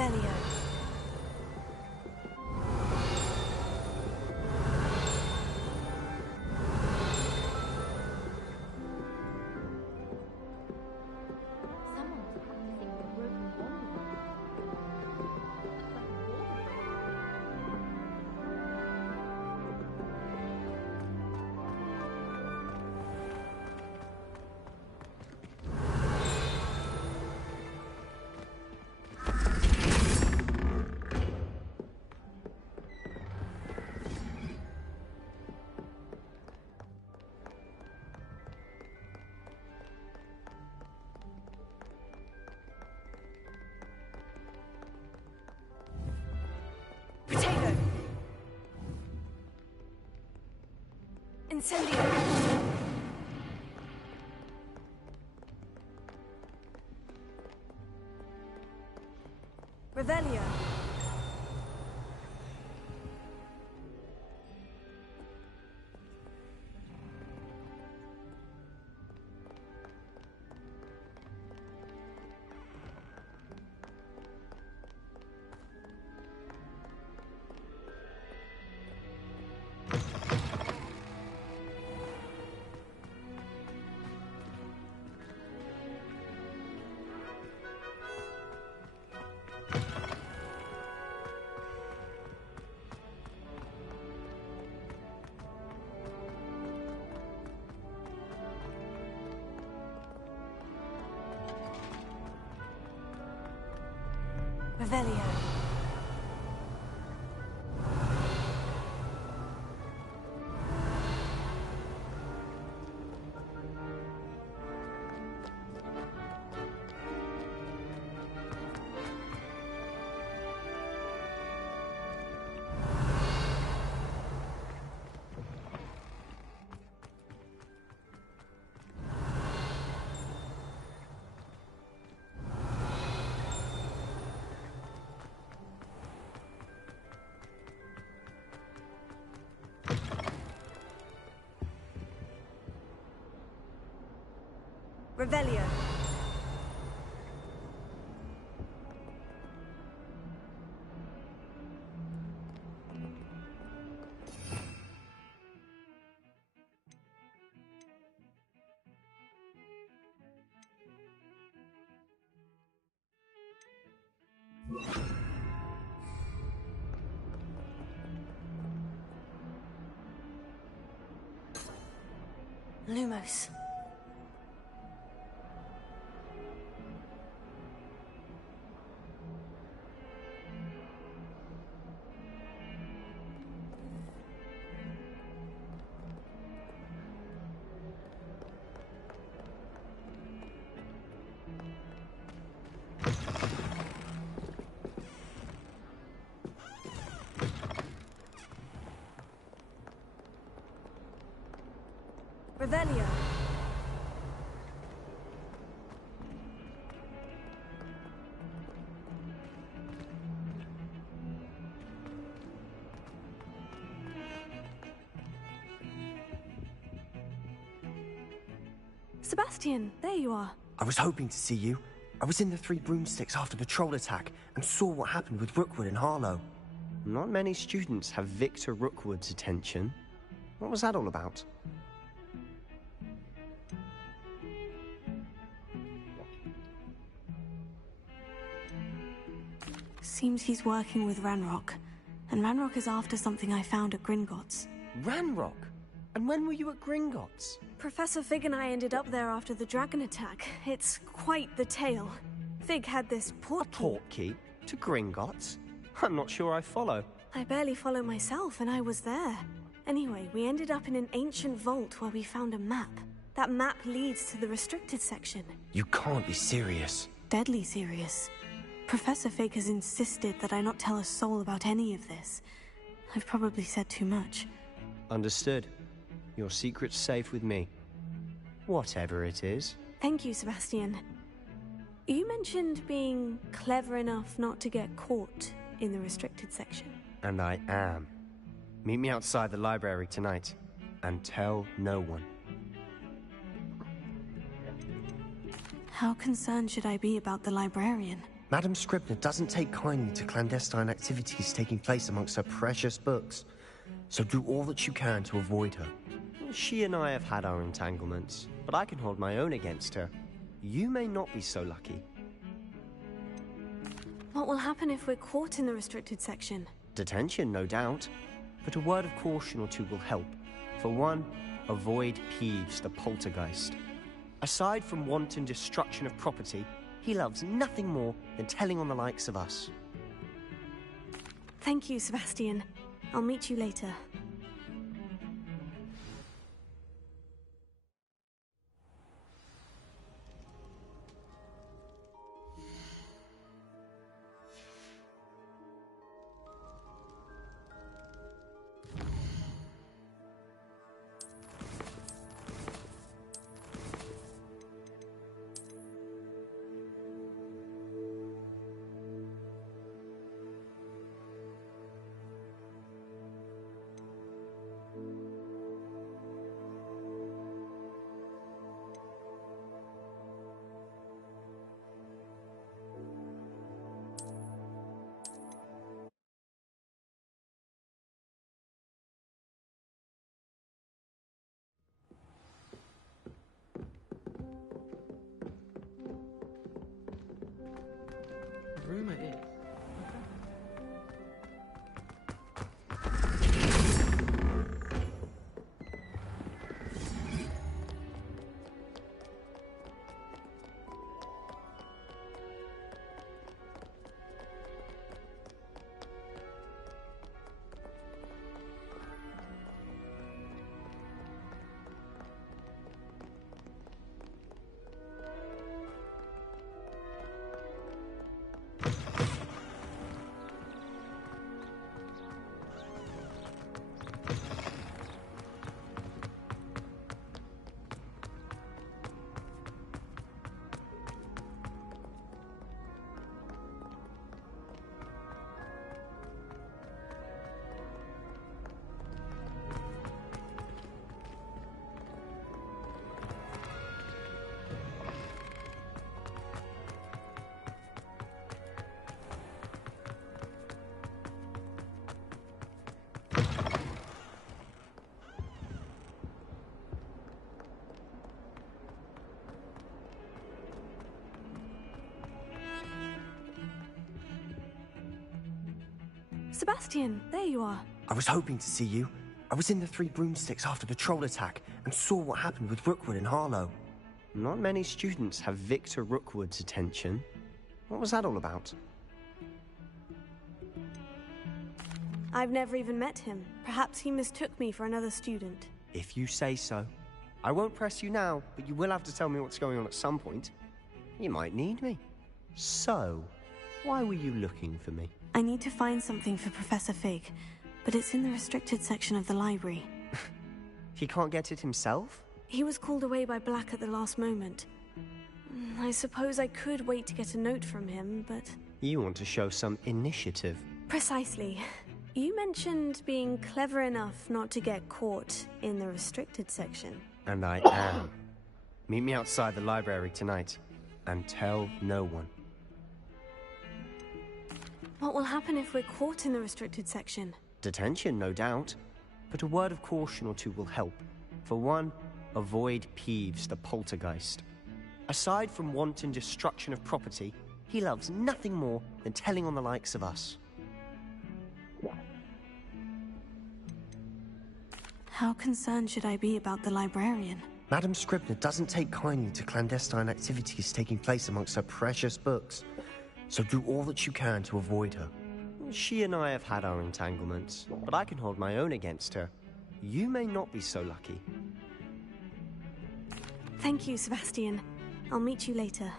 Revelio. Potato! Incendio! Revelio! Revelio. Revelio. Lumos. Revelio. Sebastian, there you are. I was hoping to see you. I was in the Three Broomsticks after the troll attack and saw what happened with Rookwood and Harlow. Not many students have Victor Rookwood's attention. What was that all about? Seems he's working with Ranrock. And Ranrock is after something I found at Gringotts. Ranrock? And when were you at Gringotts? Professor Fig and I ended up there after the dragon attack. It's quite the tale. Fig had this portkey. A portkey? To Gringotts? I'm not sure I follow. I barely follow myself, and I was there. Anyway, we ended up in an ancient vault where we found a map. That map leads to the restricted section. You can't be serious. Deadly serious. Professor Fig has insisted that I not tell a soul about any of this. I've probably said too much. Understood. Your secret's safe with me. Whatever it is. Thank you, Sebastian. You mentioned being clever enough not to get caught in the restricted section. And I am. Meet me outside the library tonight. And tell no one. How concerned should I be about the librarian? Madam Scribner doesn't take kindly to clandestine activities taking place amongst her precious books, so do all that you can to avoid her. She and I have had our entanglements, but I can hold my own against her. You may not be so lucky. What will happen if we're caught in the restricted section? Detention, no doubt, but a word of caution or two will help. For one, avoid Peeves, the poltergeist. Aside from wanton destruction of property, he loves nothing more than telling on the likes of us. Thank you, Sebastian. I'll meet you later. Room it is. Sebastian, there you are. I was hoping to see you. I was in the Three Broomsticks after the troll attack and saw what happened with Rookwood and Harlow. Not many students have Victor Rookwood's attention. What was that all about? I've never even met him. Perhaps he mistook me for another student. If you say so. I won't press you now, but you will have to tell me what's going on at some point. You might need me. So, why were you looking for me? I need to find something for Professor Fig, but it's in the restricted section of the library. He can't get it himself? He was called away by Black at the last moment. I suppose I could wait to get a note from him, but... You want to show some initiative. Precisely. You mentioned being clever enough not to get caught in the restricted section. And I am. Meet me outside the library tonight, and tell no one. What will happen if we're caught in the restricted section? Detention, no doubt, but a word of caution or two will help. For one, avoid Peeves, the poltergeist. Aside from wanton destruction of property, he loves nothing more than telling on the likes of us. How concerned should I be about the librarian? Madam Scribner doesn't take kindly to clandestine activities taking place amongst her precious books, so do all that you can to avoid her. She and I have had our entanglements, but I can hold my own against her. You may not be so lucky. Thank you, Sebastian. I'll meet you later.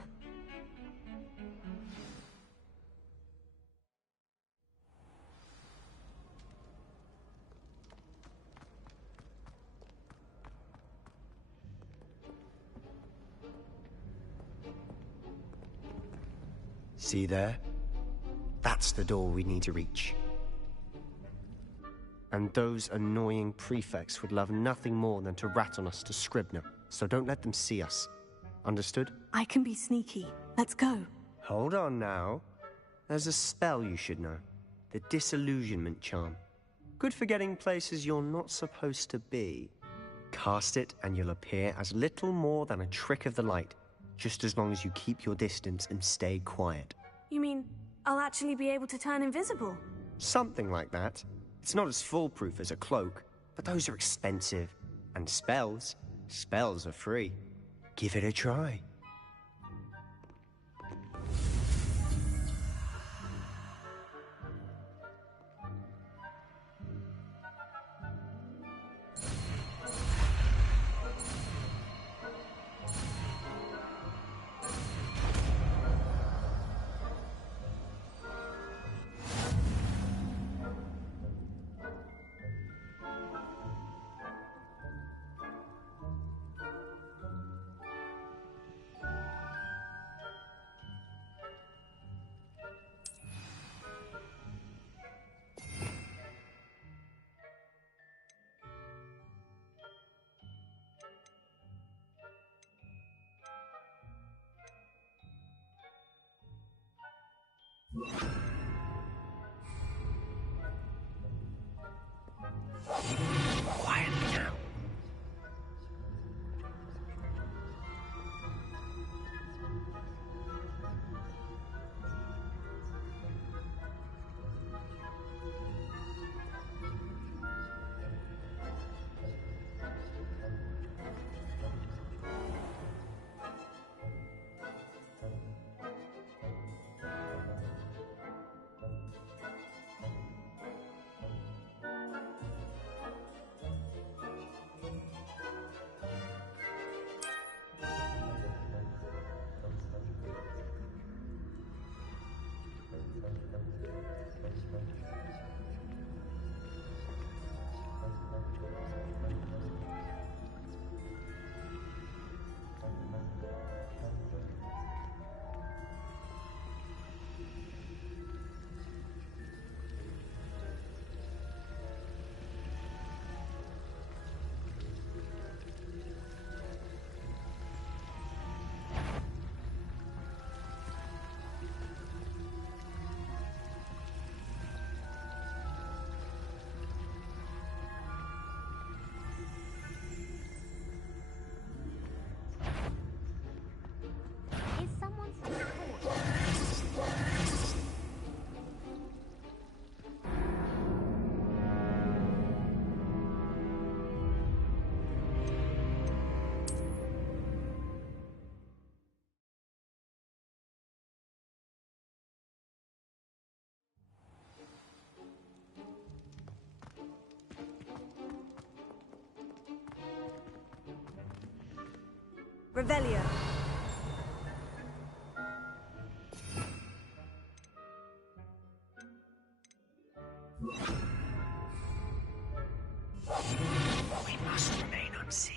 See there? That's the door we need to reach. And those annoying prefects would love nothing more than to rat on us to Scribner, so don't let them see us. Understood? I can be sneaky. Let's go. Hold on now. There's a spell you should know. The Disillusionment Charm. Good for getting places you're not supposed to be. Cast it and you'll appear as little more than a trick of the light, just as long as you keep your distance and stay quiet. You mean I'll actually be able to turn invisible? Something like that. It's not as foolproof as a cloak, but those are expensive. And spells are free. Give it a try. Quietly now. Is someone still caught? Revelio. We must remain unseen.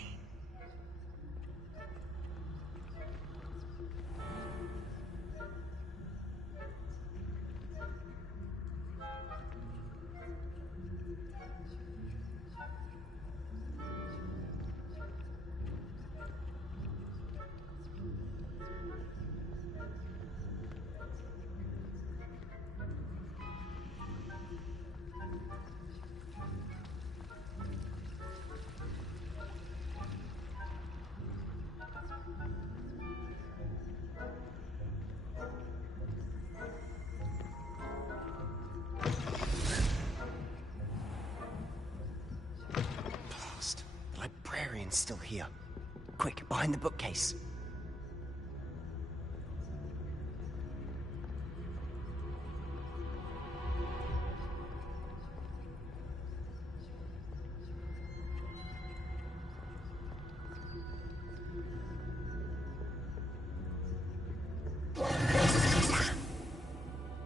Blast. The librarian's still here. Quick, behind the bookcase.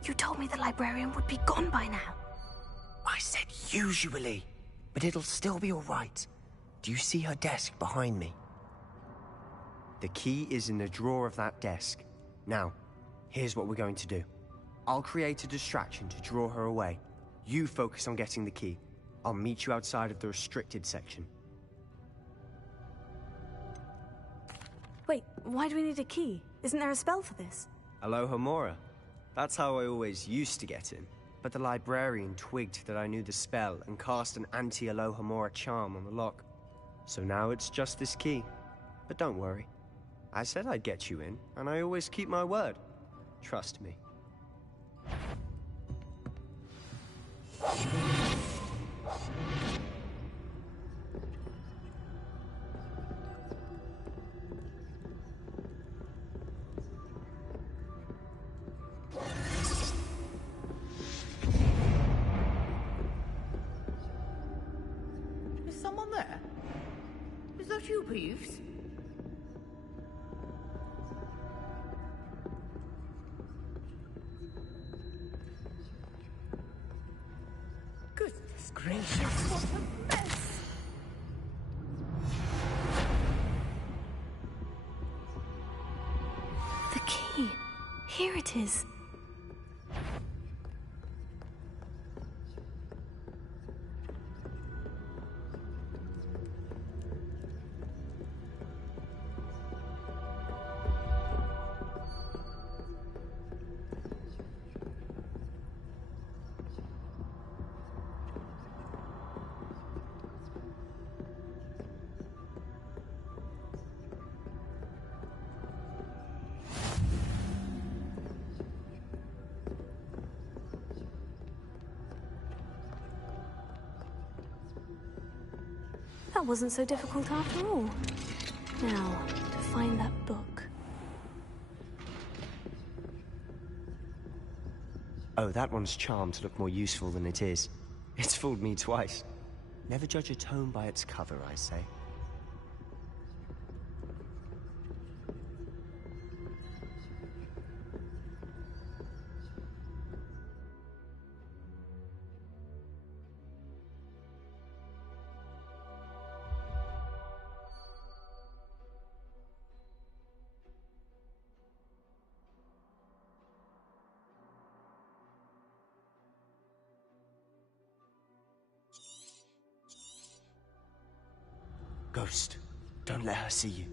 You told me the librarian would be gone by now. I said usually, but it'll still be all right. Do you see her desk behind me? The key is in the drawer of that desk. Now, here's what we're going to do. I'll create a distraction to draw her away. You focus on getting the key. I'll meet you outside of the restricted section. Wait, why do we need a key? Isn't there a spell for this? Alohomora. That's how I always used to get in. But the librarian twigged that I knew the spell and cast an anti-Alohomora charm on the lock. So now it's just this key. But don't worry. I said I'd get you in, and I always keep my word. Trust me. Is someone there? Is that you, Peeves? Goodness gracious, what a mess! The key. Here it is. That wasn't so difficult after all. Now, to find that book. Oh, that one's charmed to look more useful than it is. It's fooled me twice. Never judge a tome by its cover, I say. Ghost, don't let her see you.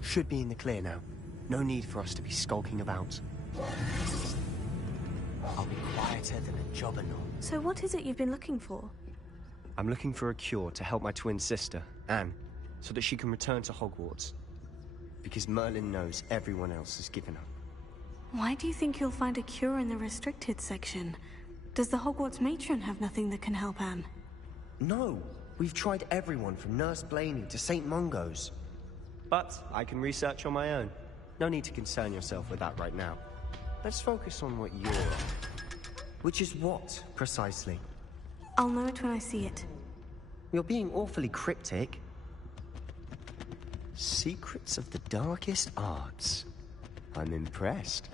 Should be in the clear now. No need for us to be skulking about. I'll be quieter than a jobberknoll. So what is it you've been looking for? I'm looking for a cure to help my twin sister, Anne, so that she can return to Hogwarts. Because Merlin knows everyone else has given up. Why do you think you'll find a cure in the restricted section? Does the Hogwarts matron have nothing that can help Anne? No, we've tried everyone from Nurse Blaney to St. Mungo's. But I can research on my own. No need to concern yourself with that right now. Let's focus on what you're... Which is what, precisely? I'll know it when I see it. You're being awfully cryptic. Secrets of the darkest arts. I'm impressed.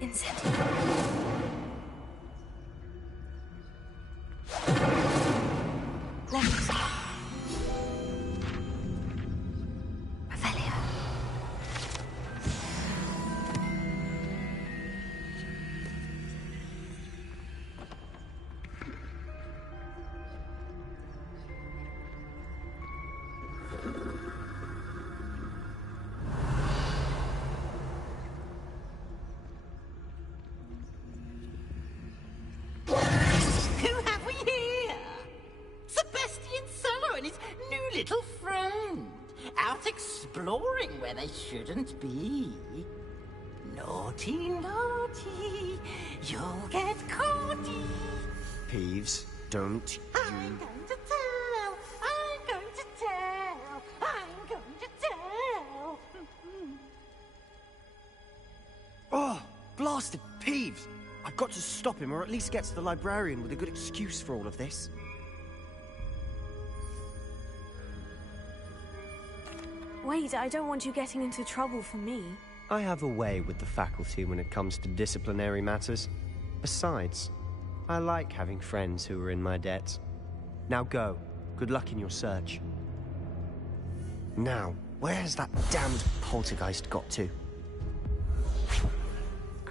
Incendio. Leviosa. Revelio. Who have we here? Sebastian Suller and his new little friend. out exploring where they shouldn't be. Naughty, naughty, you'll get caughty. Peeves, don't I'm going to tell, I'm going to tell, I'm going to tell. Oh, blasted Peeves! I've got to stop him, or at least get to the librarian with a good excuse for all of this. Wait, I don't want you getting into trouble for me. I have a way with the faculty when it comes to disciplinary matters. Besides, I like having friends who are in my debt. Now go. Good luck in your search. Now, where has that damned poltergeist got to?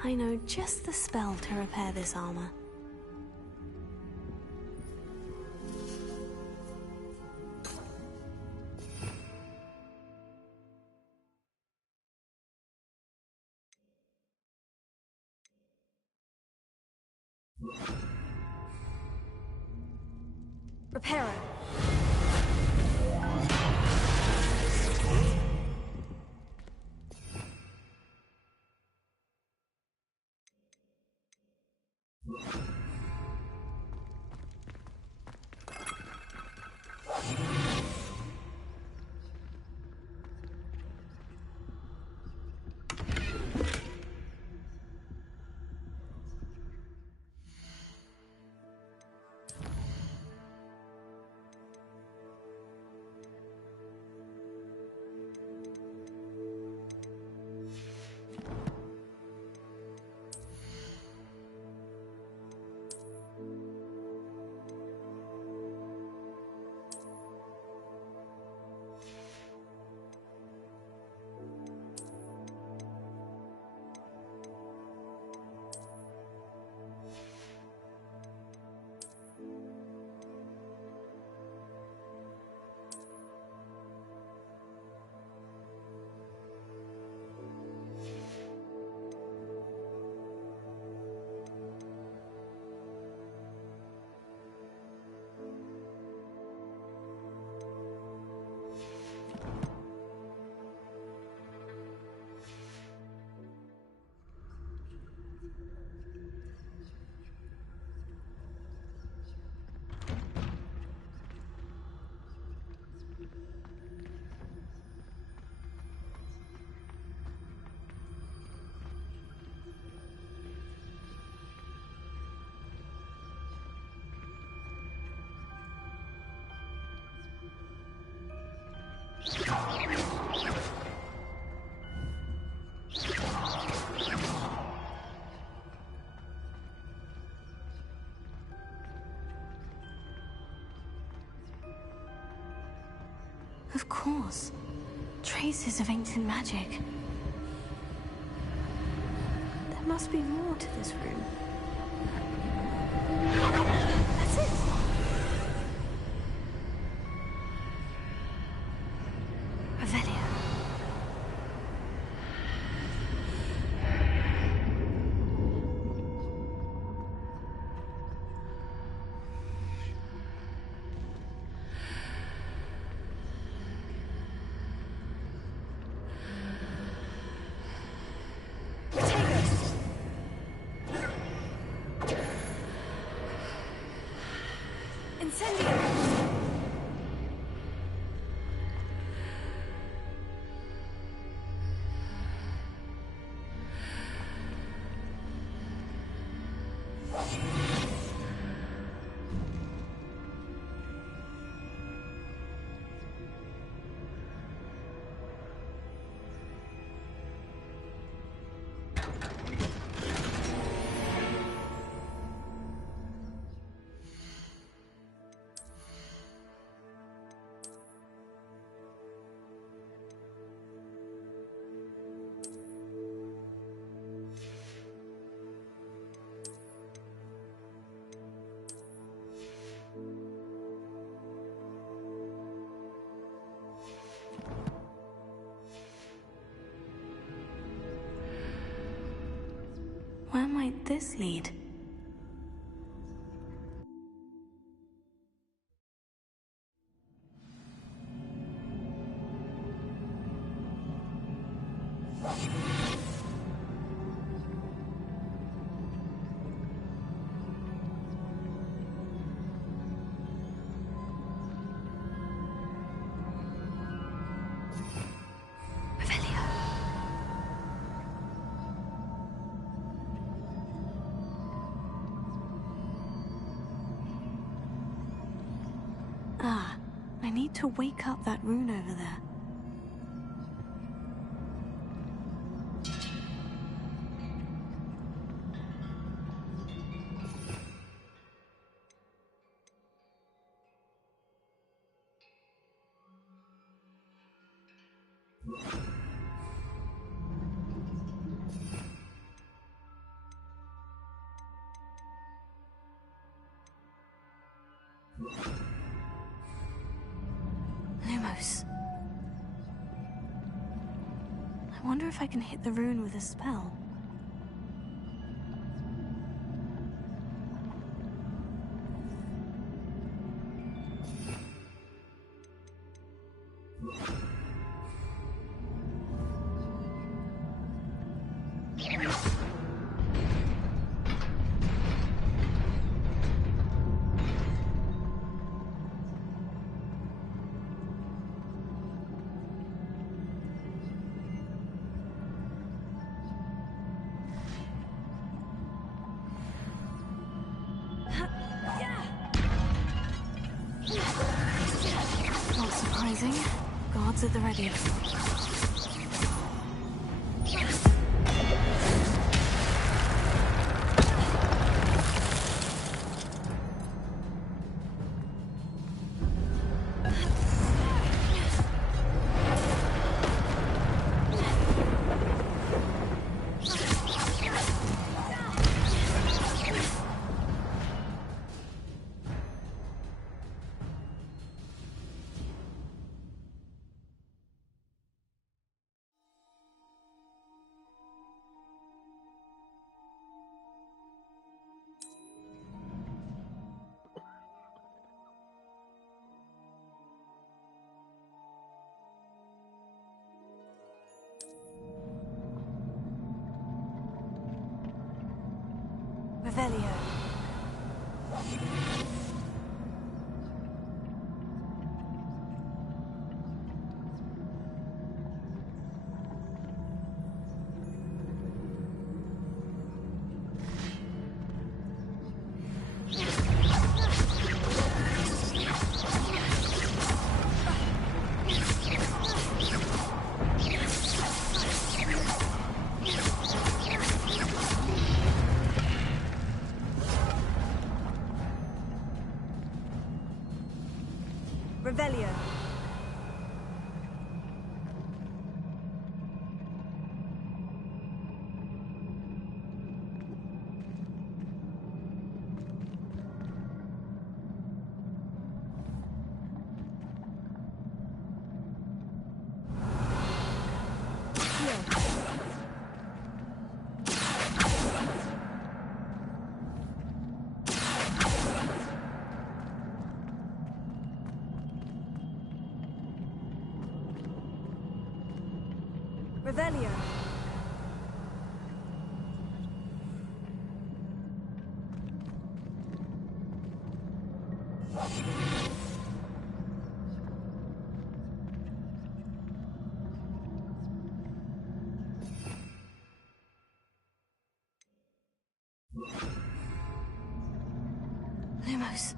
I know just the spell to repair this armor. Reparo. Of course. Traces of ancient magic. There must be more to this room. That's it! Revelio. Where might this lead? need to wake up that rune over there. Lumos. I wonder if I can hit the rune with a spell. Not surprising. Guards at the ready. Revelio. Revelio. Revelio. Lumos.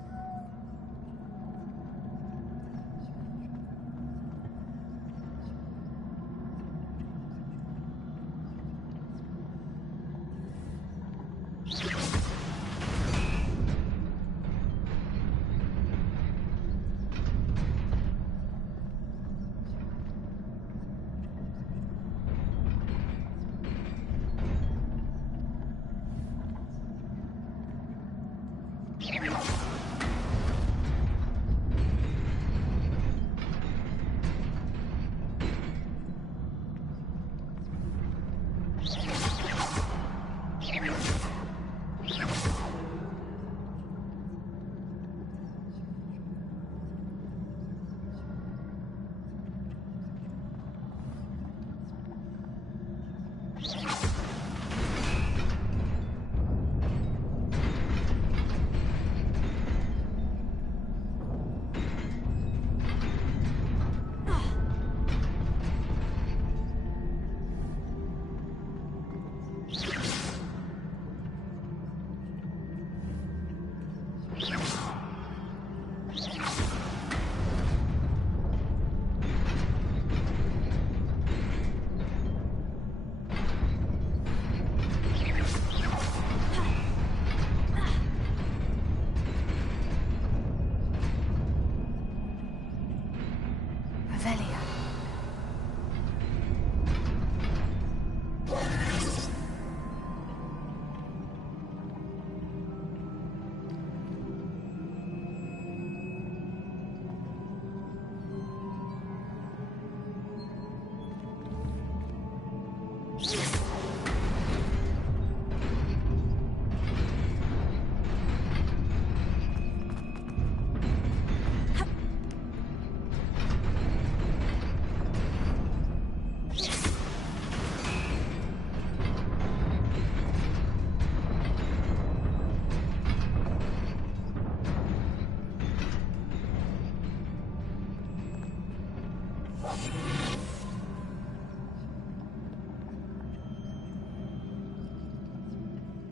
Revelio.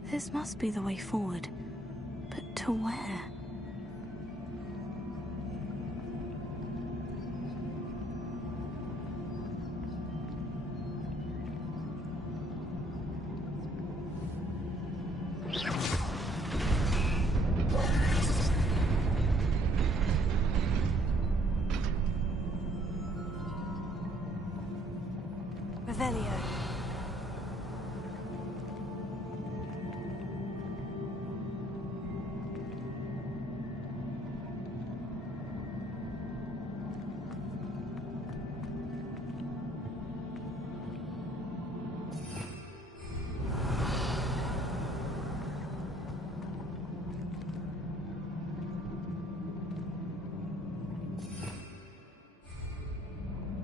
This must be the way forward. But to where? Revelio.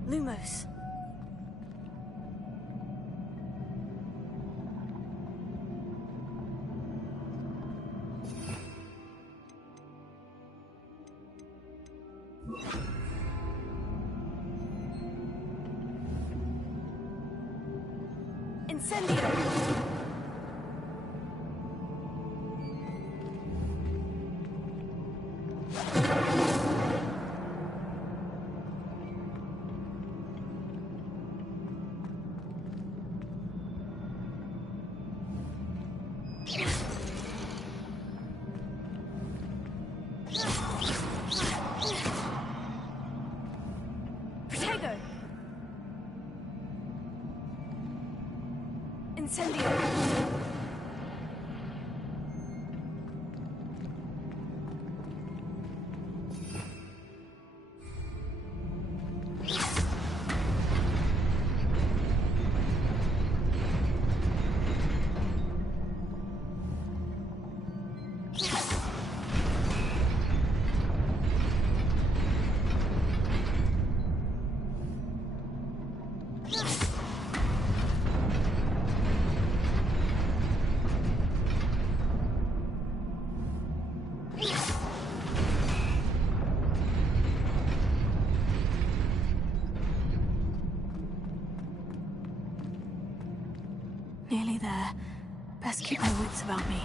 Lumos. Incendio. Protego. Incendio. Nearly there. Best keep my wits about me.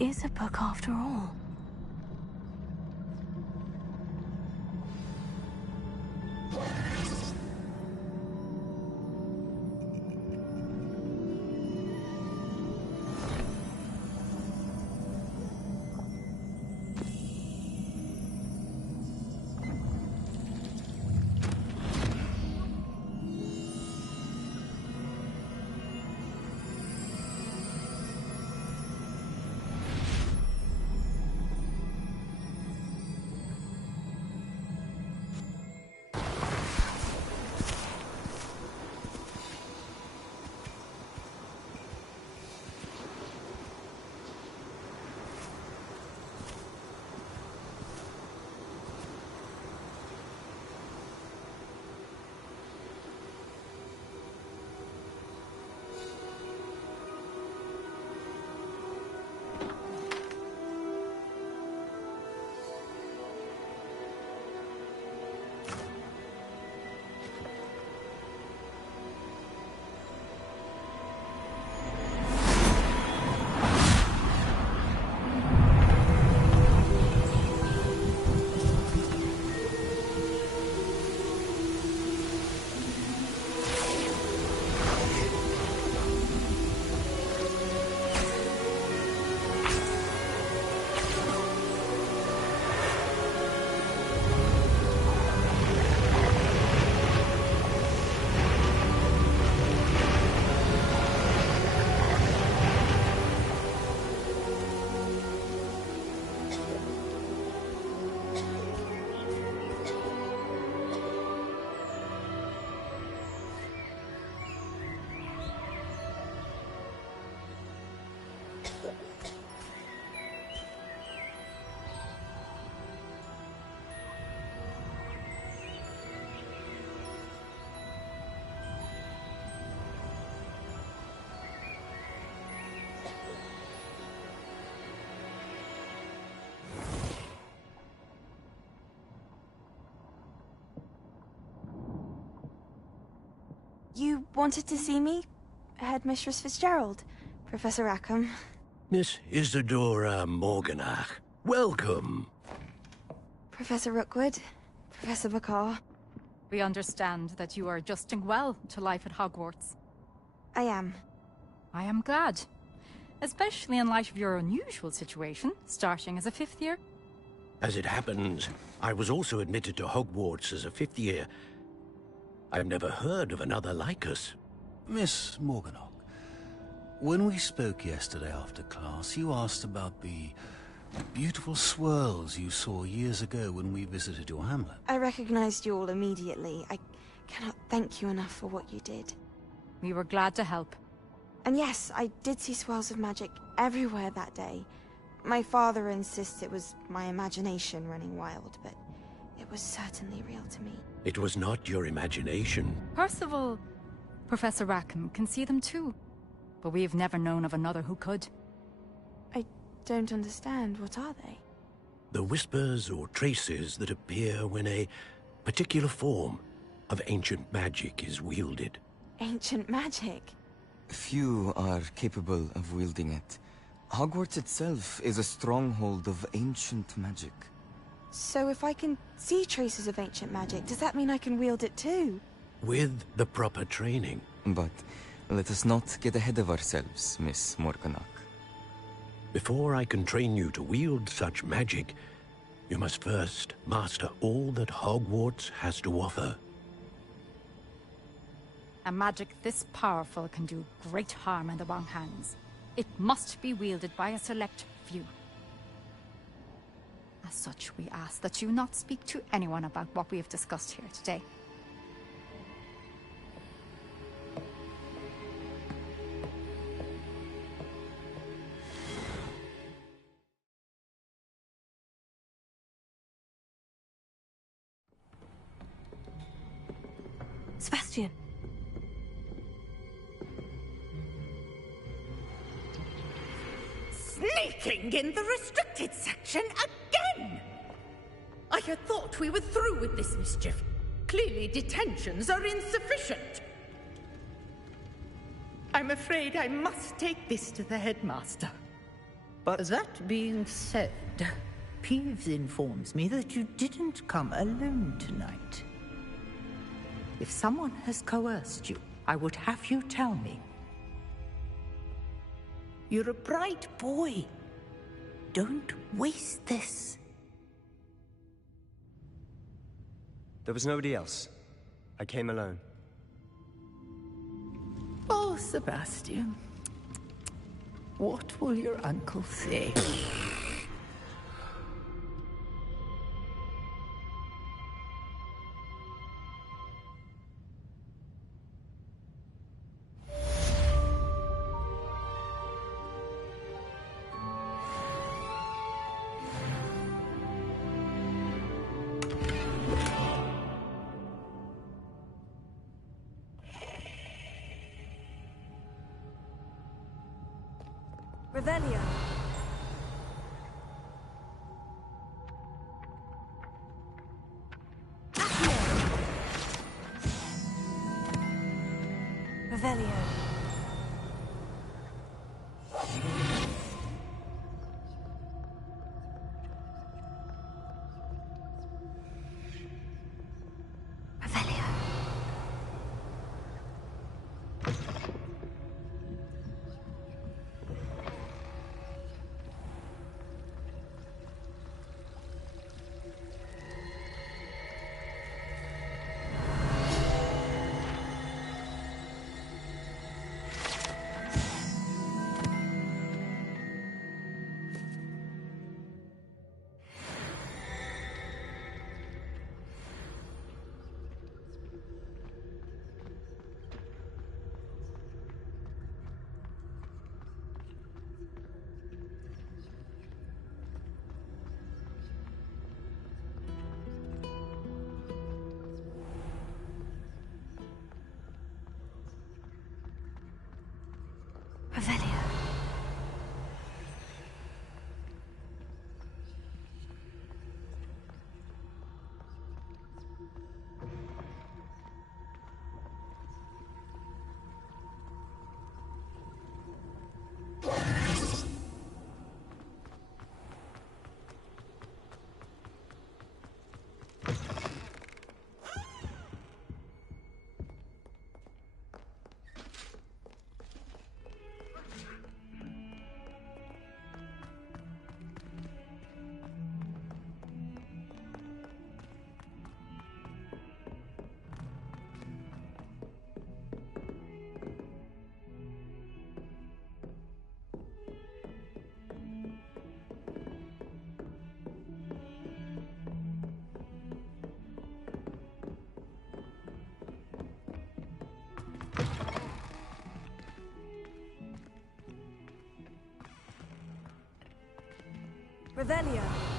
is a book after all. You wanted to see me? Headmistress Fitzgerald? Professor Rackham? Miss Isadora Morganach, welcome. Professor Rookwood? Professor Bakar? We understand that you are adjusting well to life at Hogwarts. I am. I am glad. Especially in light of your unusual situation, starting as a 5th year. As it happens, I was also admitted to Hogwarts as a 5th year. I've never heard of another like us. Miss Morganach, when we spoke yesterday after class, you asked about the beautiful swirls you saw years ago when we visited your hamlet. I recognized you all immediately. I cannot thank you enough for what you did. We were glad to help. And yes, I did see swirls of magic everywhere that day. My father insists it was my imagination running wild, but it was certainly real to me. It was not your imagination. Percival, Professor Rackham can see them too. But we have never known of another who could. I don't understand. What are they? The whispers or traces that appear when a particular form of ancient magic is wielded. Ancient magic? Few are capable of wielding it. Hogwarts itself is a stronghold of ancient magic. So if I can see traces of ancient magic, does that mean I can wield it too? With the proper training. But let us not get ahead of ourselves, Miss Morganach. Before I can train you to wield such magic, you must first master all that Hogwarts has to offer. A magic this powerful can do great harm in the wrong hands. It must be wielded by a select few. As such, we ask that you not speak to anyone about what we have discussed here today. Sebastian. Sneaking in the restricted section again! I had thought we were through with this mischief. Clearly detentions are insufficient. I'm afraid I must take this to the headmaster. But... That being said, Peeves informs me that you didn't come alone tonight. If someone has coerced you, I would have you tell me. You're a bright boy. Don't waste this. There was nobody else. I came alone. Oh, Sebastian. What will your uncle say? Revelio. Revelio. Revelio. Revelio.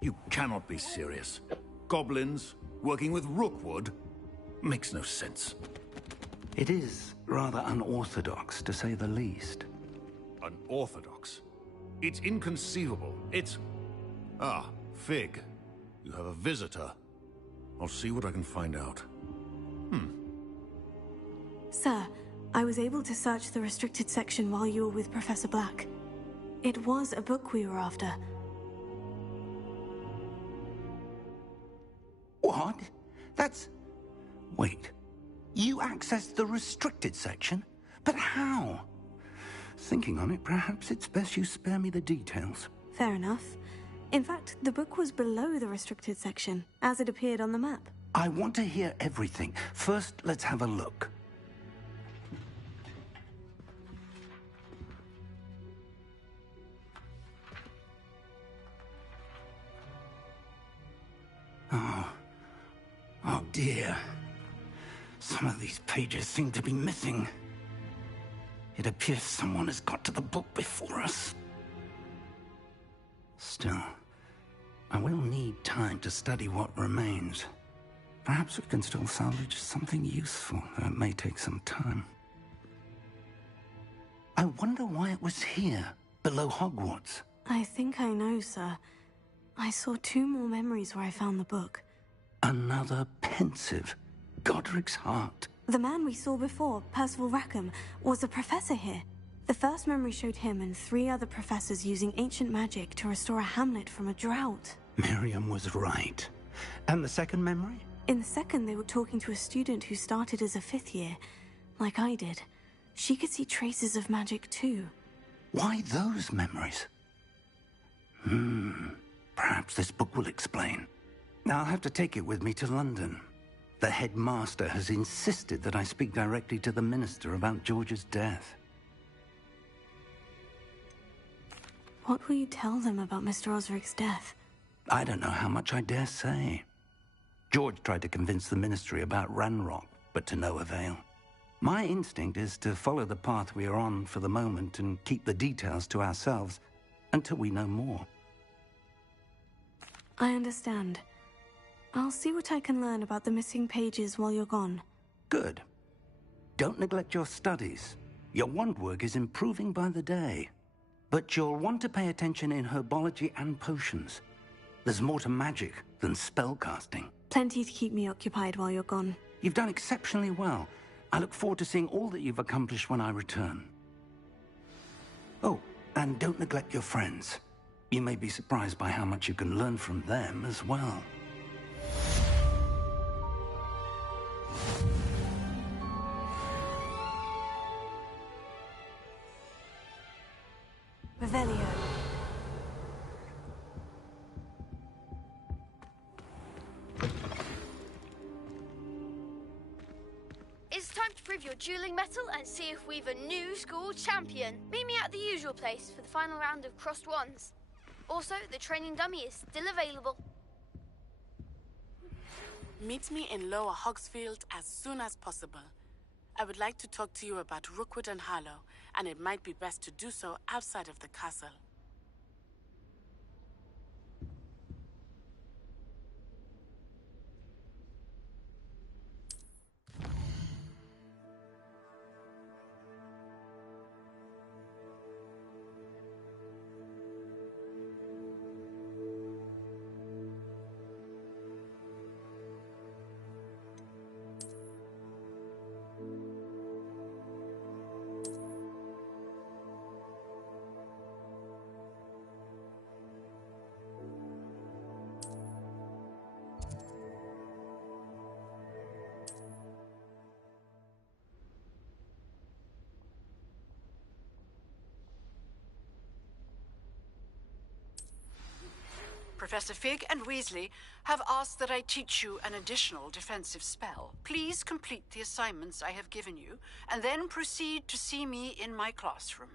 You cannot be serious. Goblins working with Rookwood? Makes no sense. It is rather unorthodox, to say the least. Unorthodox? It's inconceivable. It's... Ah, Fig. You have a visitor. I'll see what I can find out. Sir, I was able to search the restricted section while you were with Professor Black. It was a book we were after. What? That's... Wait. You accessed the restricted section? But how? Thinking on it, perhaps it's best you spare me the details. Fair enough. In fact, the book was below the restricted section, as it appeared on the map. I want to hear everything. First, let's have a look. Oh dear. Some of these pages seem to be missing. It appears someone has got to the book before us. Still, I will need time to study what remains. Perhaps we can still salvage something useful, though it may take some time. I wonder why it was here, below Hogwarts. I think I know, sir. I saw 2 more memories where I found the book. Another pensive. Godric's heart. The man we saw before, Percival Rackham, was a professor here. The first memory showed him and 3 other professors using ancient magic to restore a hamlet from a drought. Miriam was right. And the second memory? In the second, they were talking to a student who started as a 5th year, like I did. She could see traces of magic too. Why those memories? Perhaps this book will explain. I'll have to take it with me to London. The headmaster has insisted that I speak directly to the minister about George's death. What will you tell them about Mr. Osric's death? I don't know how much I dare say. George tried to convince the ministry about Ranrock, but to no avail. My instinct is to follow the path we are on for the moment and keep the details to ourselves until we know more. I understand. I'll see what I can learn about the missing pages while you're gone. Good. Don't neglect your studies. Your wand work is improving by the day. But you'll want to pay attention in herbology and potions. There's more to magic than spellcasting. Plenty to keep me occupied while you're gone. You've done exceptionally well. I look forward to seeing all that you've accomplished when I return. Oh, and don't neglect your friends. You may be surprised by how much you can learn from them as well. Revelio. It's time to prove your dueling mettle and see if we've a new school champion. Meet me at the usual place for the final round of crossed wands. Also, the training dummy is still available. Meet me in Lower Hogsfield as soon as possible. I would like to talk to you about Rookwood and Harlow, and it might be best to do so outside of the castle. Professor Fig and Weasley have asked that I teach you an additional defensive spell. Please complete the assignments I have given you, and then proceed to see me in my classroom.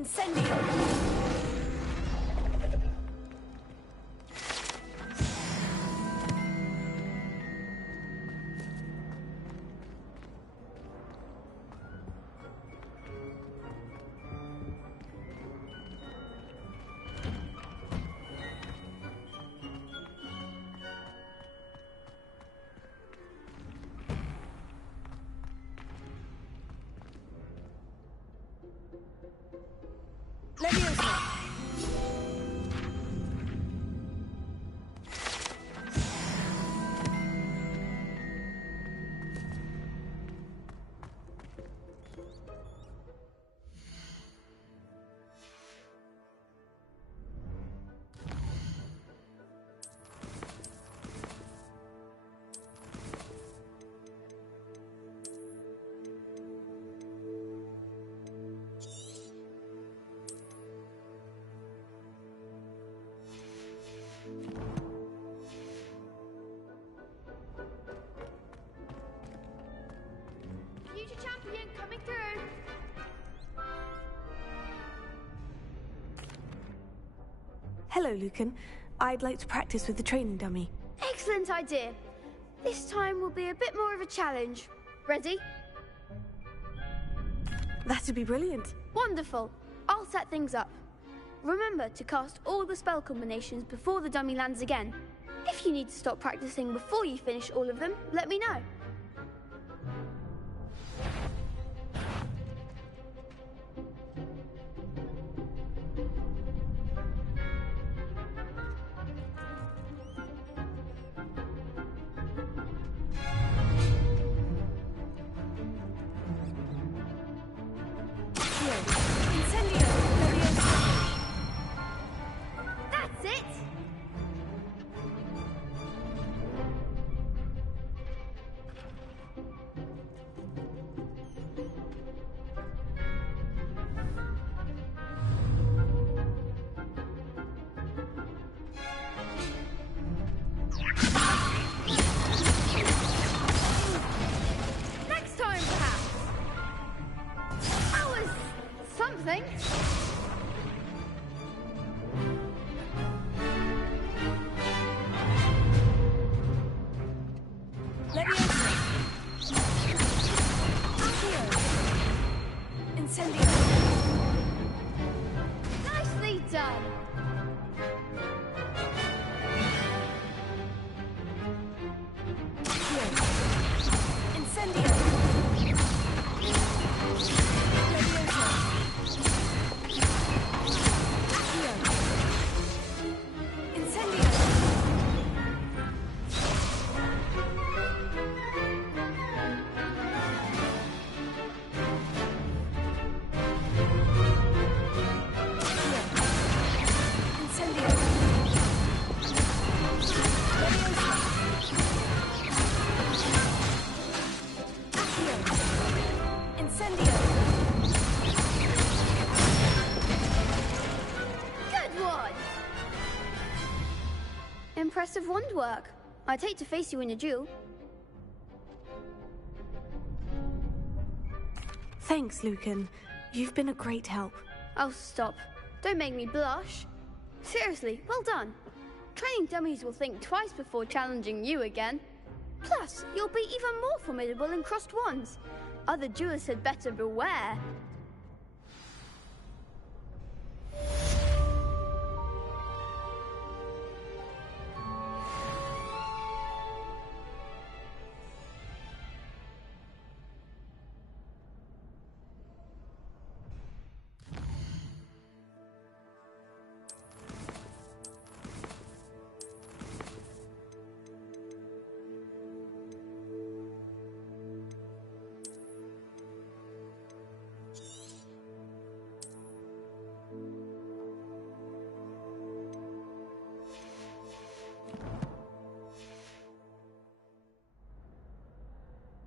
Incendio! Future champion coming through. Hello, Lucan. I'd like to practice with the training dummy. Excellent idea. This time will be a bit more of a challenge. Ready? That'd be brilliant. Wonderful. I'll set things up. Remember to cast all the spell combinations before the dummy lands again. If you need to stop practicing before you finish all of them, let me know. That's it! Next time, perhaps. That was something. Incendio! Nicely done. Incendio! Good one. Impressive wand work. I'd hate to face you in a duel. Thanks, Lucan. You've been a great help. Oh, stop. Don't make me blush. Seriously, well done. Training dummies will think twice before challenging you again. Plus, you'll be even more formidable in crossed wands. Other duelists had better beware.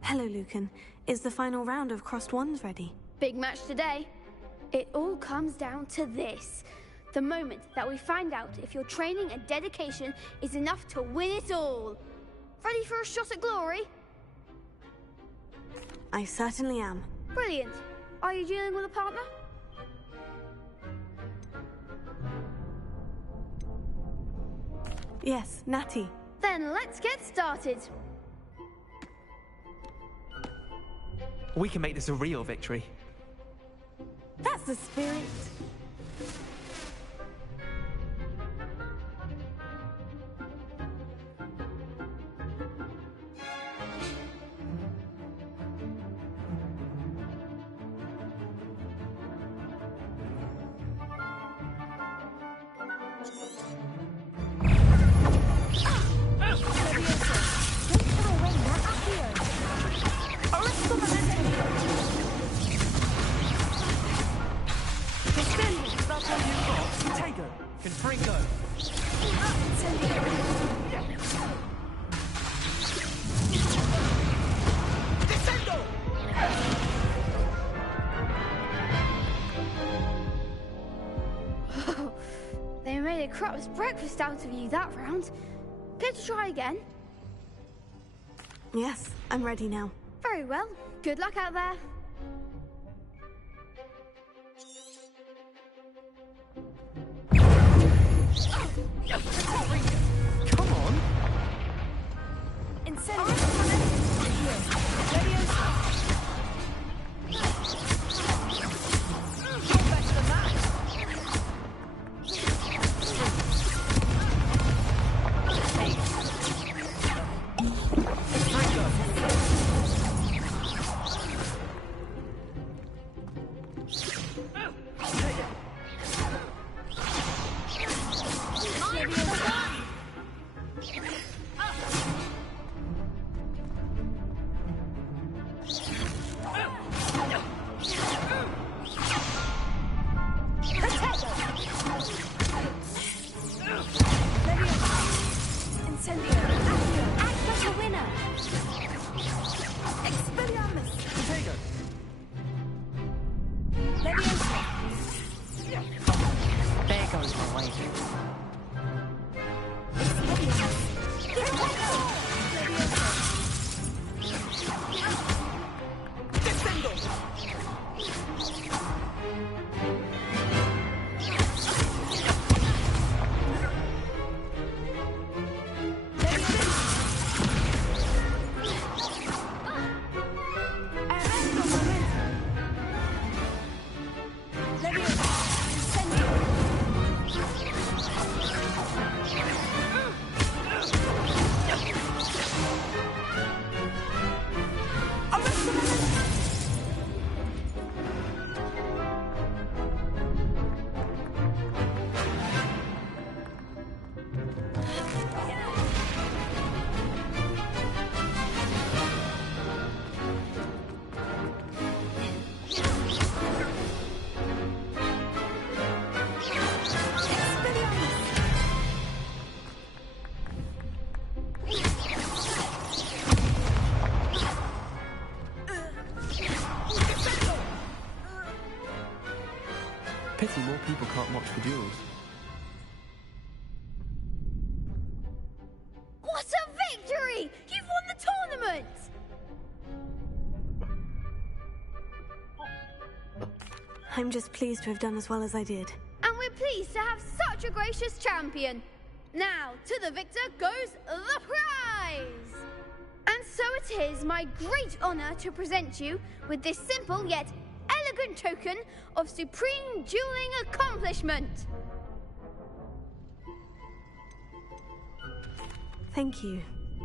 Hello, Lucan. Is the final round of crossed wands ready? Big match today. It all comes down to this. The moment that we find out if your training and dedication is enough to win it all. Ready for a shot at glory? I certainly am. Brilliant. Are you dealing with a partner? Yes, Natty. Then let's get started. We can make this a real victory. That's the spirit. They made a crap's breakfast out of you that round. Care to try again? Yes, I'm ready now. Very well. Good luck out there. Come on! Pity more people can't watch the duels. What a victory! You've won the tournament! I'm just pleased to have done as well as I did. And we're pleased to have such a gracious champion. Now, to the victor goes the prize! And so it is my great honor to present you with this simple yet elegant token of supreme dueling accomplishment. Thank you.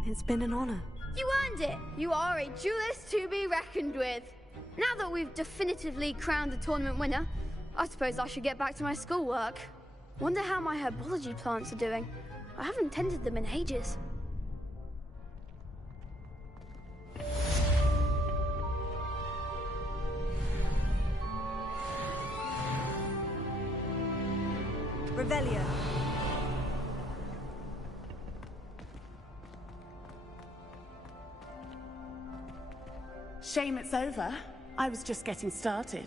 It's been an honor. You earned it. You are a duelist to be reckoned with. Now that we've definitively crowned the tournament winner, I suppose I should get back to my schoolwork. Wonder how my herbology plants are doing. I haven't tended them in ages. Revelio. Shame it's over. I was just getting started.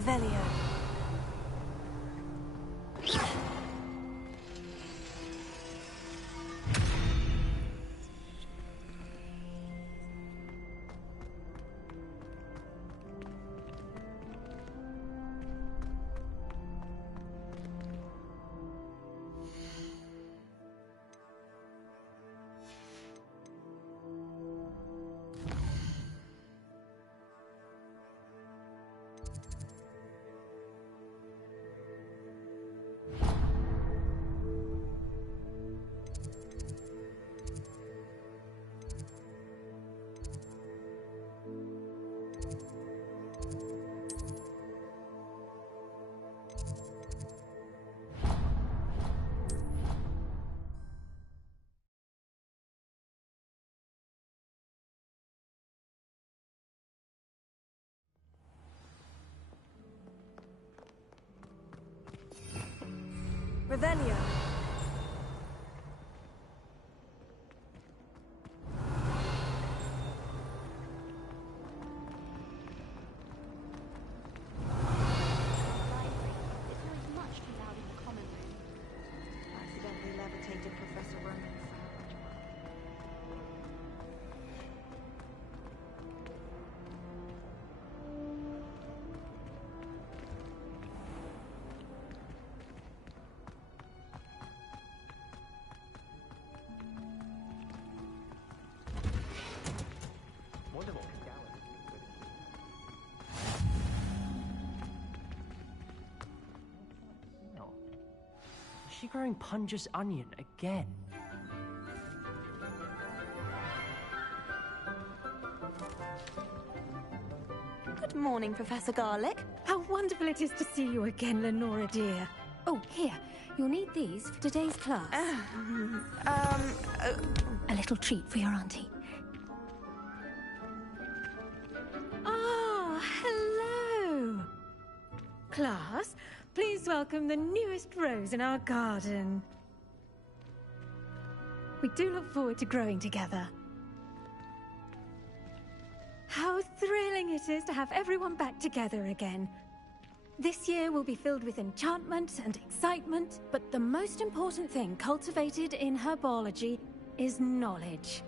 Revelio. Revelio. Accidentally levitated Professor Roman. Is she growing Punja's onion again? Good morning, Professor Garlick. How wonderful it is to see you again, Lenora dear. Oh, here. You'll need these for today's class. A little treat for your auntie. Ah, hello. Class, please welcome the newest rose in our garden. We do look forward to growing together. How thrilling it is to have everyone back together again. This year will be filled with enchantment and excitement, but the most important thing cultivated in herbology is knowledge.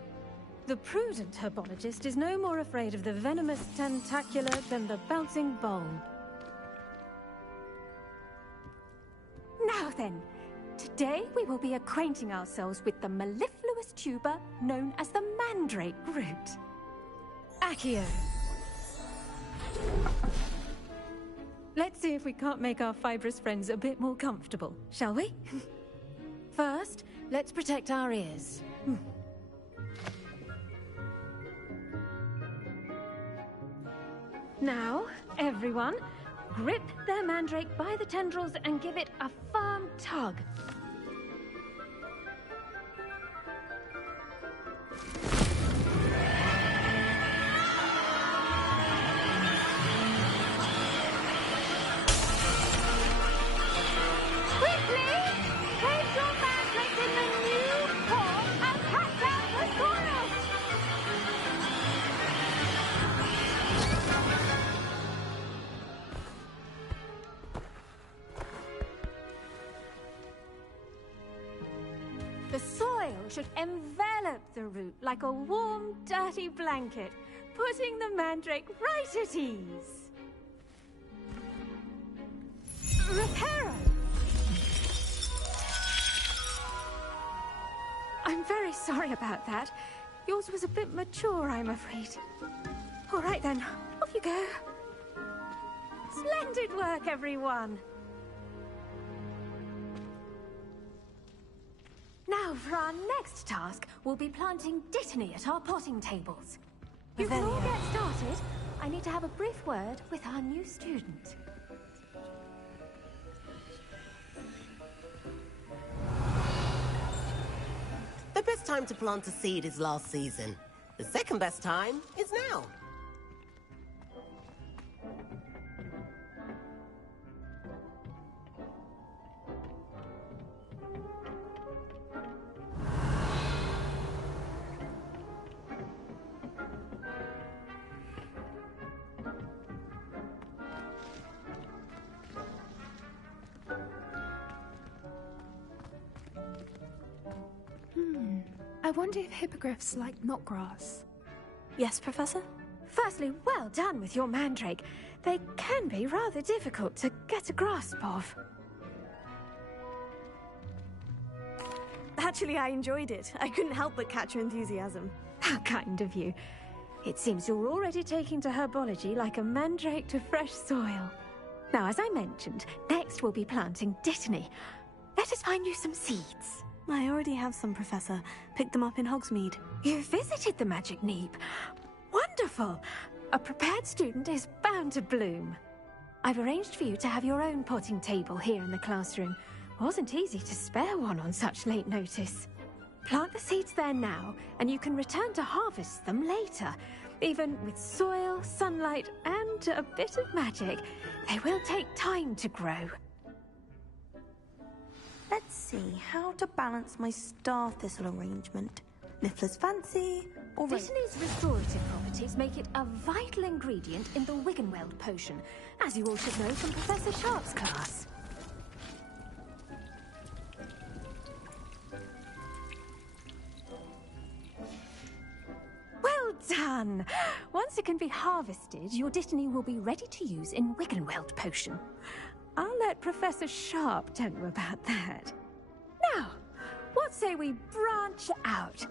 The prudent herbologist is no more afraid of the venomous tentacular than the bouncing bulb. Now then, today we will be acquainting ourselves with the mellifluous tuber known as the mandrake root. Accio. Let's see if we can't make our fibrous friends a bit more comfortable, shall we? First, let's protect our ears. Now, everyone, grip their mandrake by the tendrils and give it a firm tug. The soil should envelop the root like a warm, dirty blanket, putting the mandrake right at ease. Reparo! I'm very sorry about that. Yours was a bit mature, I'm afraid. All right then, off you go. Splendid work, everyone. Now, for our next task, we'll be planting dittany at our potting tables. You can all get started. I need to have a brief word with our new student. The best time to plant a seed is last season. The second best time is now. wonder if hippogriffs like knotgrass. Yes, Professor? Firstly, well done with your mandrake. They can be rather difficult to get a grasp of. Actually, I enjoyed it. I couldn't help but catch your enthusiasm. How kind of you. It seems you're already taking to herbology like a mandrake to fresh soil. Now, as I mentioned, next we'll be planting dittany. Let us find you some seeds. I already have some, Professor. Picked them up in Hogsmeade. You visited the Magic Neep. Wonderful! A prepared student is bound to bloom. I've arranged for you to have your own potting table here in the classroom. Wasn't easy to spare one on such late notice. Plant the seeds there now, and you can return to harvest them later. Even with soil, sunlight, and a bit of magic, they will take time to grow. Let's see how to balance my star thistle arrangement. Niffler's fancy, or... Dittany's restorative properties make it a vital ingredient in the Wiggenweld potion, as you all should know from Professor Sharp's class. Well done! Once it can be harvested, your Dittany will be ready to use in Wiggenweld potion. I'll let Professor Sharp tell you about that. Now, what say we branch out?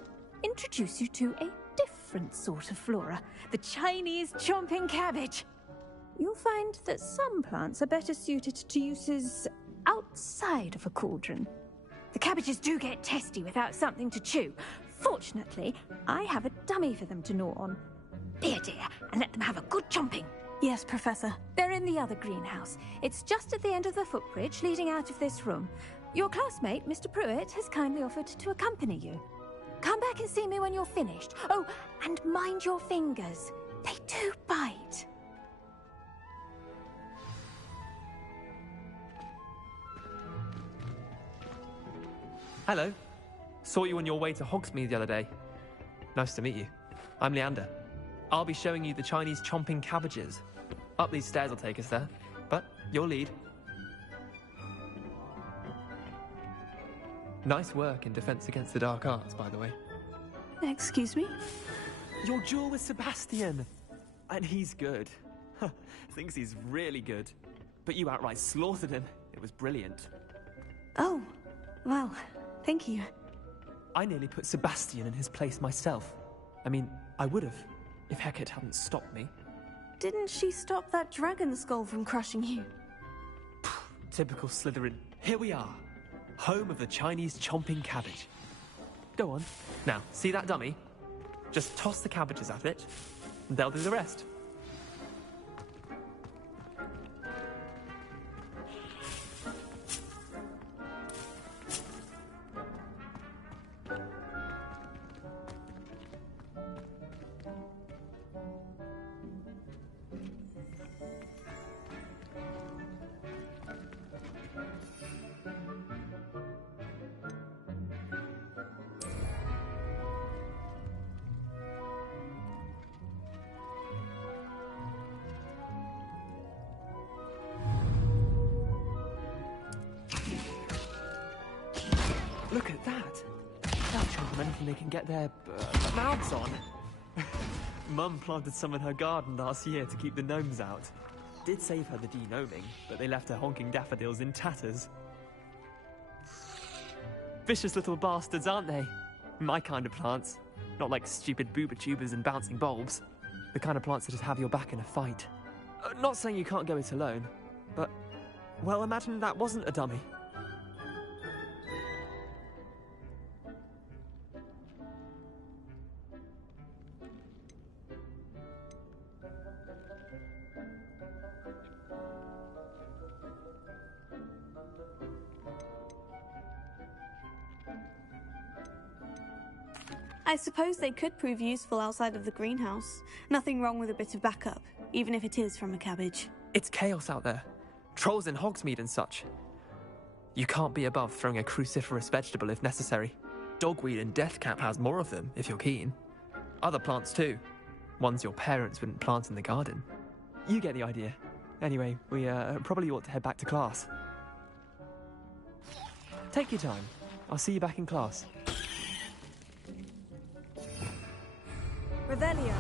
Introduce you to a different sort of flora, the Chinese chomping cabbage. You'll find that some plants are better suited to uses outside of a cauldron. The cabbages do get testy without something to chew. Fortunately, I have a dummy for them to gnaw on. Be a dear, and let them have a good chomping. Yes, Professor. They're in the other greenhouse. It's just at the end of the footbridge leading out of this room. Your classmate, Mr. Pruitt, has kindly offered to accompany you. Come back and see me when you're finished. Oh, and mind your fingers. They do bite. Hello. Saw you on your way to Hogsmeade the other day. Nice to meet you. I'm Leander. I'll be showing you the Chinese chomping cabbages. Up these stairs will take us there, but you'll lead. Nice work in Defense Against the Dark Arts, by the way. Excuse me? Your duel with Sebastian! And he's good. Thinks he's really good. But you outright slaughtered him. It was brilliant. Oh, well, thank you. I nearly put Sebastian in his place myself. I mean, I would have, if Hecate hadn't stopped me. Didn't she stop that dragon skull from crushing you? Typical Slytherin. Here we are. Home of the Chinese chomping cabbage. Go on. Now, see that dummy? Just toss the cabbages at it, and they'll do the rest. Look at that! They'll show them anything they can get their mouths on. Mum planted some in her garden last year to keep the gnomes out. Did save her the de-gnoming, but they left her honking daffodils in tatters. Vicious little bastards, aren't they? My kind of plants. Not like stupid booba tubers and bouncing bulbs. The kind of plants that just have your back in a fight. Not saying you can't go it alone, but... well, imagine that wasn't a dummy. I suppose they could prove useful outside of the greenhouse. Nothing wrong with a bit of backup, even if it is from a cabbage. It's chaos out there. Trolls in Hogsmeade and such. You can't be above throwing a cruciferous vegetable if necessary. Dogweed and deathcap has more of them, if you're keen. Other plants too. Ones your parents wouldn't plant in the garden. You get the idea. Anyway, we probably ought to head back to class. Take your time. I'll see you back in class. Revelio.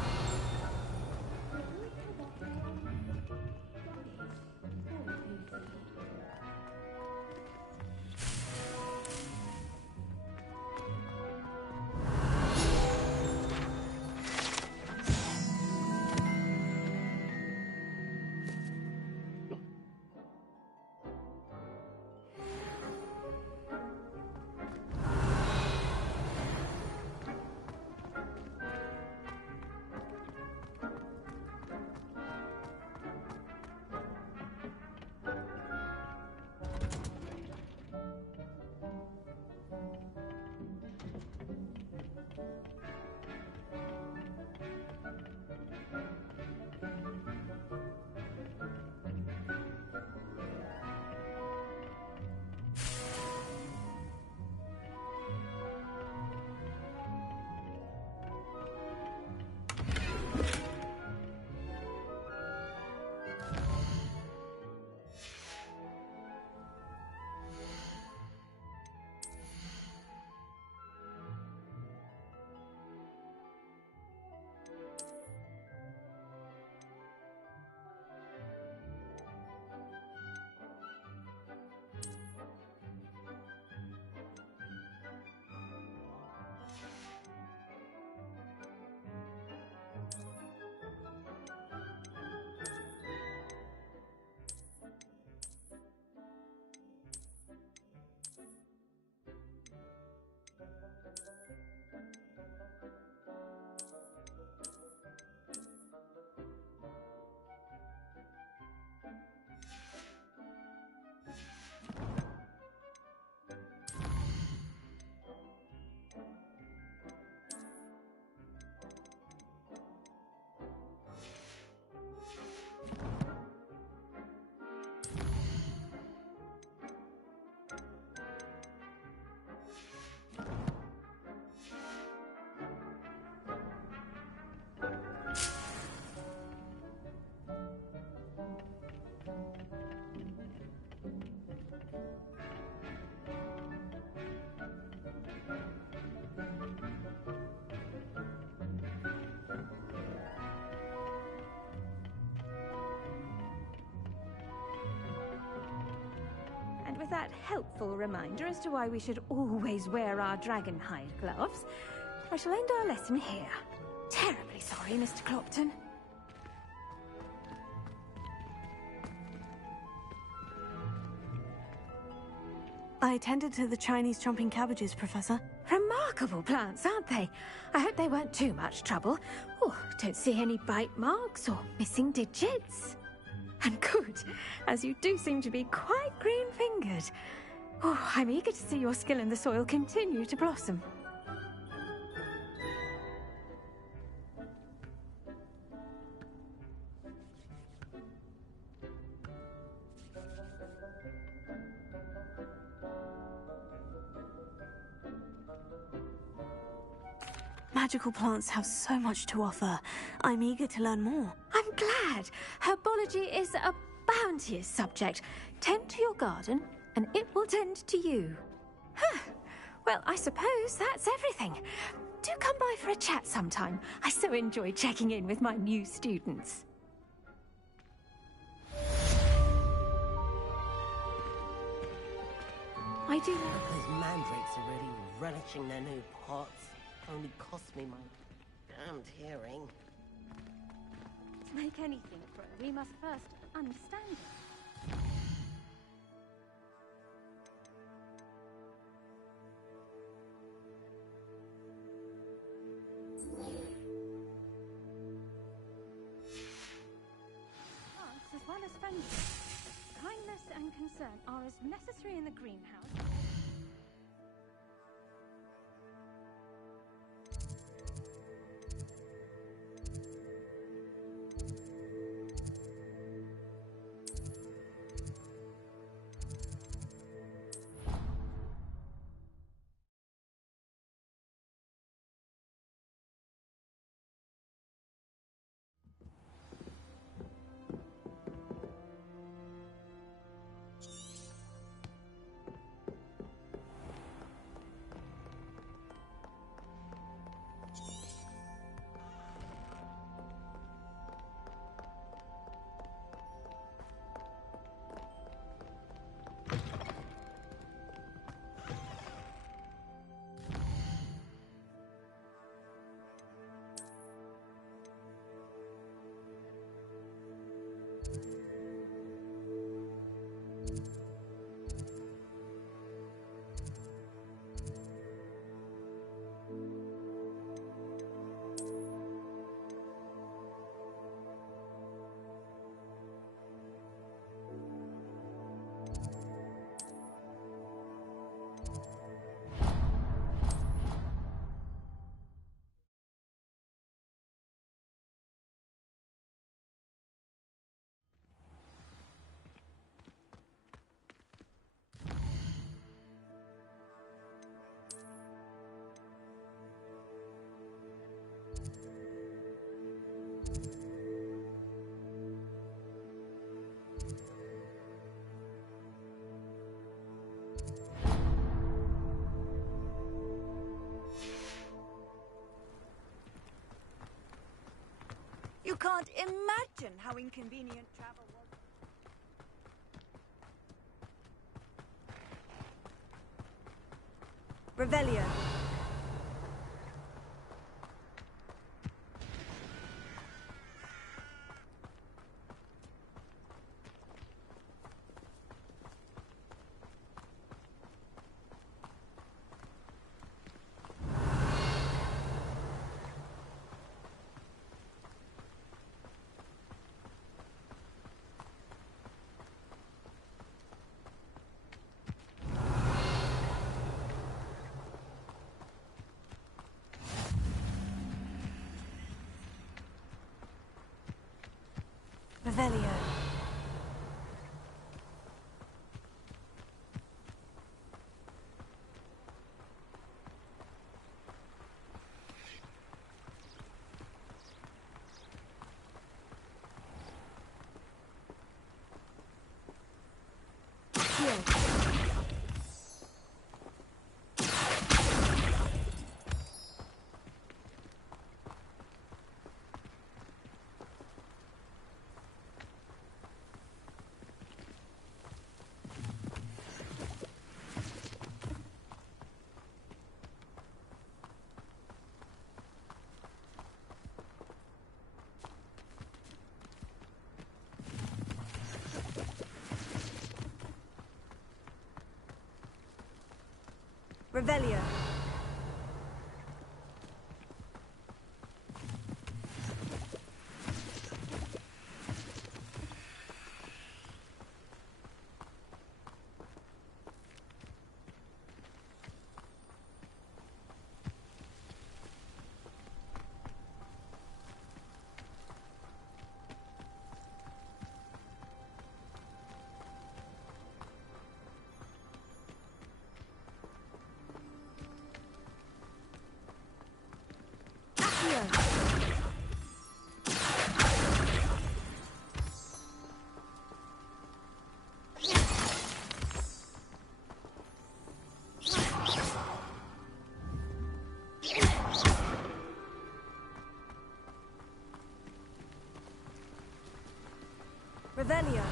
And with that helpful reminder as to why we should always wear our dragonhide gloves, I shall end our lesson here. Terribly sorry, Mr. Clopton. I attended to the Chinese chomping cabbages, Professor. Remarkable plants, aren't they? I hope they weren't too much trouble. Oh, don't see any bite marks or missing digits. And good, as you do seem to be quite green-fingered. Oh, I'm eager to see your skill in the soil continue to blossom. Magical plants have so much to offer. I'm eager to learn more. I'm glad. Herbology is a bounteous subject. Tend to your garden, and it will tend to you. Huh. Well, I suppose that's everything. Do come by for a chat sometime. I so enjoy checking in with my new students. I do know. Those mandrakes are really relishing their new pots. Only cost me my damned hearing. To make anything grow, we must first understand it. Plants as well as friendship, kindness and concern are as necessary in the greenhouse. You can't imagine how inconvenient travel was. Revelio. Revelio. Revelio. Revelio.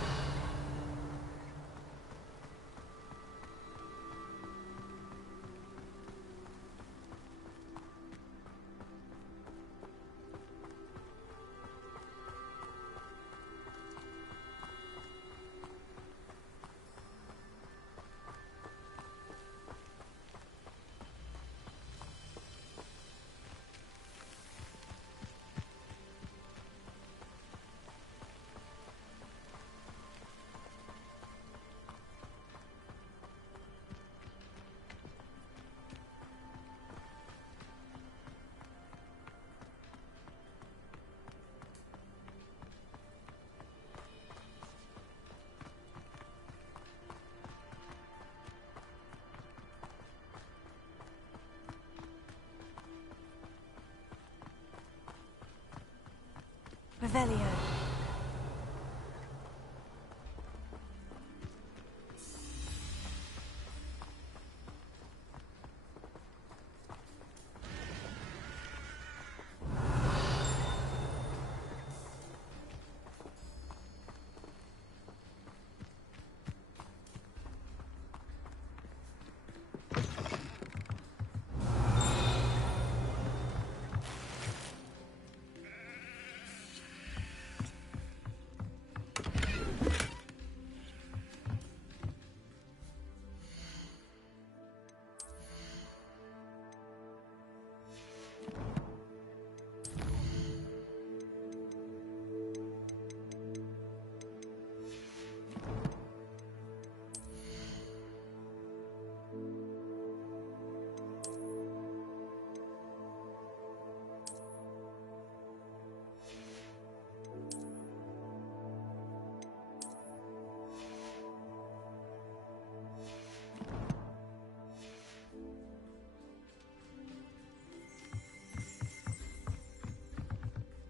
Revelio.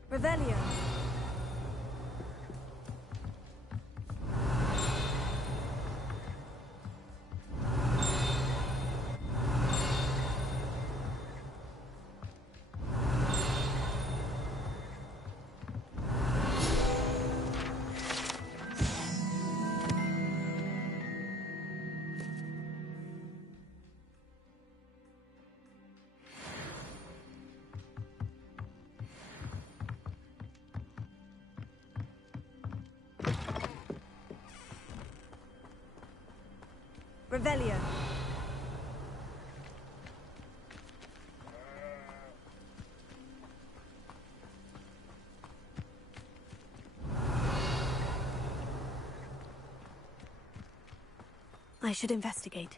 Revelio. Revelio. I should investigate.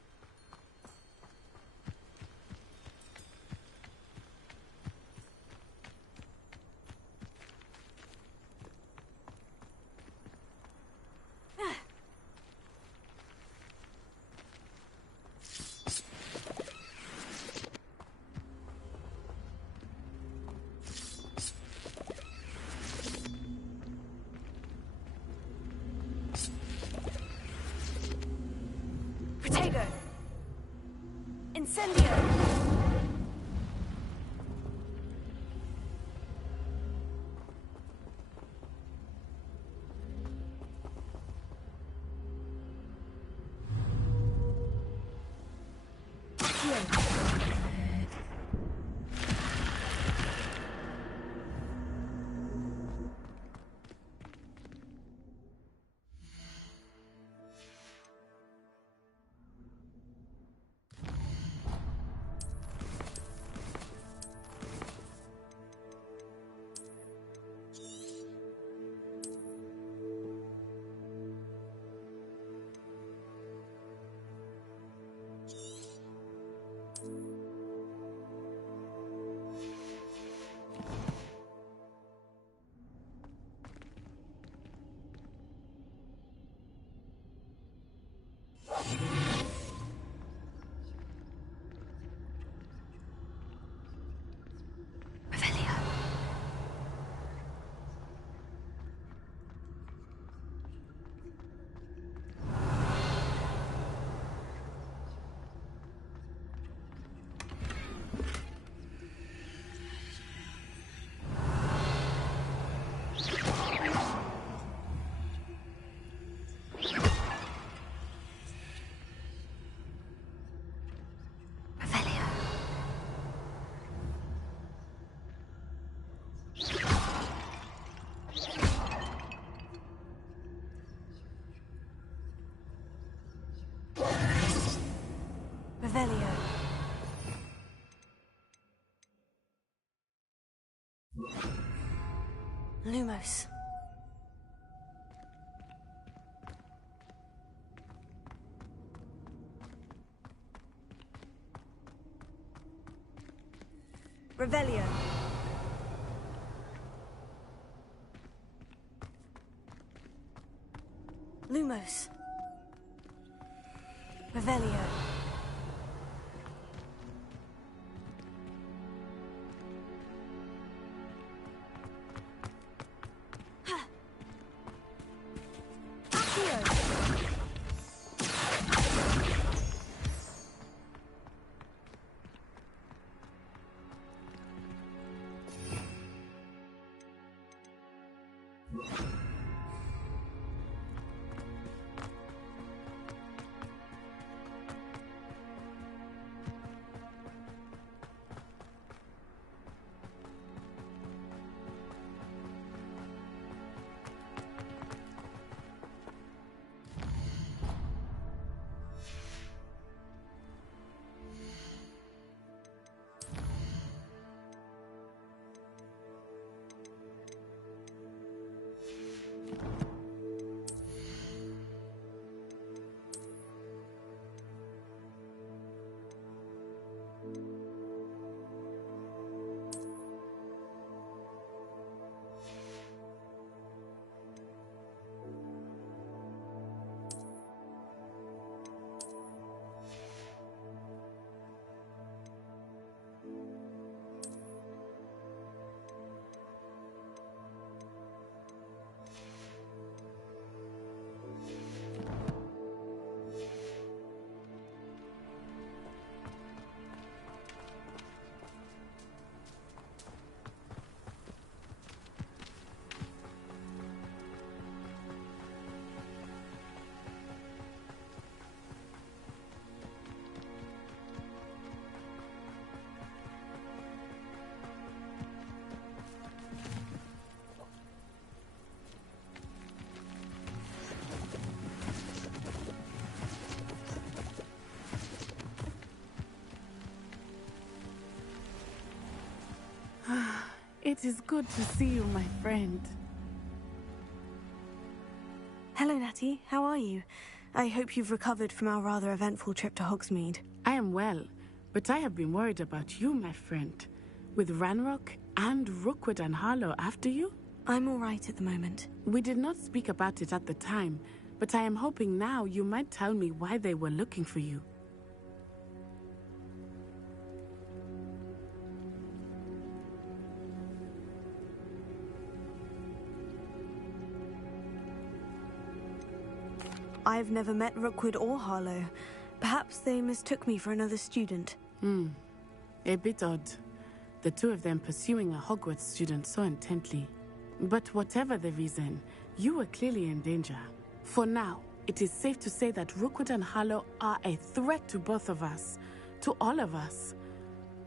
Protego! Incendio! Revelio. Lumos. Revelio. Lumos. Revelio. It is good to see you, my friend. Hello, Natty. How are you? I hope you've recovered from our rather eventful trip to Hogsmeade. I am well, but I have been worried about you, my friend. With Ranrock and Rookwood and Harlow after you? I'm all right at the moment. We did not speak about it at the time, but I am hoping now you might tell me why they were looking for you. I've never met Rookwood or Harlow. Perhaps they mistook me for another student. A bit odd. The two of them pursuing a Hogwarts student so intently. But whatever the reason, you were clearly in danger. For now, it is safe to say that Rookwood and Harlow are a threat to both of us. To all of us.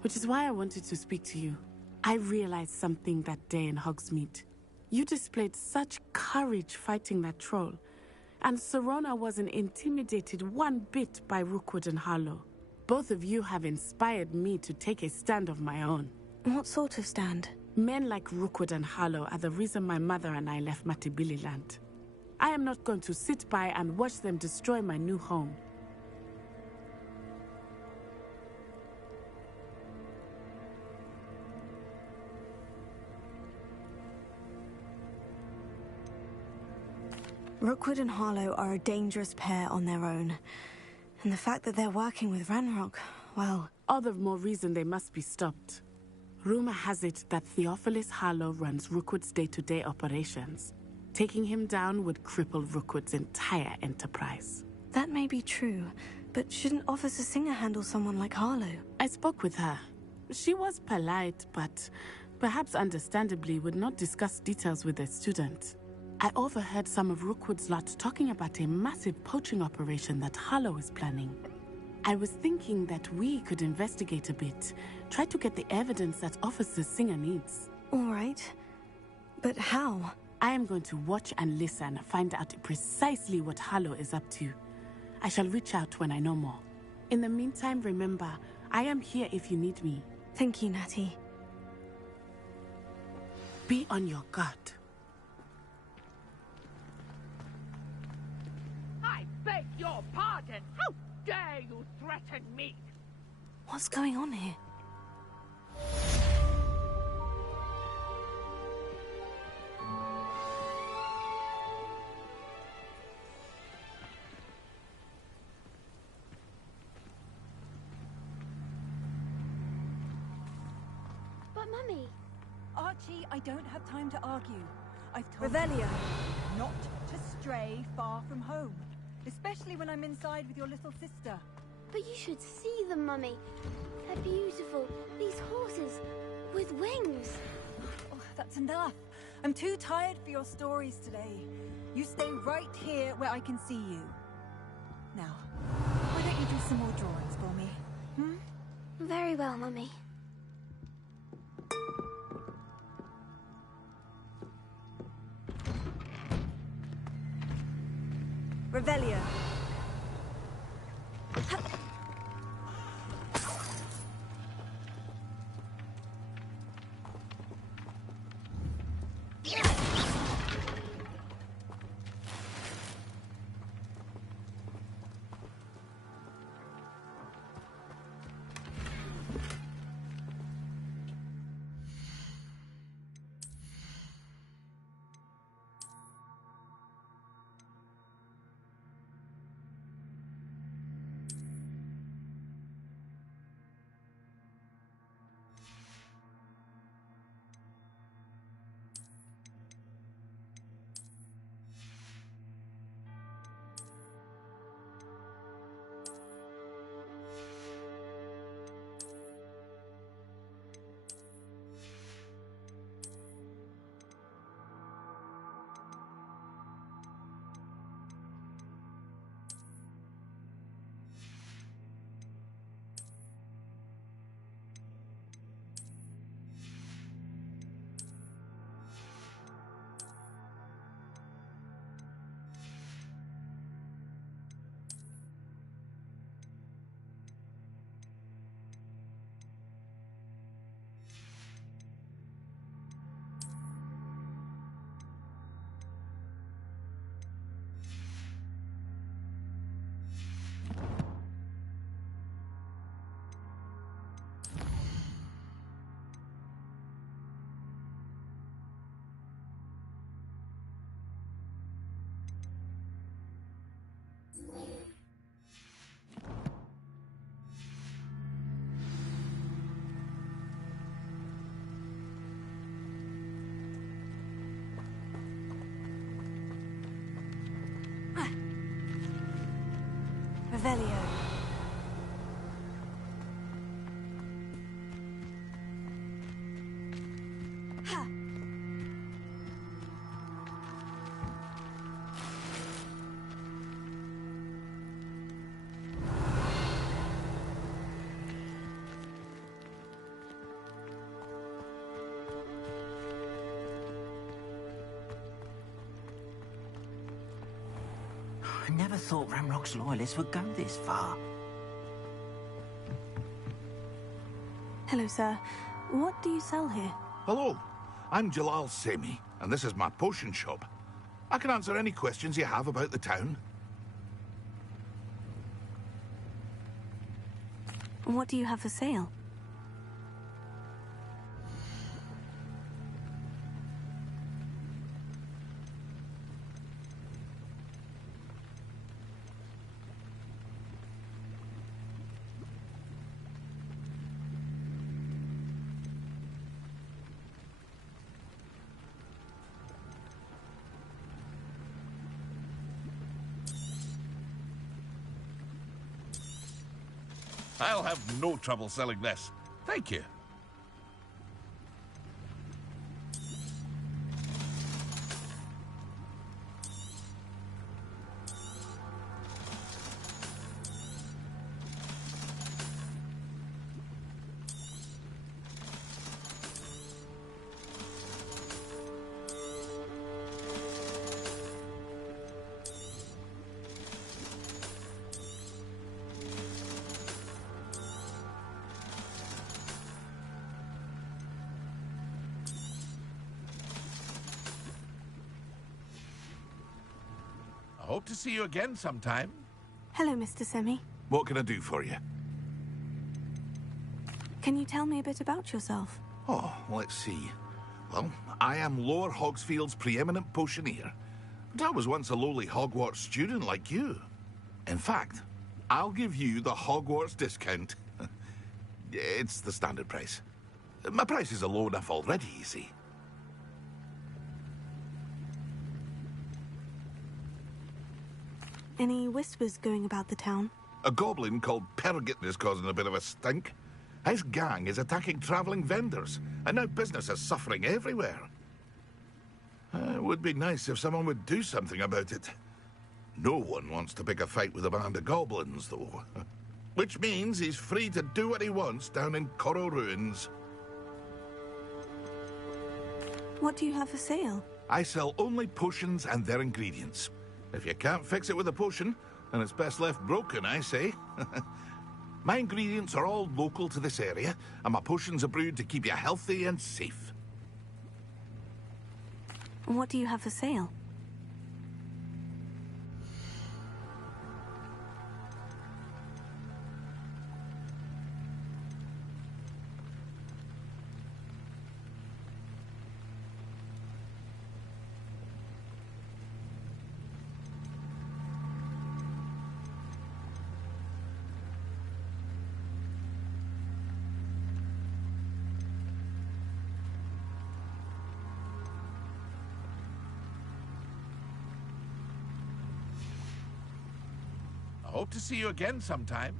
Which is why I wanted to speak to you. I realized something that day in Hogsmeade. You displayed such courage fighting that troll. And Serona wasn't intimidated one bit by Rookwood and Harlow. Both of you have inspired me to take a stand of my own. What sort of stand? Men like Rookwood and Harlow are the reason my mother and I left Matibili land. I am not going to sit by and watch them destroy my new home. Rookwood and Harlow are a dangerous pair on their own. And the fact that they're working with Ranrock, well... All the more reason they must be stopped. Rumor has it that Theophilus Harlow runs Rookwood's day-to-day operations. Taking him down would cripple Rookwood's entire enterprise. That may be true, but shouldn't Officer Singer handle someone like Harlow? I spoke with her. She was polite, but perhaps understandably would not discuss details with a student. I overheard some of Rookwood's lot talking about a massive poaching operation that Harlow is planning. I was thinking that we could investigate a bit, try to get the evidence that Officer Singer needs. All right. But how? I am going to watch and listen, find out precisely what Harlow is up to. I shall reach out when I know more. In the meantime, remember, I am here if you need me. Thank you, Natty. Be on your guard. I beg your pardon! How dare you threaten me? What's going on here? But Mummy... Archie, I don't have time to argue. I've told Revelio. you not to stray far from home. Especially when I'm inside with your little sister. But you should see them, Mummy. They're beautiful. These horses with wings. Oh, that's enough. I'm too tired for your stories today. You stay right here where I can see you. Now, why don't you do some more drawings for me? Very well, Mummy. Revelio. Revelio. Ha! I never thought Ramrock's loyalists would go this far. Hello, sir. What do you sell here? Hello, I'm Jalal Semi, and this is my potion shop. I can answer any questions you have about the town. What do you have for sale? I'll have no trouble selling this. Thank you. I hope to see you again sometime. Hello, Mr. Semi. What can I do for you? Can you tell me a bit about yourself? Oh, let's see. Well, I am Lower Hogsfield's preeminent potioneer. And I was once a lowly Hogwarts student like you. In fact, I'll give you the Hogwarts discount. It's the standard price. My prices are low enough already, you see. Any whispers going about the town? A goblin called Pergit is causing a bit of a stink. His gang is attacking travelling vendors, and now business is suffering everywhere. It would be nice if someone would do something about it. No one wants to pick a fight with a band of goblins, though. Which means he's free to do what he wants down in Coral Ruins. What do you have for sale? I sell only potions and their ingredients. If you can't fix it with a potion, then it's best left broken, I say. My ingredients are all local to this area, and my potions are brewed to keep you healthy and safe. What do you have for sale? I hope to see you again sometime.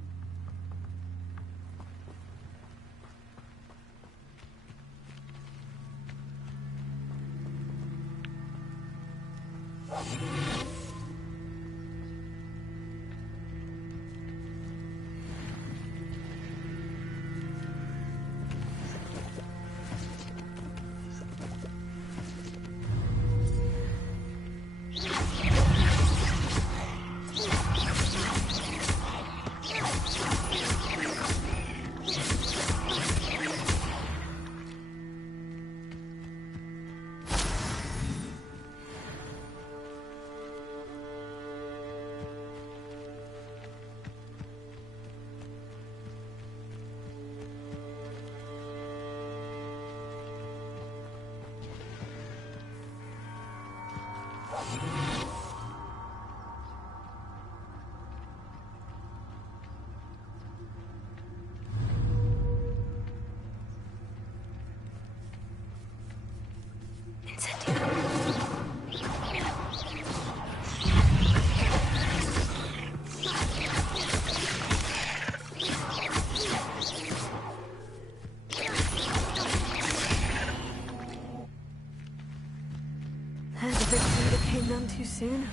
There's a victory that came none too soon.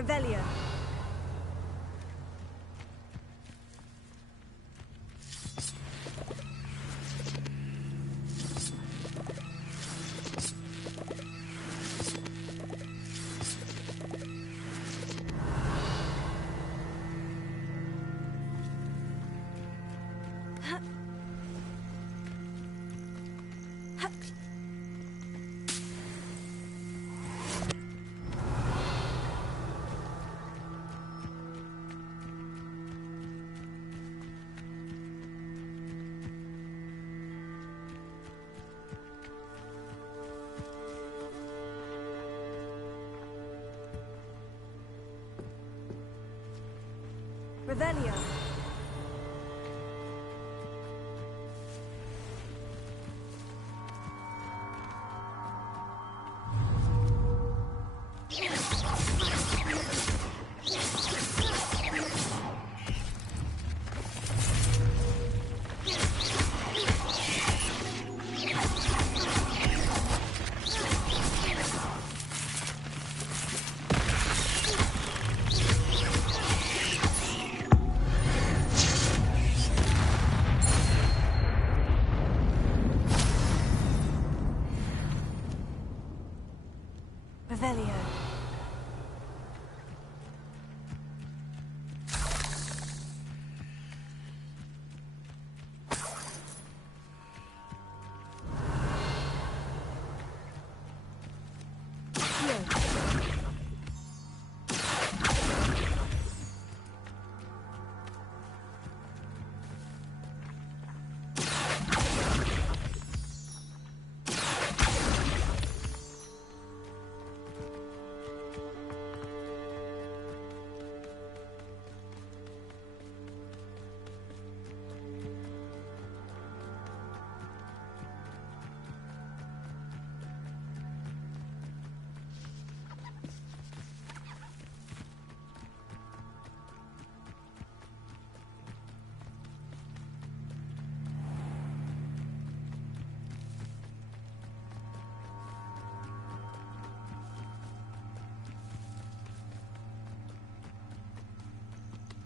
Revelio. Revelio.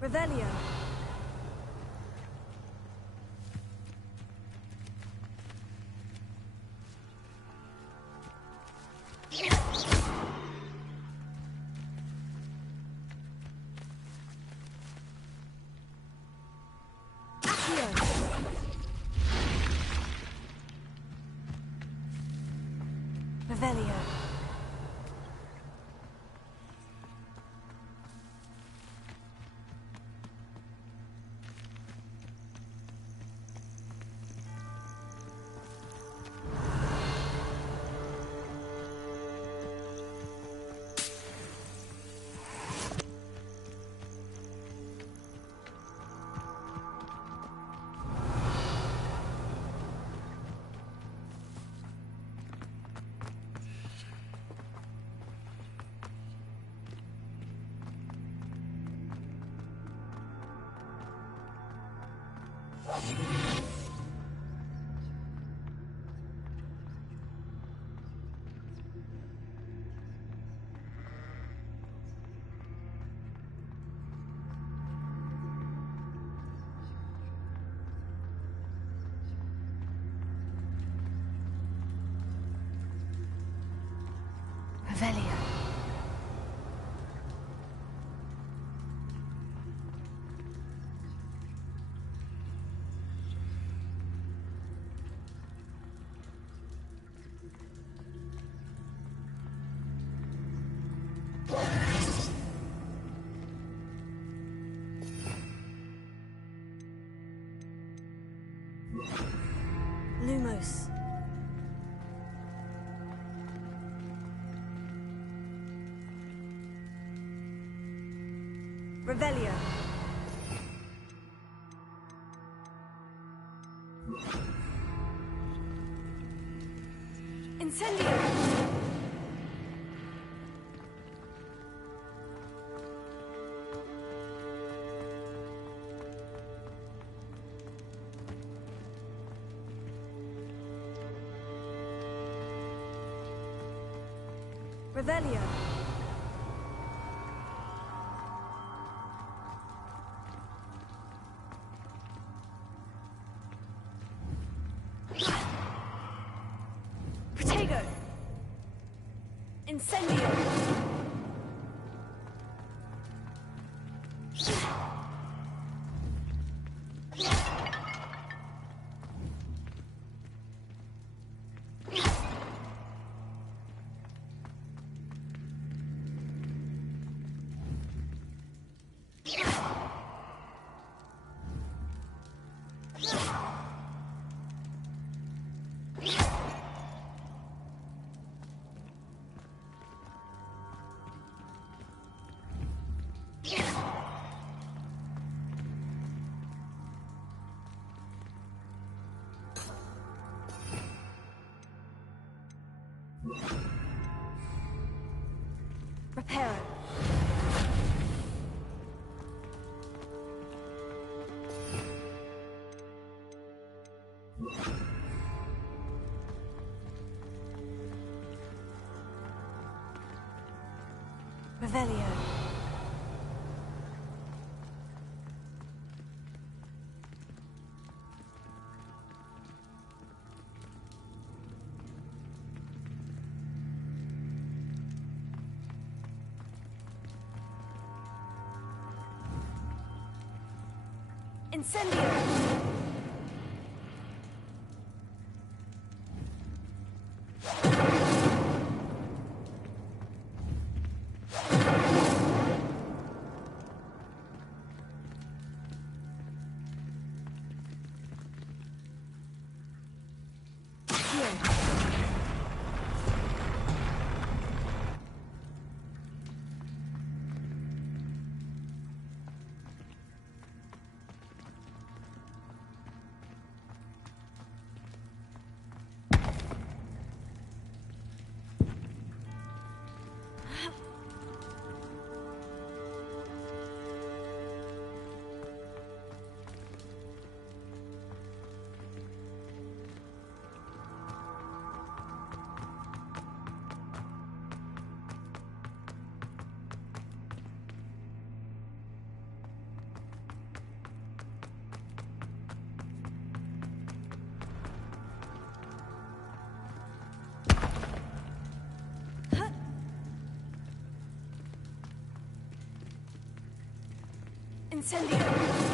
Revelio. Revelio. Revelio. Lumos. Revelio. Incendio. Revelio. Protego. Incendio. Reparo. Revelio. Incendio. Incendio!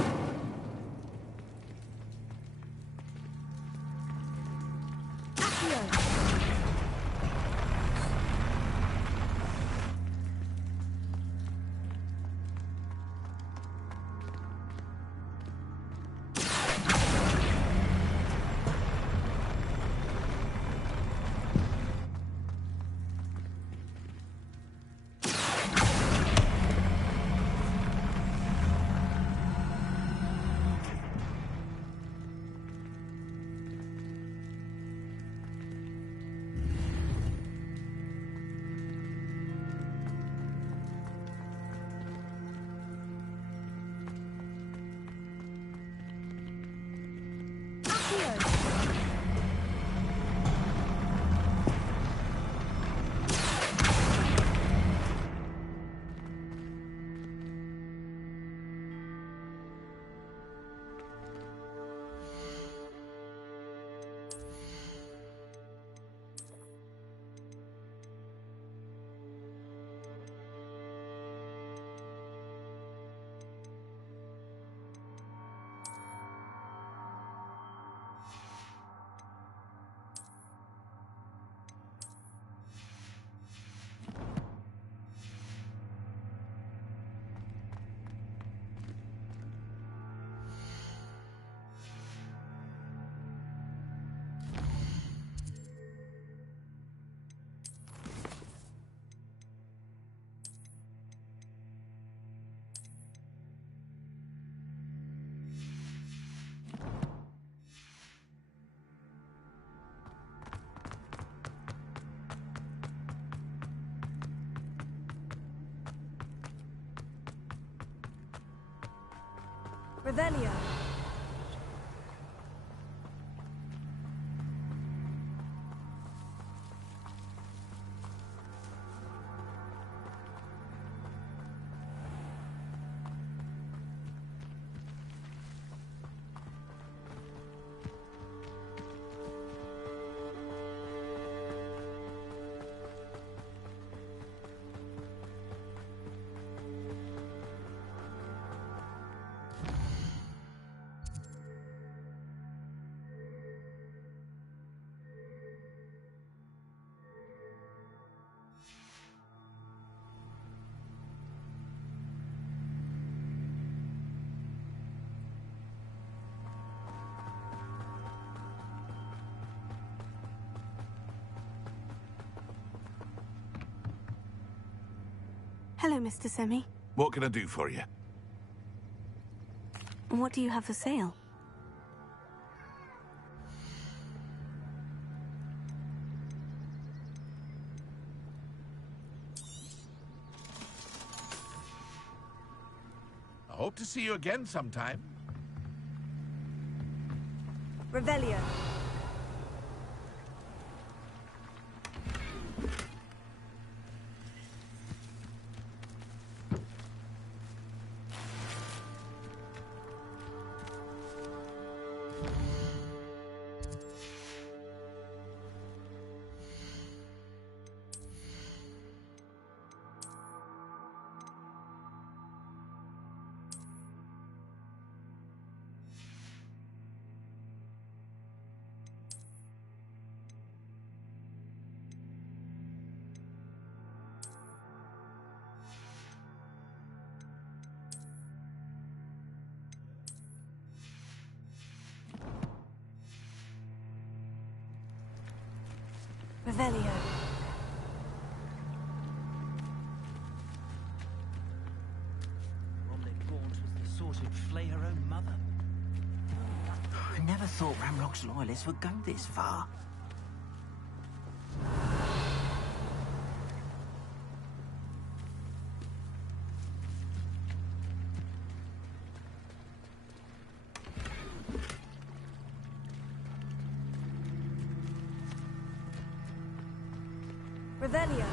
Revelio. Hello, Mr. Semi. What can I do for you? What do you have for sale? I hope to see you again sometime. Revelio. Revelio. Gaunt was the sort who'd flay her own mother. I never thought Ramrock's loyalists would go this far. Revelio.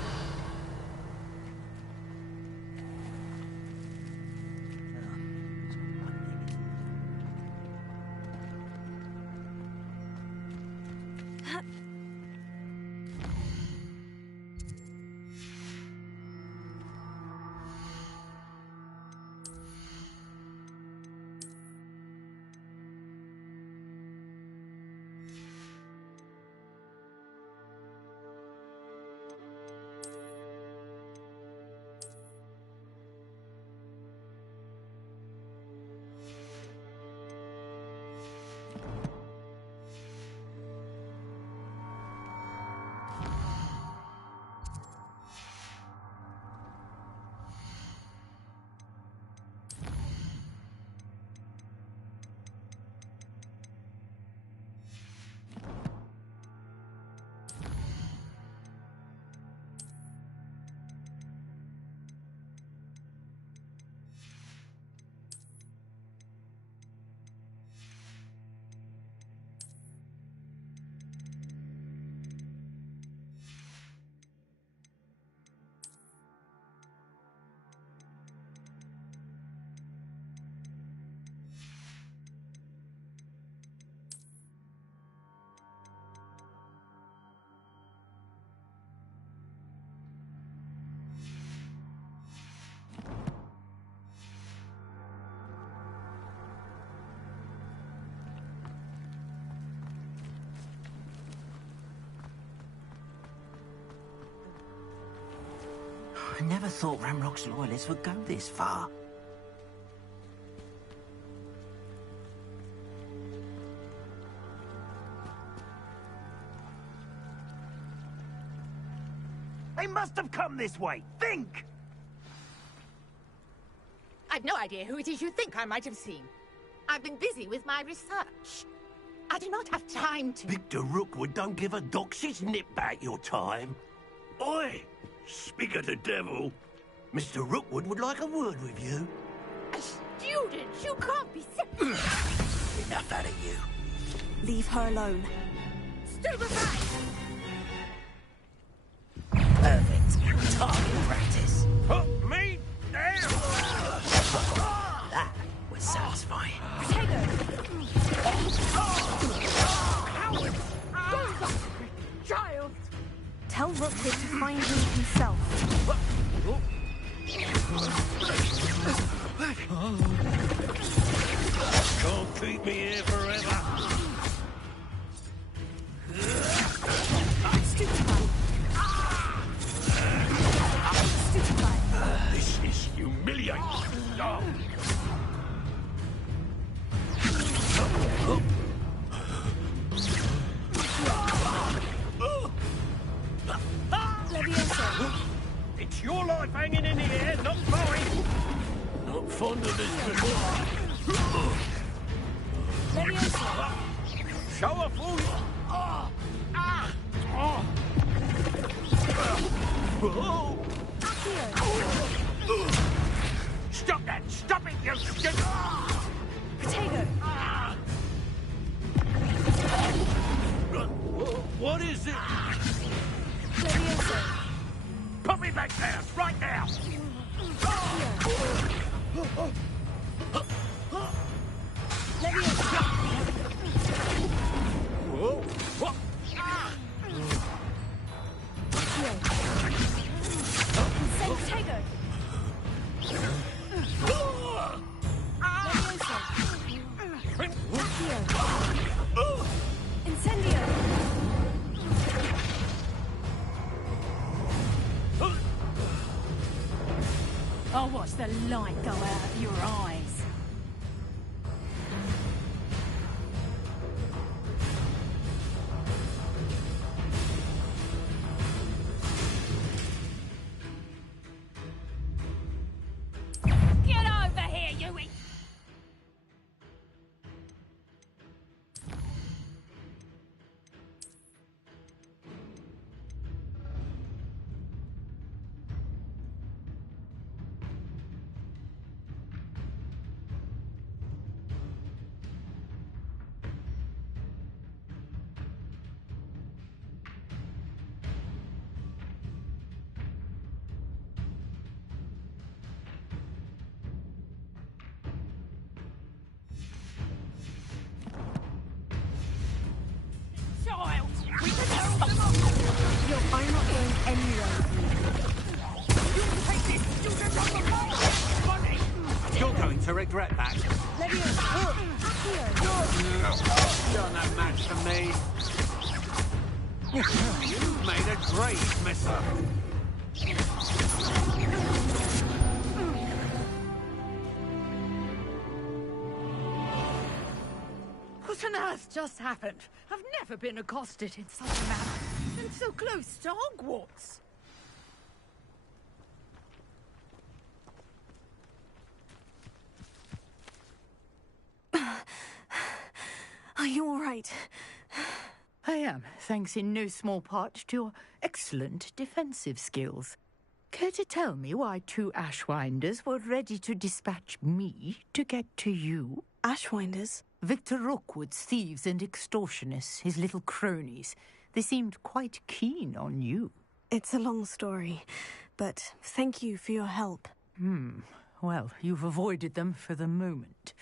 never thought Ramrock's loyalists would go this far. They must have come this way. Think! I've no idea who it is you think I might have seen. I've been busy with my research. I do not have time to... Victor Rookwood don't give a doxy's nip back your time. Oi! Speak of the devil. Mr. Rookwood would like a word with you. A student? You can't be... Enough out of you. Leave her alone. Stupefy! Perfect. Target practice. Put me down! That was satisfying. Child! Tell Rookwood to find me himself. Can't keep me here forever. This is humiliating. It's your life hanging in the air, not mine! Not fond of this before. Show off all Stop that! Stop it, you Potato! What is it? Put me back there, right now! Whoa! What? Potato! Incendio! I'll watch the light go out of your eyes. Get over here, you... Child! We can help them up! I'm not going anywhere. You take this student on the floor! Money! You're going to regret that. You're no match for me. You've made a great mess up. What on earth just happened? I've never been accosted in such a manner. And so close to Hogwarts. Are you all right? I am, thanks in no small part to your excellent defensive skills. Care to tell me why 2 Ashwinders were ready to dispatch me to get to you? Ashwinders? Victor Rookwood's thieves and extortionists, his little cronies. They seemed quite keen on you. It's a long story, but thank you for your help. Well, you've avoided them for the moment.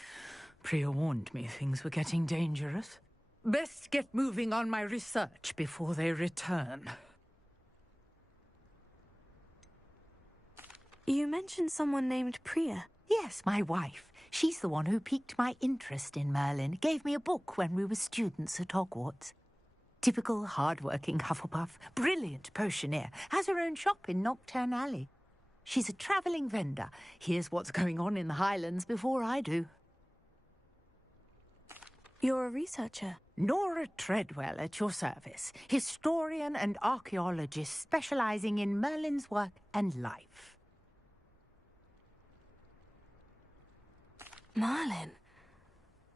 Priya warned me things were getting dangerous. Best get moving on my research before they return. You mentioned someone named Priya. Yes, my wife. She's the one who piqued my interest in Merlin. Gave me a book when we were students at Hogwarts. Typical hard-working Hufflepuff. Brilliant potioneer. Has her own shop in Knockturn Alley. She's a travelling vendor. Here's what's going on in the Highlands before I do. You're a researcher? Nora Treadwell at your service. Historian and archaeologist specialising in Merlin's work and life. Merlin?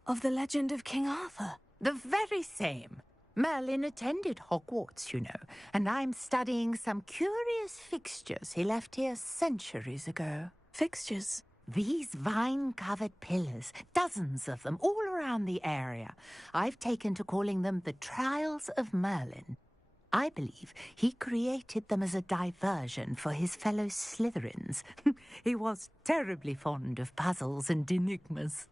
Of the legend of King Arthur? The very same. Merlin attended Hogwarts, you know, and I'm studying some curious fixtures he left here centuries ago. Fixtures? These vine-covered pillars, dozens of them, all around the area. I've taken to calling them the Trials of Merlin. I believe he created them as a diversion for his fellow Slytherins. He was terribly fond of puzzles and enigmas.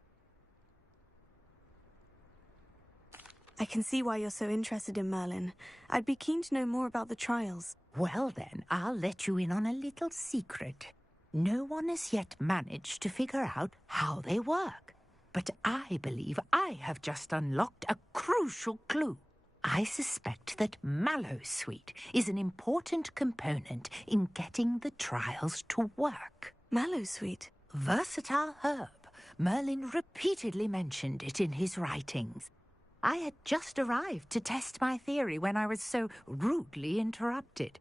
I can see why you're so interested in Merlin. I'd be keen to know more about the trials. Well then, I'll let you in on a little secret. No one has yet managed to figure out how they work. But I believe I have just unlocked a crucial clue. I suspect that Mallowsweet is an important component in getting the trials to work. Mallowsweet? Versatile herb. Merlin repeatedly mentioned it in his writings. I had just arrived to test my theory when I was so rudely interrupted.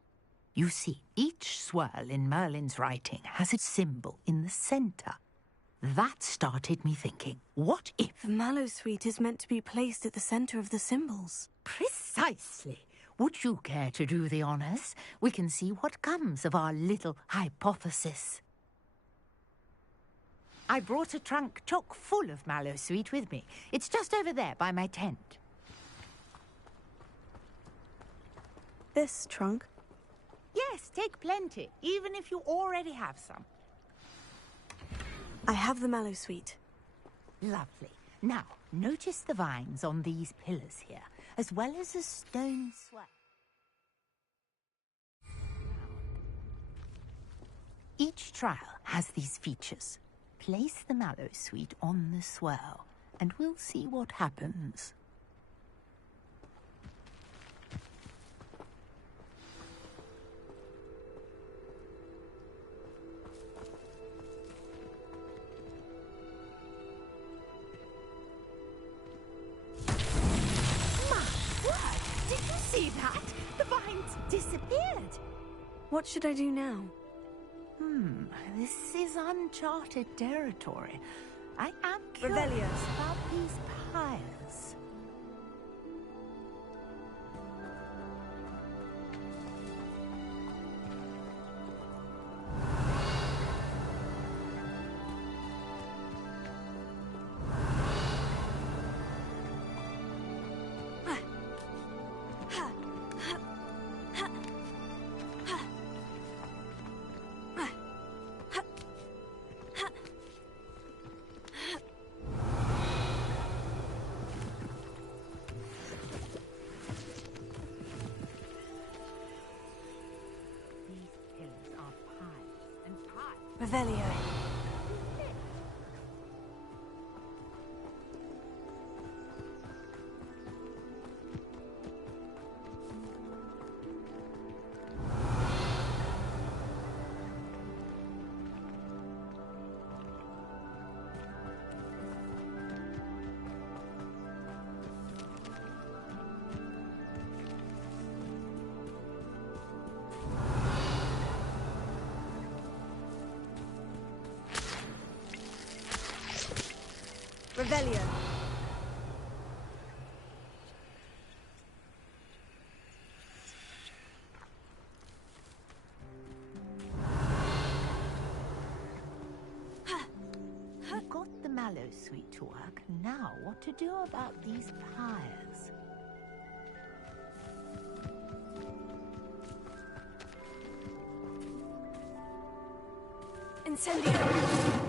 You see, each swirl in Merlin's writing has a symbol in the centre. That started me thinking, what if... The Mallowsweet is meant to be placed at the centre of the symbols. Precisely. Would you care to do the honours? We can see what comes of our little hypothesis. I brought a trunk chock full of Mallowsweet with me. It's just over there by my tent. This trunk? Yes, take plenty, even if you already have some. I have the Mallowsweet. Lovely. Now, notice the vines on these pillars here, as well as a stone swell. Each trial has these features. Place the Mallowsweet on the swell, and we'll see what happens. Did you see that? The vines disappeared. What should I do now? This is uncharted territory. I am curious Revelio. about these pyres. Revelio. Revelio. We got the Mallowsweet to work. Now, what to do about these pyres? Incendio.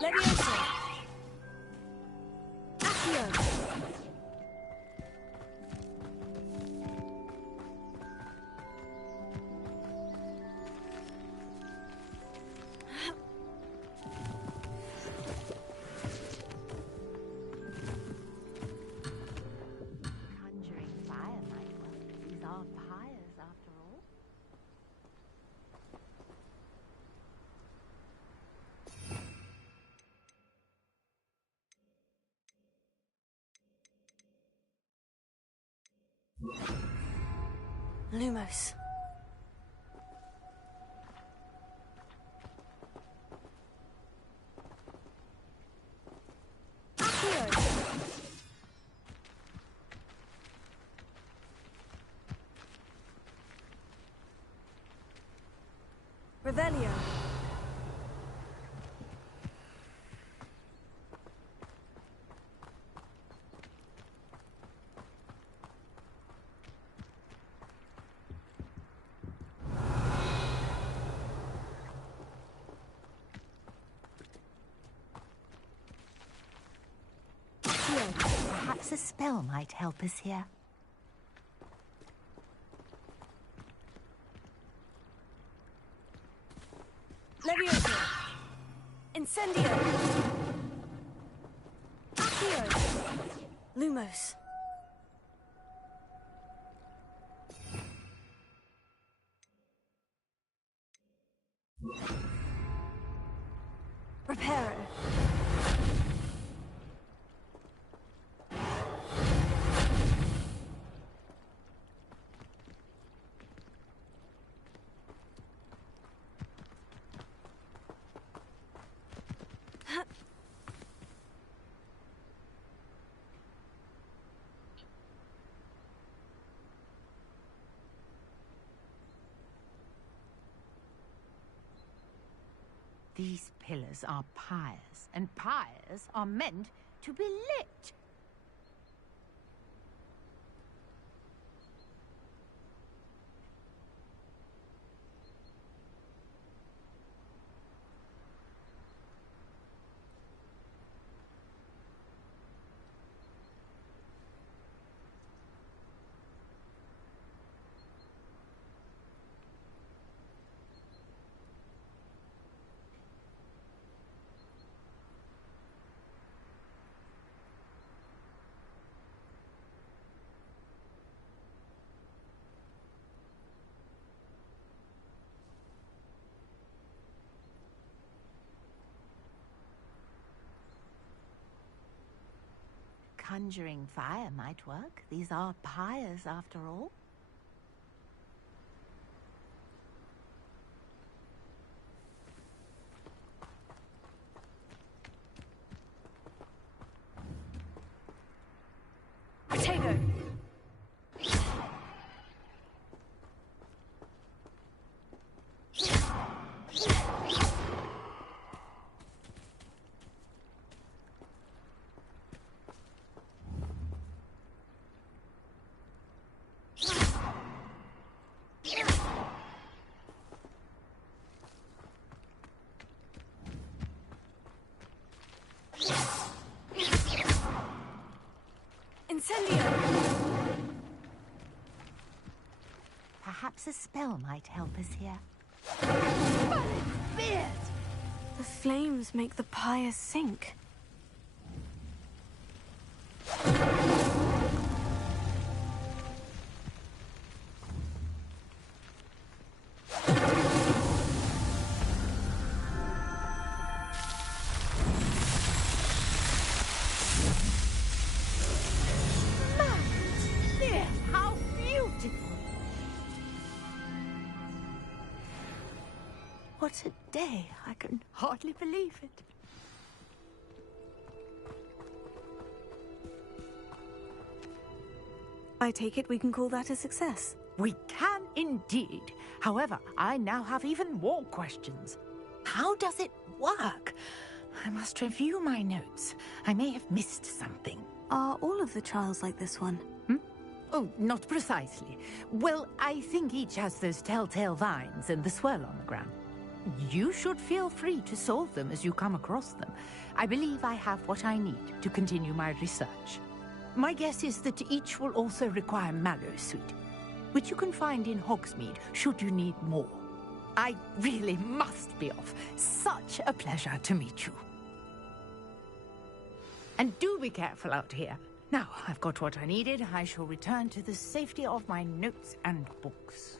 Levioso. Accio. Lumos. Revelio. Perhaps a spell might help us here. Levioso. Incendio. Accio. Lumos. Reparo. These pillars are pyres, and pyres are meant to be lit. Conjuring fire might work. These are pyres, after all. Potato. Incendio. Perhaps a spell might help us here. The flames make the pyre sink. How beautiful! What a day! I can hardly believe it. I take it we can call that a success. We can indeed. However, I now have even more questions. How does it work? I must review my notes. I may have missed something. Are all of the trials like this one? Oh, not precisely. Well, I think each has those telltale vines and the swirl on the ground. You should feel free to solve them as you come across them. I believe I have what I need to continue my research. My guess is that each will also require mallow sweet, which you can find in Hogsmeade should you need more. I really must be off. Such a pleasure to meet you. And do be careful out here. Now, I've got what I needed. I shall return to the safety of my notes and books.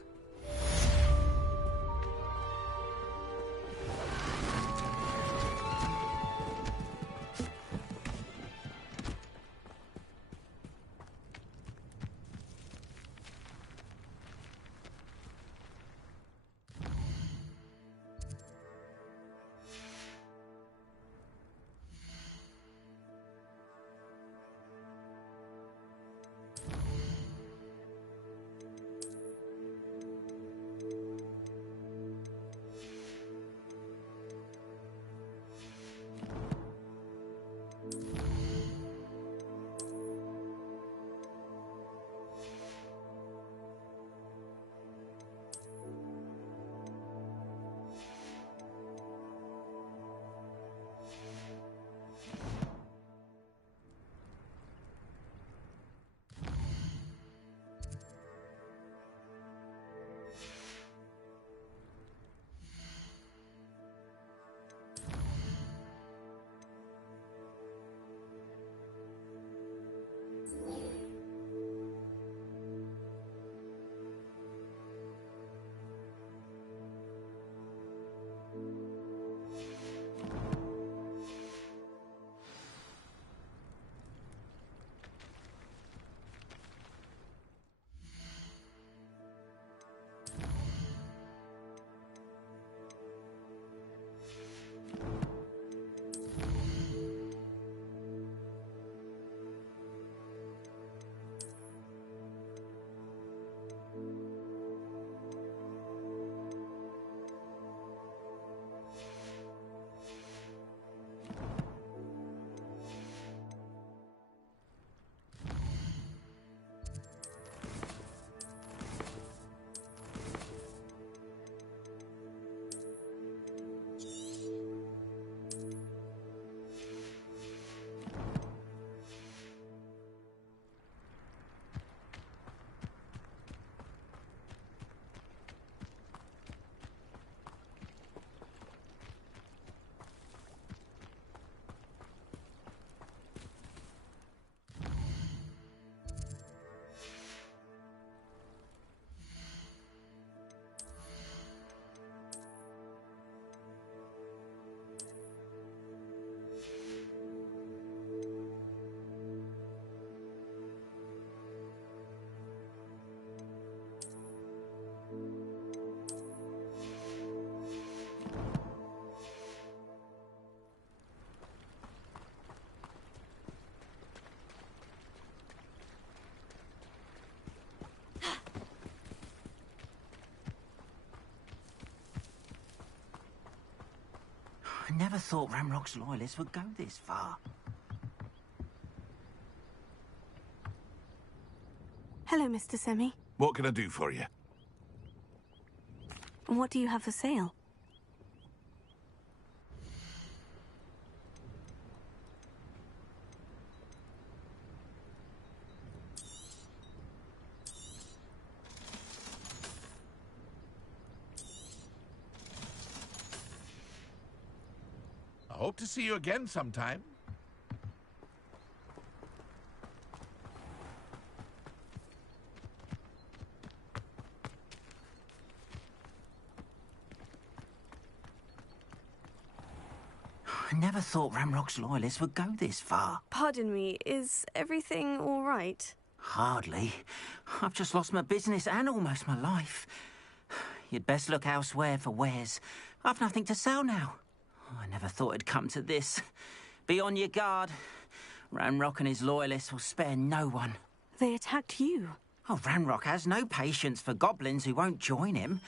I never thought Ramrock's loyalists would go this far. Hello, Mr. Semi. What can I do for you? And what do you have for sale? I hope to see you again sometime. I never thought Ramrock's loyalists would go this far. Pardon me, is everything all right? Hardly. I've just lost my business and almost my life. You'd best look elsewhere for wares. I've nothing to sell now. I never thought it'd come to this. Be on your guard. Ranrock and his loyalists will spare no one. They attacked you. Oh, Ranrock has no patience for goblins who won't join him.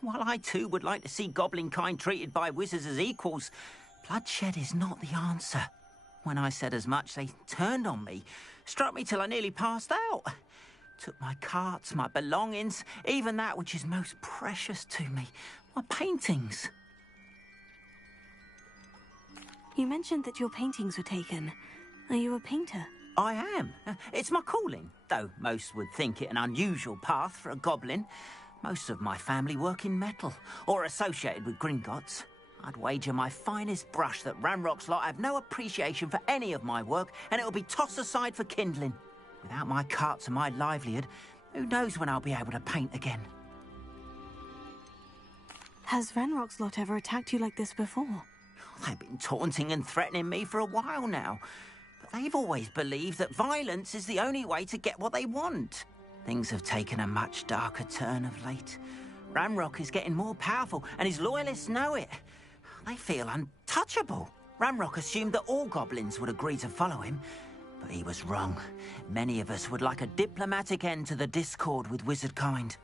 While I too would like to see goblin kind treated by wizards as equals, bloodshed is not the answer. When I said as much, they turned on me, struck me till I nearly passed out. Took my carts, my belongings, even that which is most precious to me, my paintings. You mentioned that your paintings were taken. Are you a painter? I am. It's my calling, though most would think it an unusual path for a goblin. Most of my family work in metal, or associated with Gringotts. I'd wager my finest brush that Ranrock's lot have no appreciation for any of my work, and it'll be tossed aside for kindling. Without my carts and my livelihood, who knows when I'll be able to paint again? Has Ranrock's lot ever attacked you like this before? They've been taunting and threatening me for a while now. But they've always believed that violence is the only way to get what they want. Things have taken a much darker turn of late. Ranrock is getting more powerful, and his loyalists know it. They feel untouchable. Ranrock assumed that all goblins would agree to follow him, but he was wrong. Many of us would like a diplomatic end to the discord with wizard kind.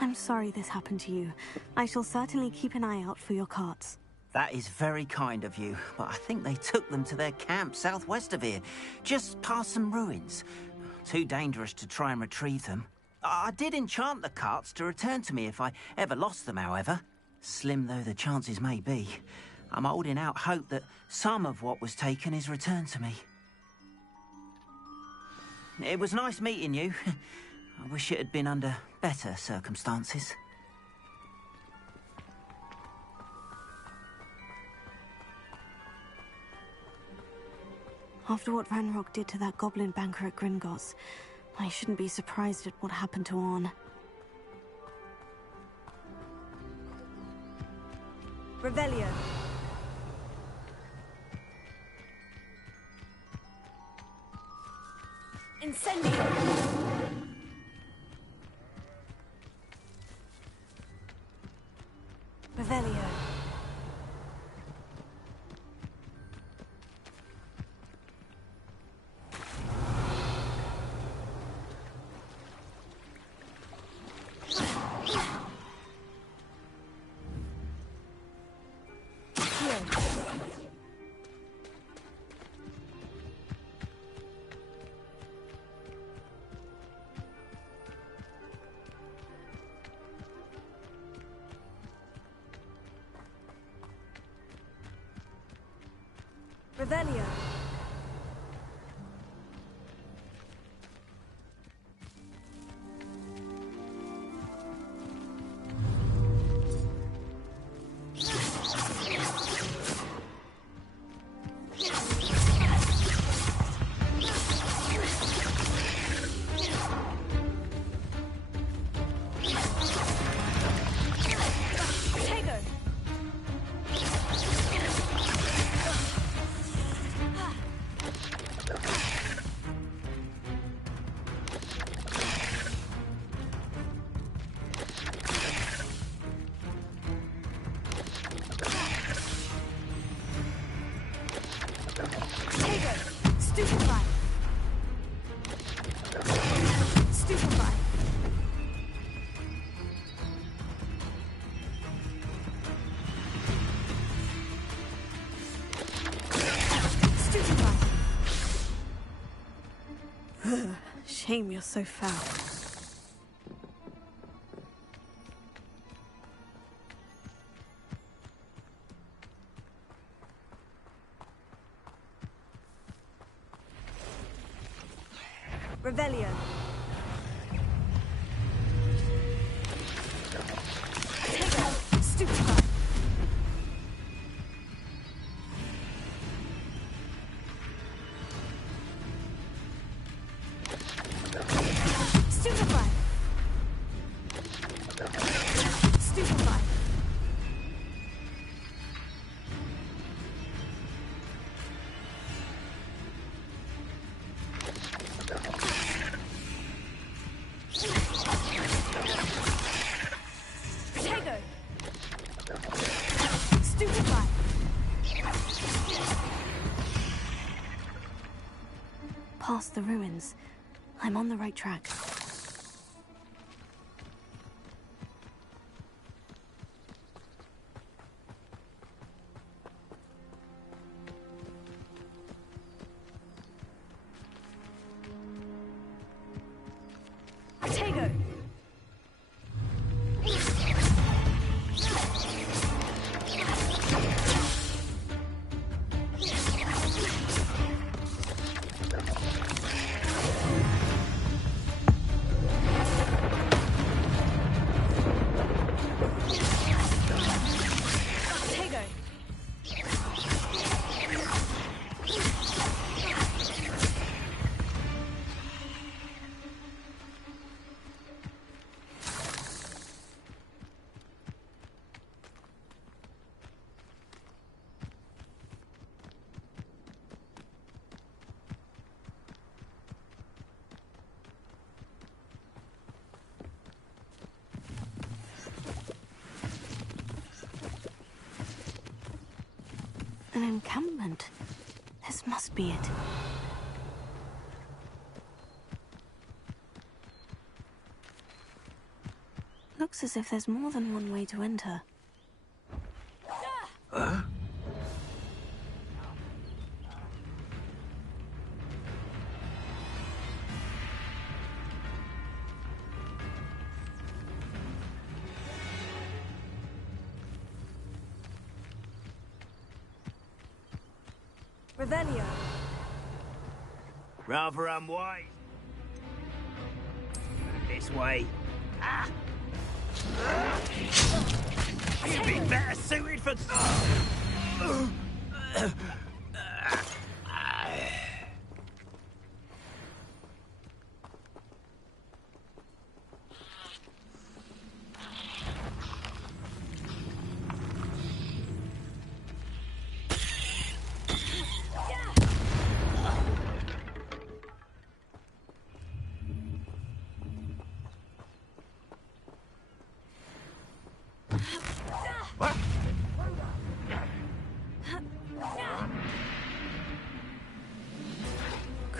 I'm sorry this happened to you. I shall certainly keep an eye out for your carts. That is very kind of you, but I think they took them to their camp southwest of here, just past some ruins. Too dangerous to try and retrieve them. I did enchant the carts to return to me if I ever lost them, however. Slim though the chances may be, I'm holding out hope that some of what was taken is returned to me. It was nice meeting you. I wish it had been under better circumstances. After what Ranrock did to that goblin banker at Gringotts, I shouldn't be surprised at what happened to Orn. Revelio. Incendio. Revelio. Revelio. Shame you're so foul. Revelio. Stupefy. Stupefy. Stupefy. Protego. Stupefy. Past the ruins. I'm on the right track. Protego. An encampment. This must be it. Looks as if there's more than one way to enter. Revelio. Rather unwise. This way. Ah! You'd be better suited for...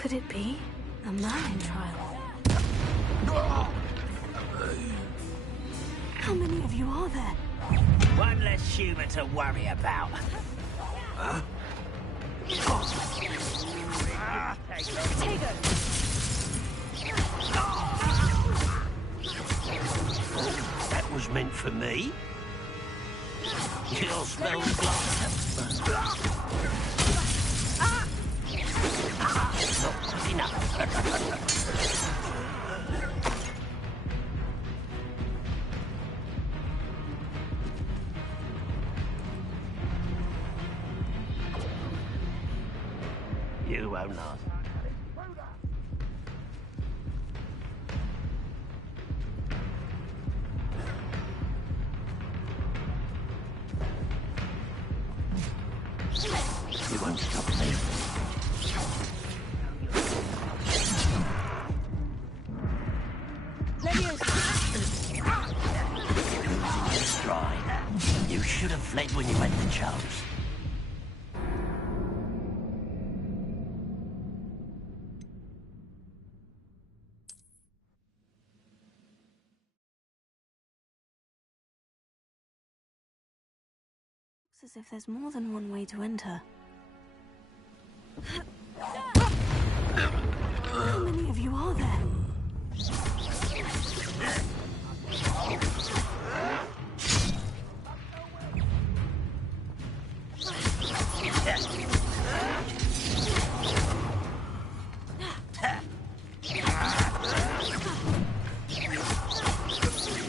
Could it be a Merlin trial? How many of you are there? One less human to worry about. That was meant for me. You'll smell blood. Not enough. You won't last. You won't stop me. Losing your stride. You should have fled when you had the chance. Looks as if there's more than one way to enter. How many of you are there?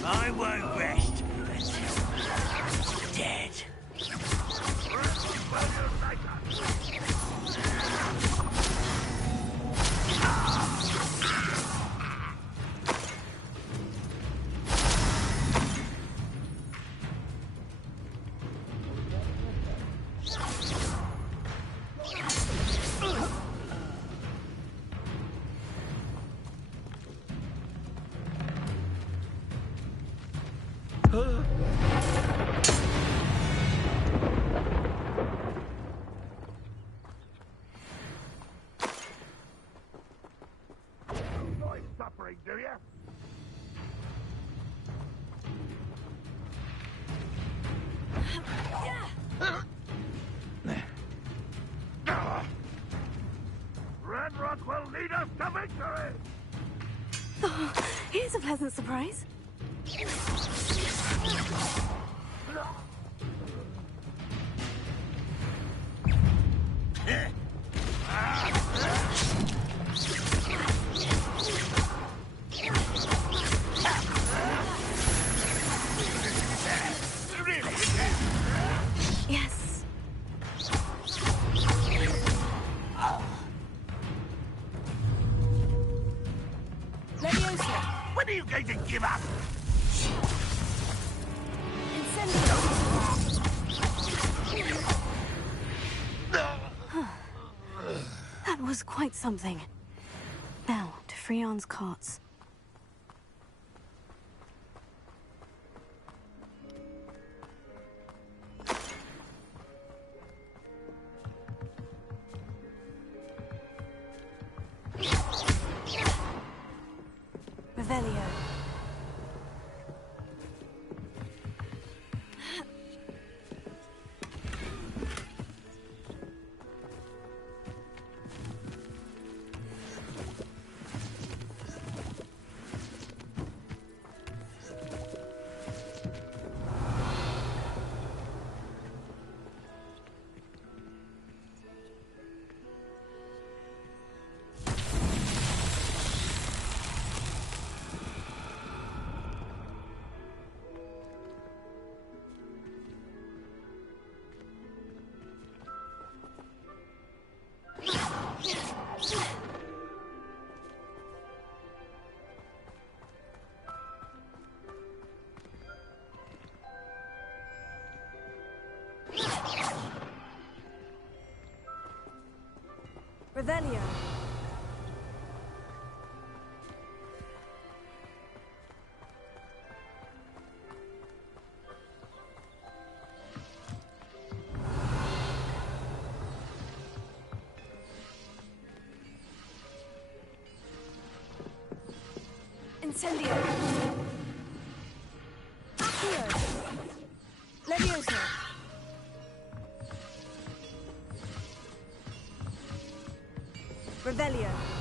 I won't rest. Dead. Suffering, do you? Ranrock will lead us to victory! Oh, here's a pleasant surprise. Yes. When are you going to give up? That was quite something. Now, to Freon's carts. Revelio. Revelio. Incendio. Accio. Levioso. Revelio.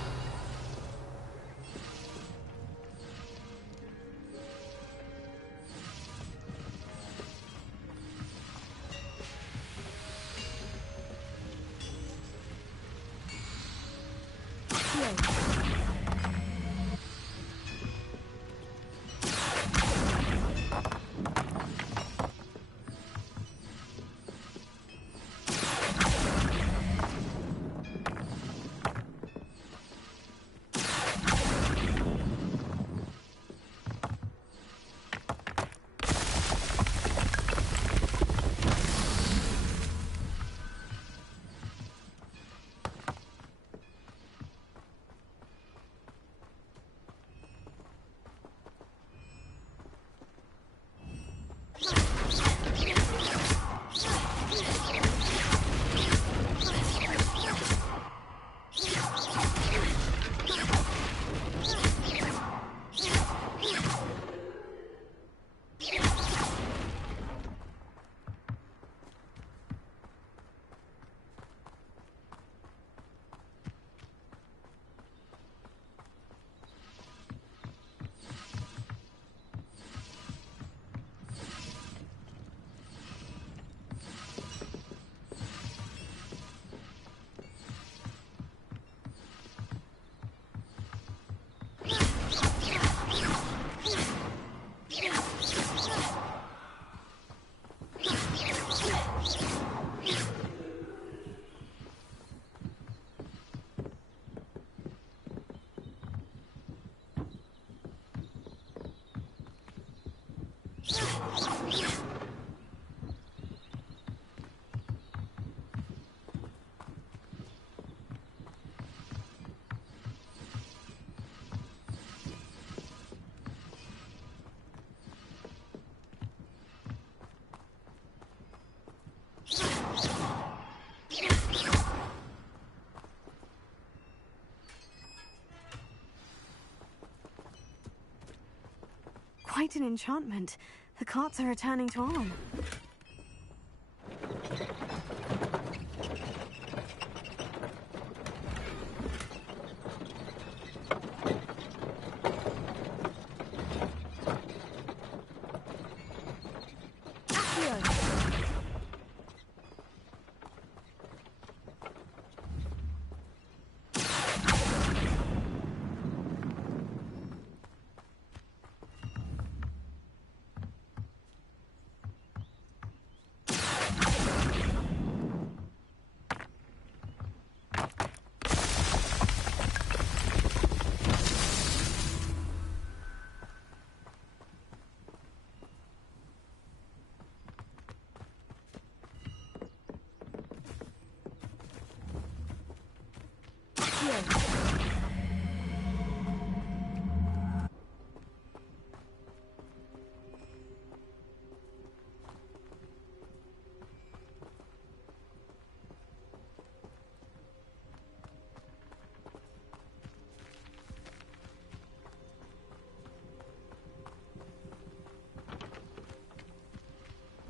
Quite an enchantment. The carts are returning to Arm.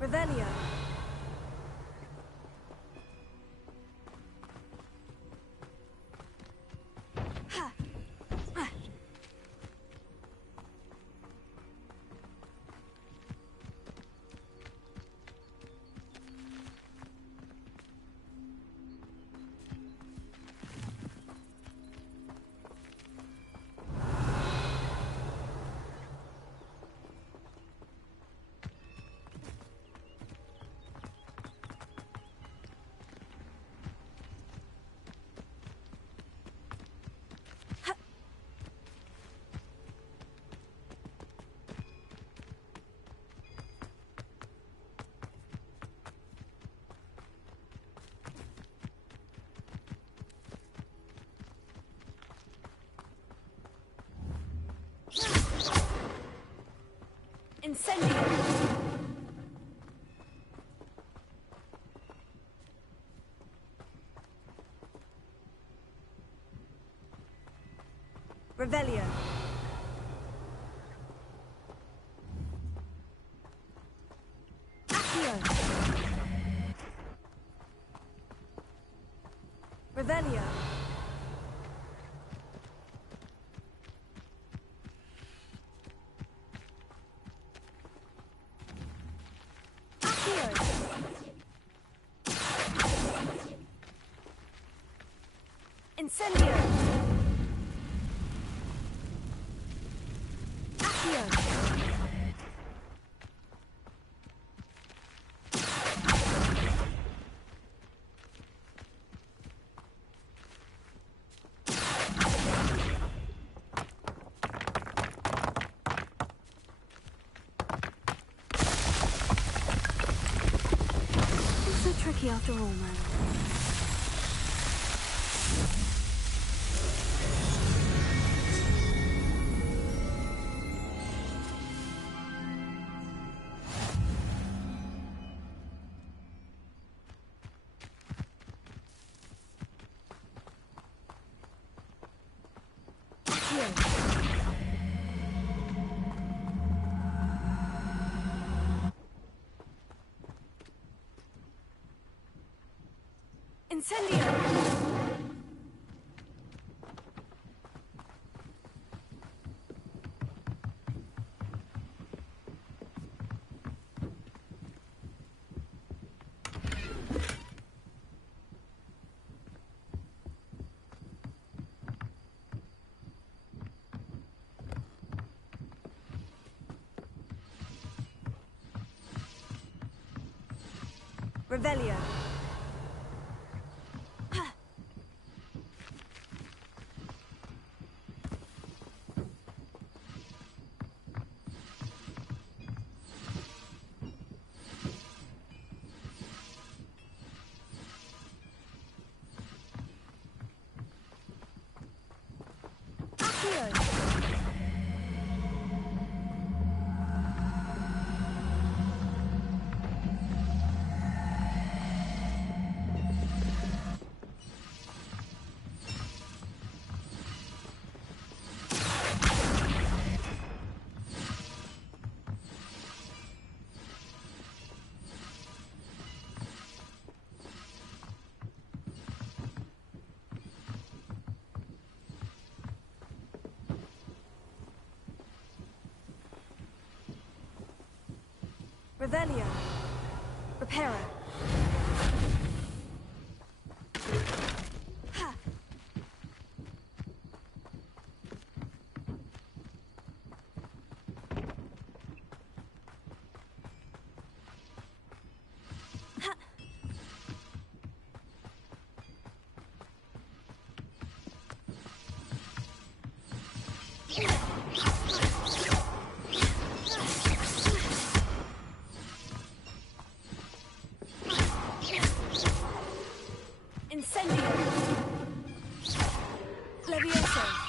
Revelio. Incendio! Revelio. Revelio. Incendio! Accio! It's so tricky after all, man. Incendio! Revelio. Revelio. Reparo. Incendio! Levioso!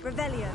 Revelio.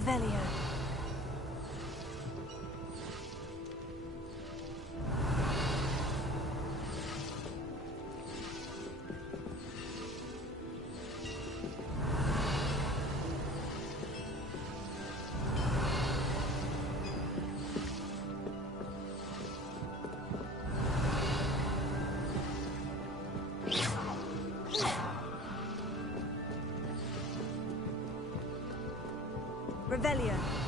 Revelio. Revelio.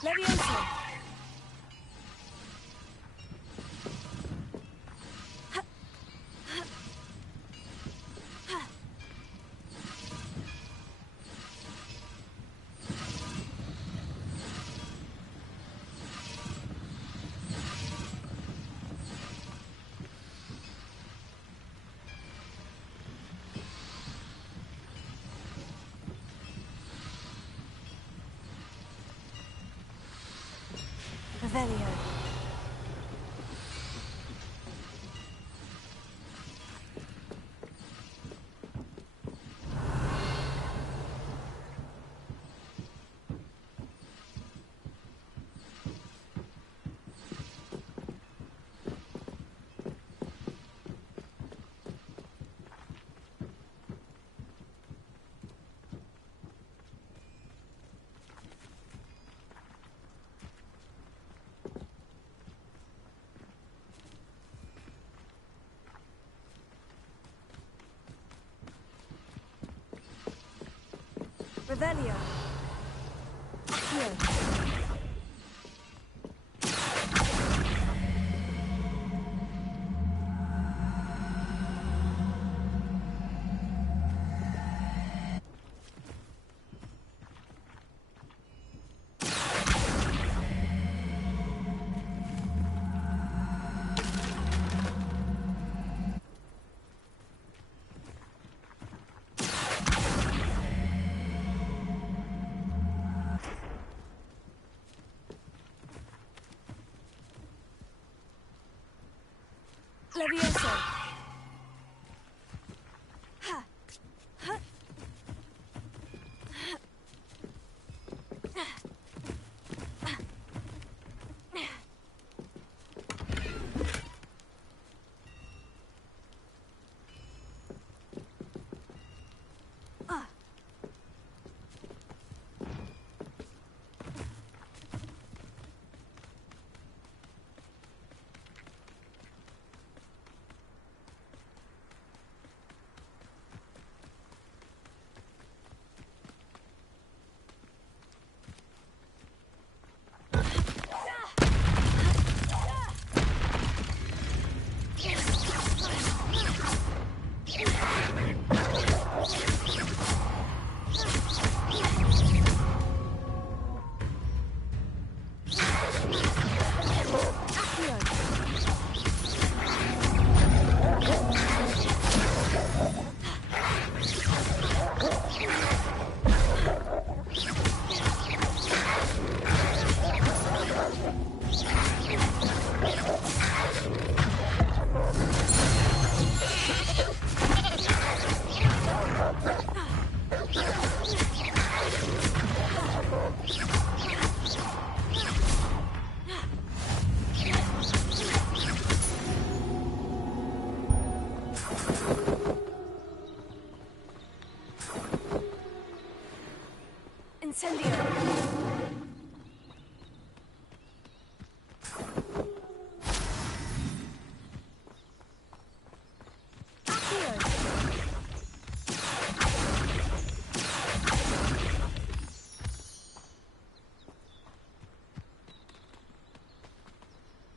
Levioso. Revelio. Revelio. Here. Levioso. Ha. Ha. Incendio!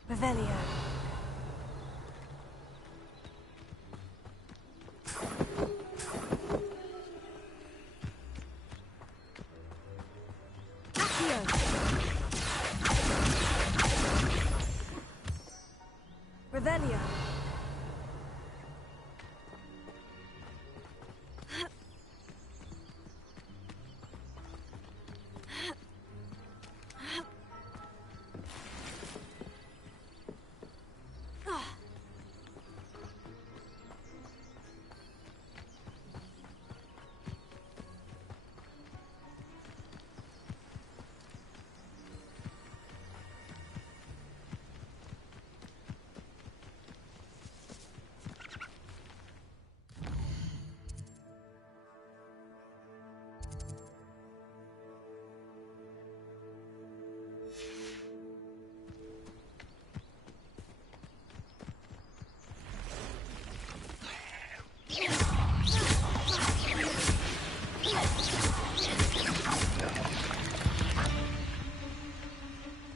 Revelio. Revelio.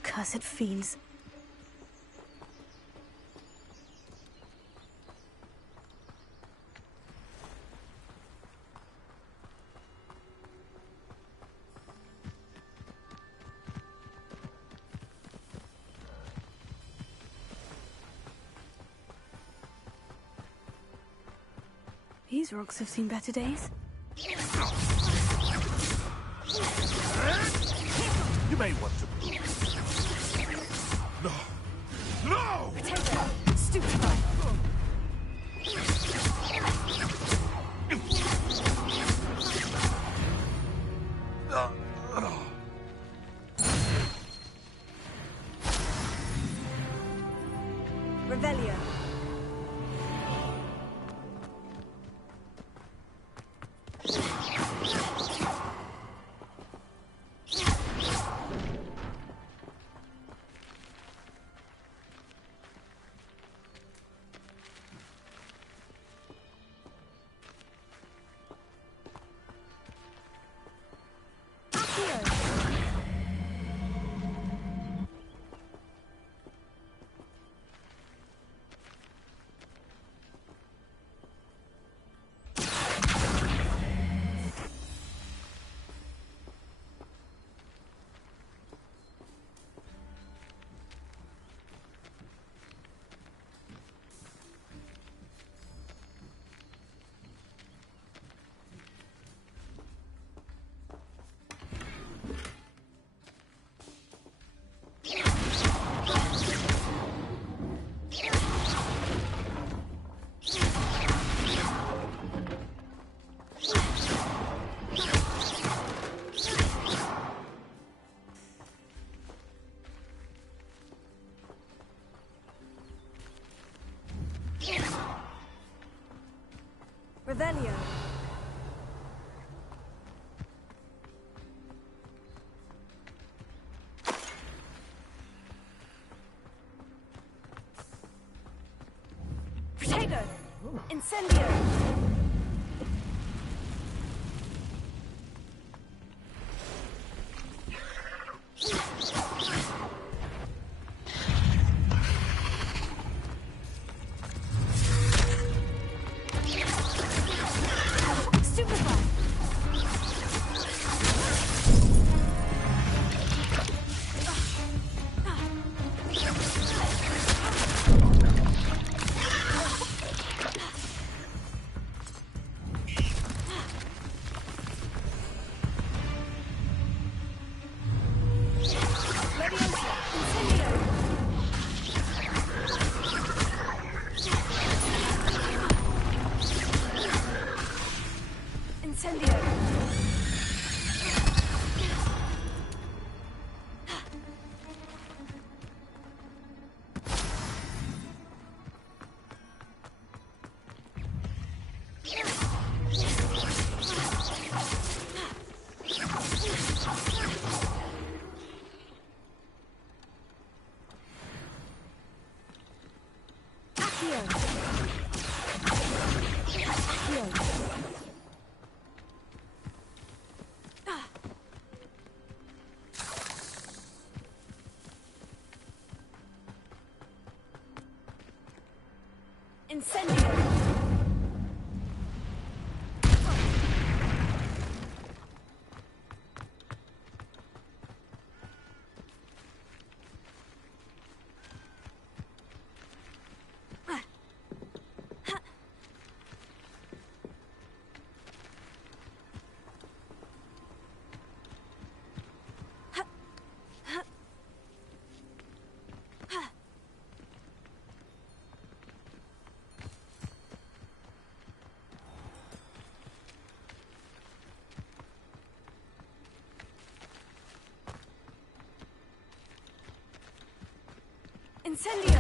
Cursed fiends. These rocks have seen better days. You may want to move. No! No! Potato! Stupefy! Revelio. Revelio. Potato! Incendio! Incendio! Incendio!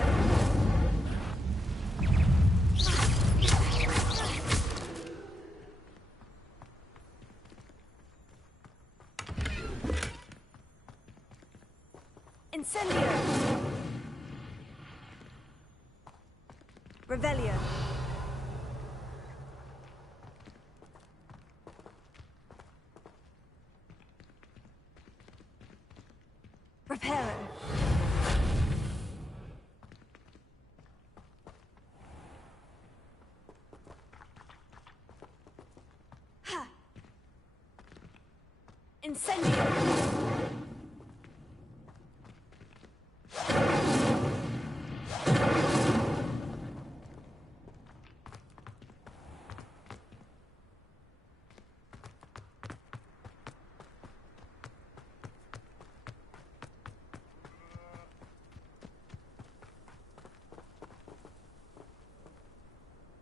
Incendio! Revelio! Reparo! Incendio!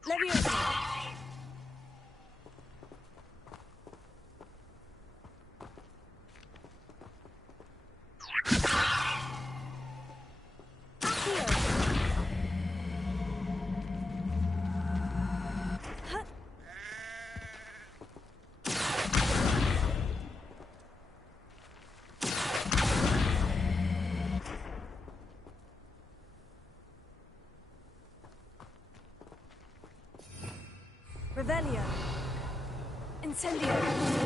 Leviosa! Revelio! Incendio!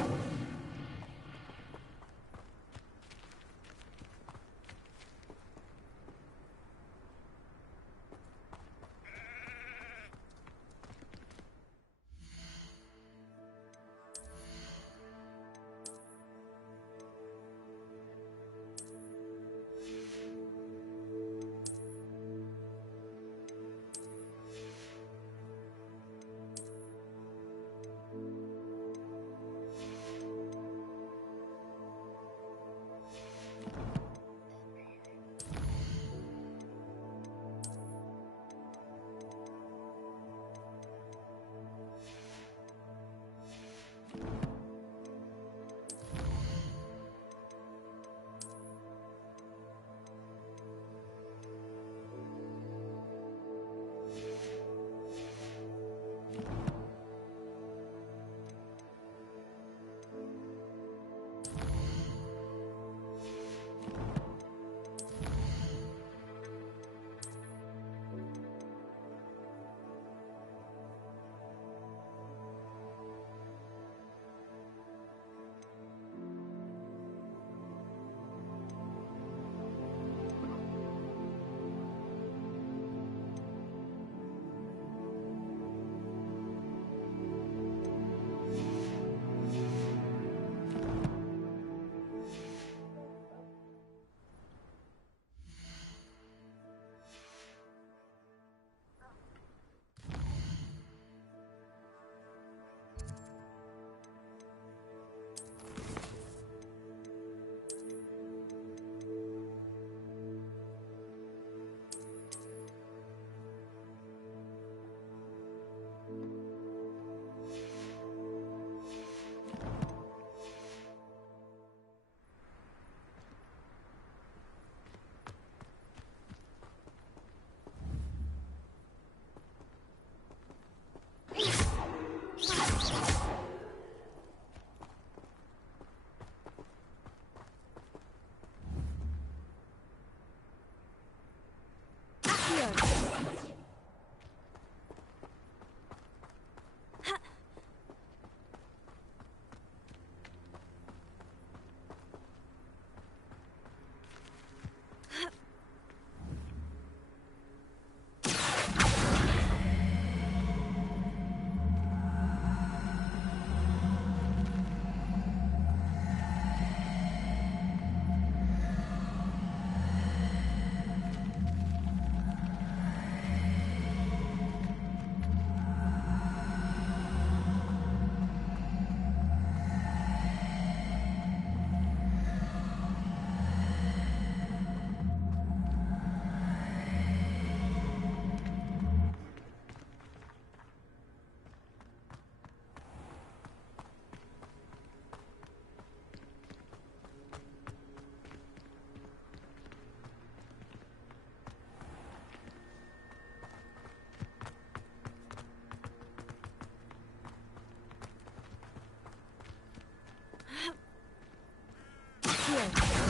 Incendio.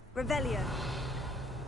Revelio.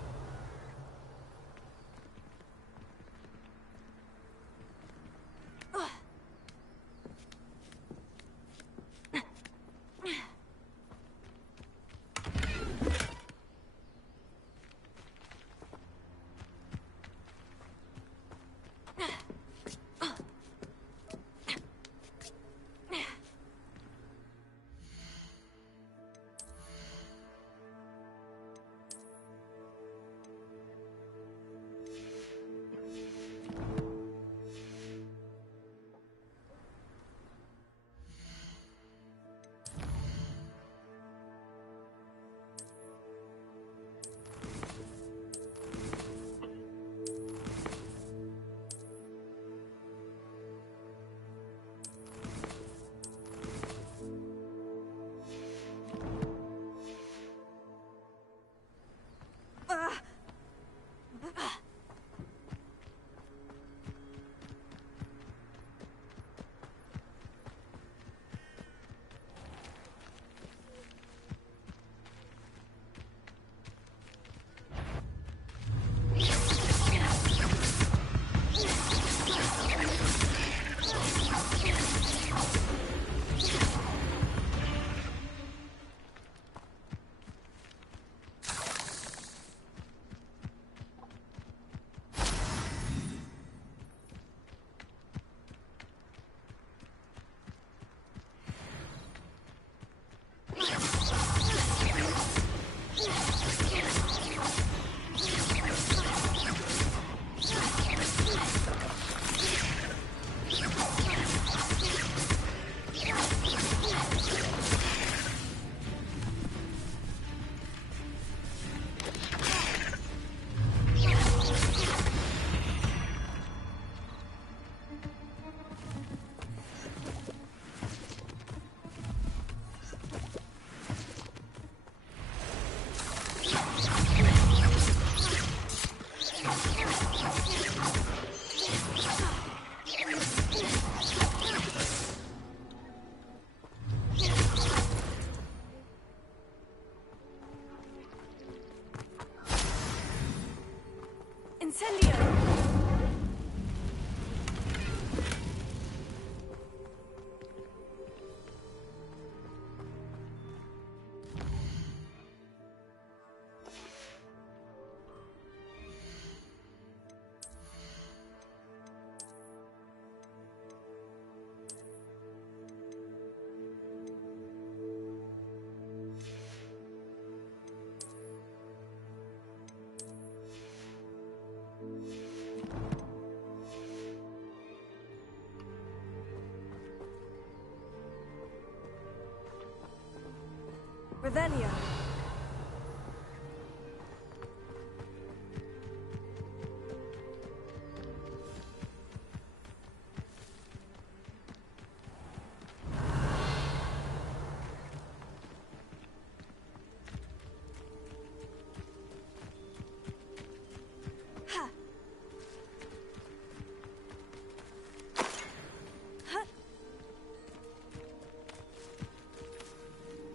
Revelio.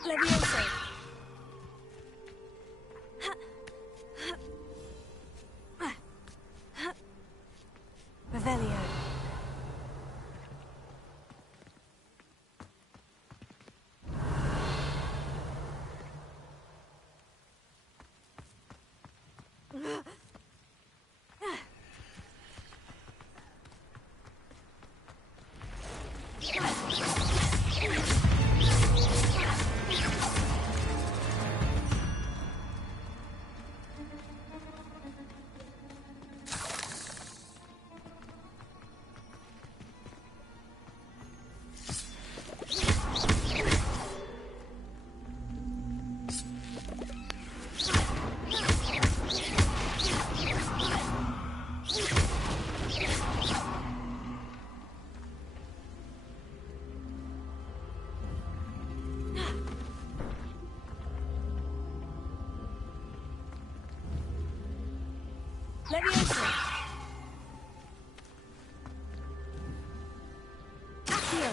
Levioso. Revelio. Leviosa! Accio!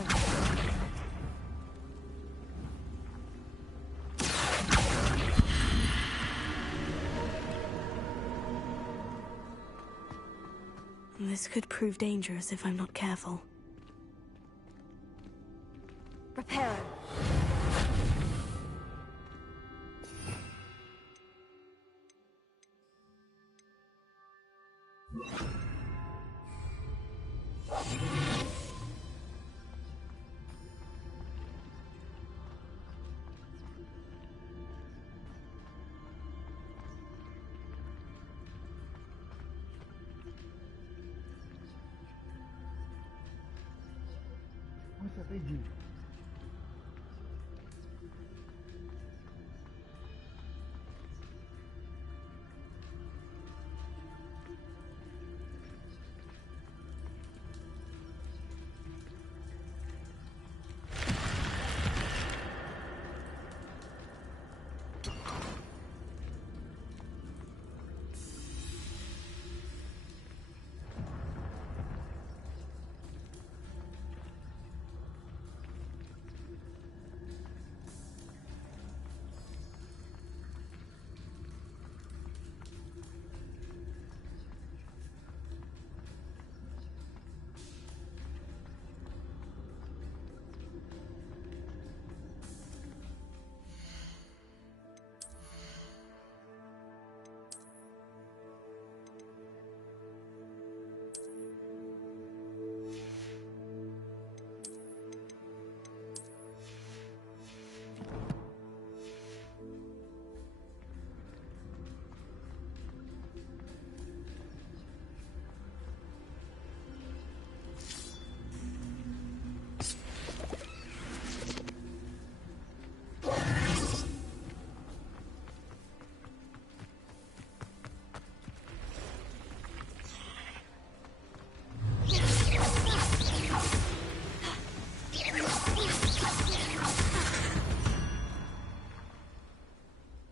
This could prove dangerous if I'm not careful. Reparo.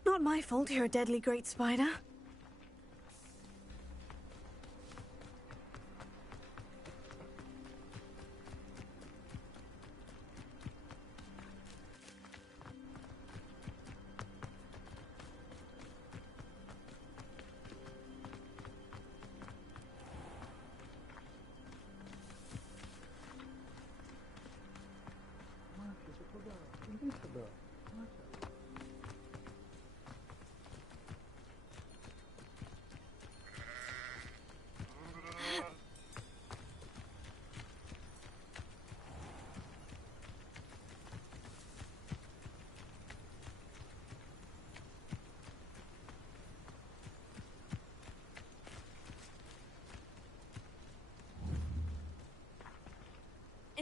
Not my fault you're a deadly great spider.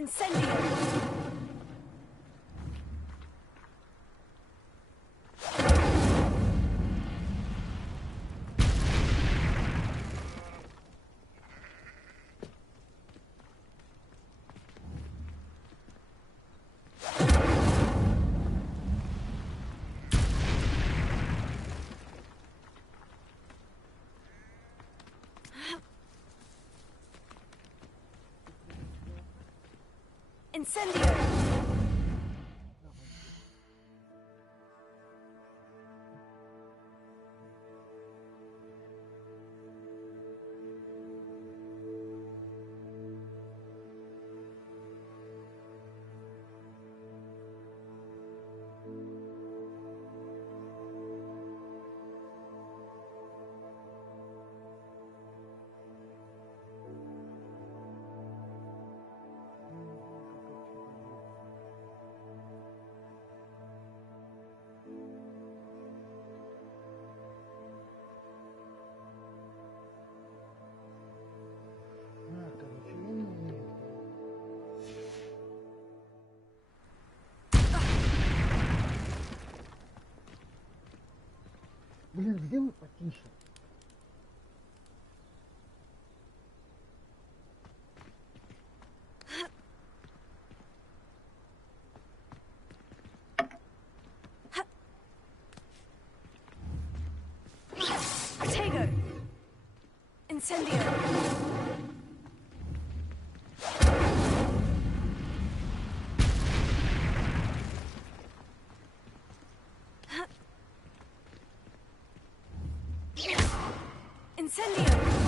Incendio! Incendio! Блин, сделай потише. Protego! Incendio! Incendio!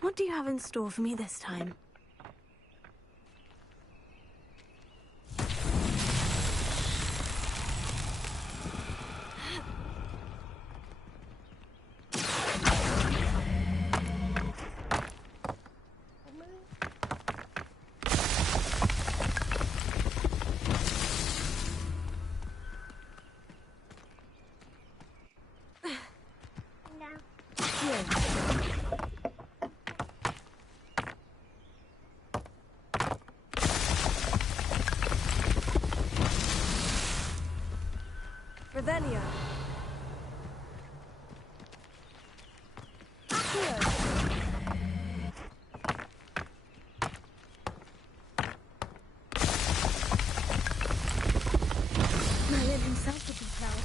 What do you have in store for me this time? Revelio. Merlin himself would be proud.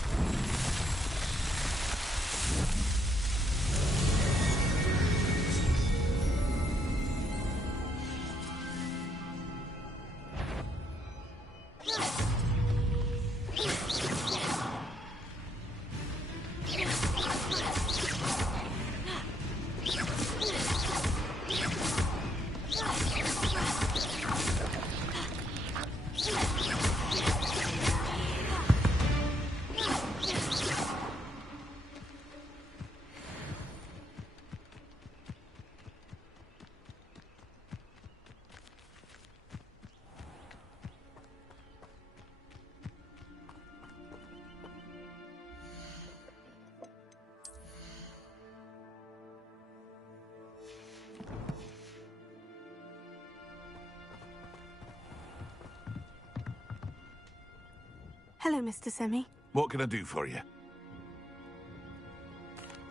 Hello, Mr. Semi. What can I do for you?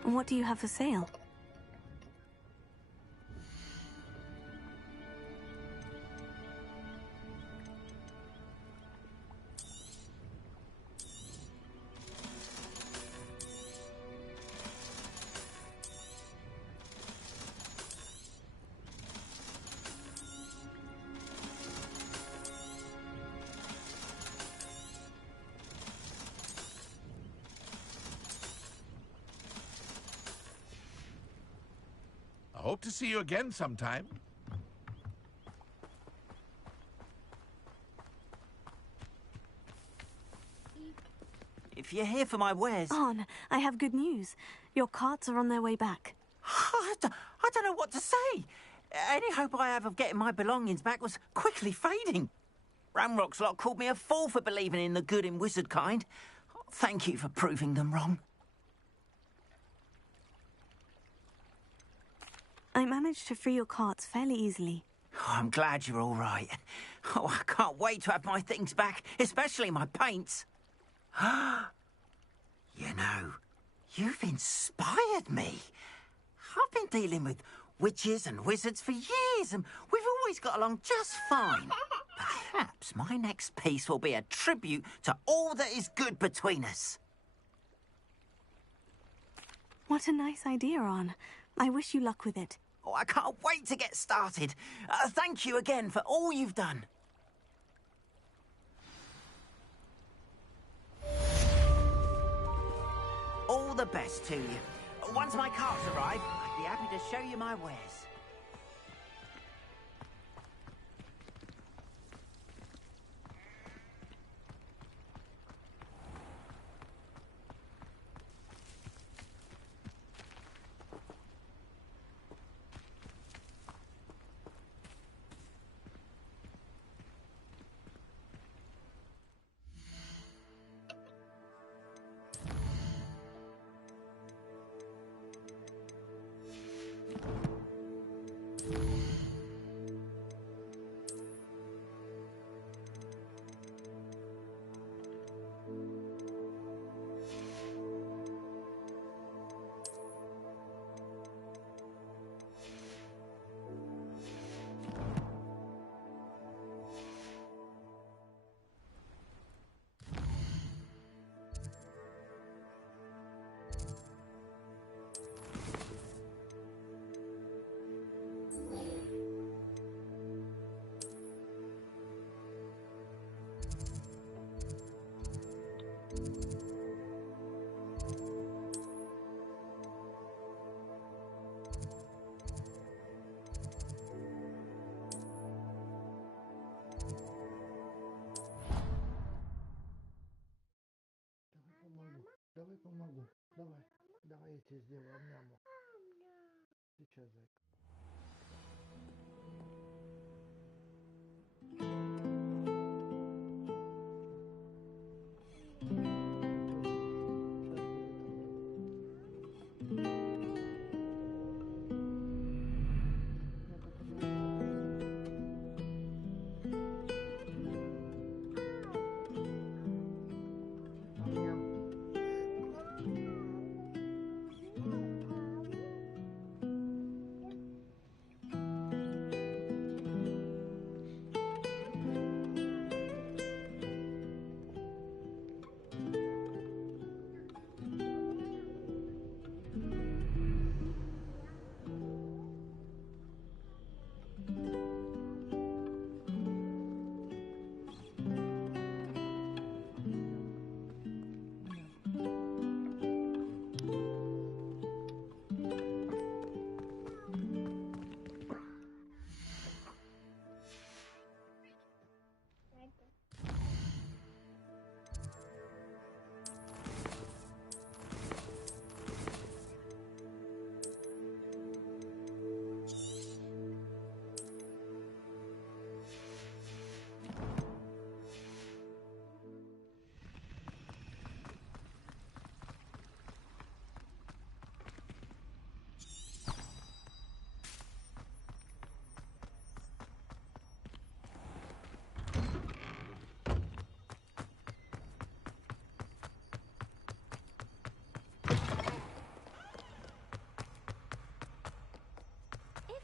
And what do you have for sale? I hope to see you again sometime. If you're here for my wares... On, I have good news. Your carts are on their way back. I don't know what to say. Any hope I have of getting my belongings back was quickly fading. Ramrock's lot called me a fool for believing in the good in wizard kind. Thank you for proving them wrong. I managed to free your carts fairly easily. Oh, I'm glad you're all right. Oh, I can't wait to have my things back, especially my paints. You know, you've inspired me. I've been dealing with witches and wizards for years, and we've always got along just fine. Perhaps my next piece will be a tribute to all that is good between us. What a nice idea, On. I wish you luck with it. Oh, I can't wait to get started. Thank you again for all you've done. All the best to you. Once my carts arrive, I'd be happy to show you my wares. Давай помогу. Давай. Давай я тебе сделаю обняму. Сейчас, зайка.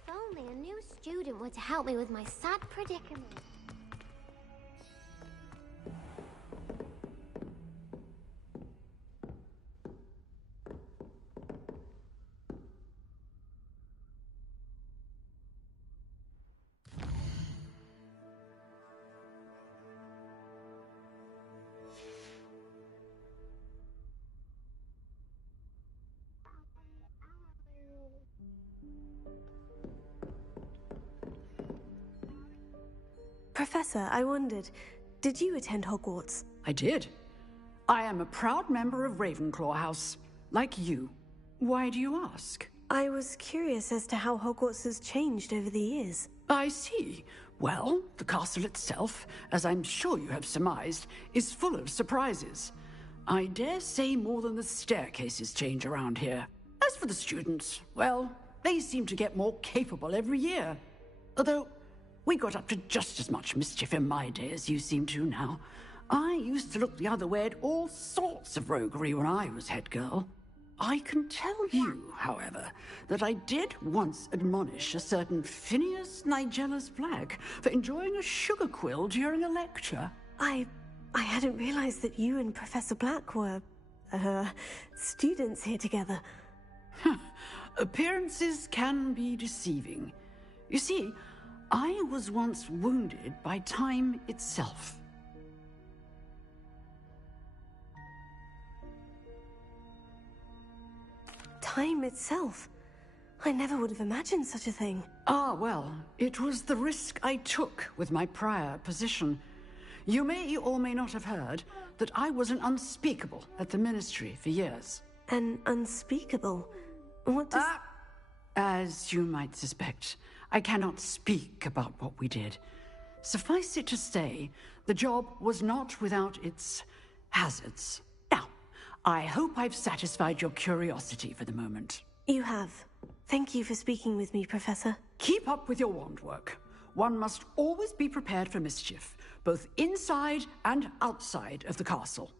Only a new student were to help me with my sad predicament. Professor, I wondered, did you attend Hogwarts? I did. I am a proud member of Ravenclaw House, like you. Why do you ask? I was curious as to how Hogwarts has changed over the years. I see. Well, the castle itself, as I'm sure you have surmised, is full of surprises. I dare say more than the staircases change around here. As for the students, well, they seem to get more capable every year. Although, we got up to just as much mischief in my day as you seem to now. I used to look the other way at all sorts of roguery when I was head girl. I can tell you, however, that I did once admonish a certain Phineas Nigella's Black for enjoying a sugar quill during a lecture. I hadn't realized that you and Professor Black were, students here together. Appearances can be deceiving. You see, I was once wounded by time itself. time itself. I never would have imagined such a thing. Ah, well, it was the risk I took with my prior position. You may or may not have heard that I was an unspeakable at the Ministry for years. An unspeakable? What does... As you might suspect, I cannot speak about what we did. Suffice it to say, the job was not without its hazards. Now, I hope I've satisfied your curiosity for the moment. You have. Thank you for speaking with me, Professor. Keep up with your wand work. One must always be prepared for mischief, both inside and outside of the castle.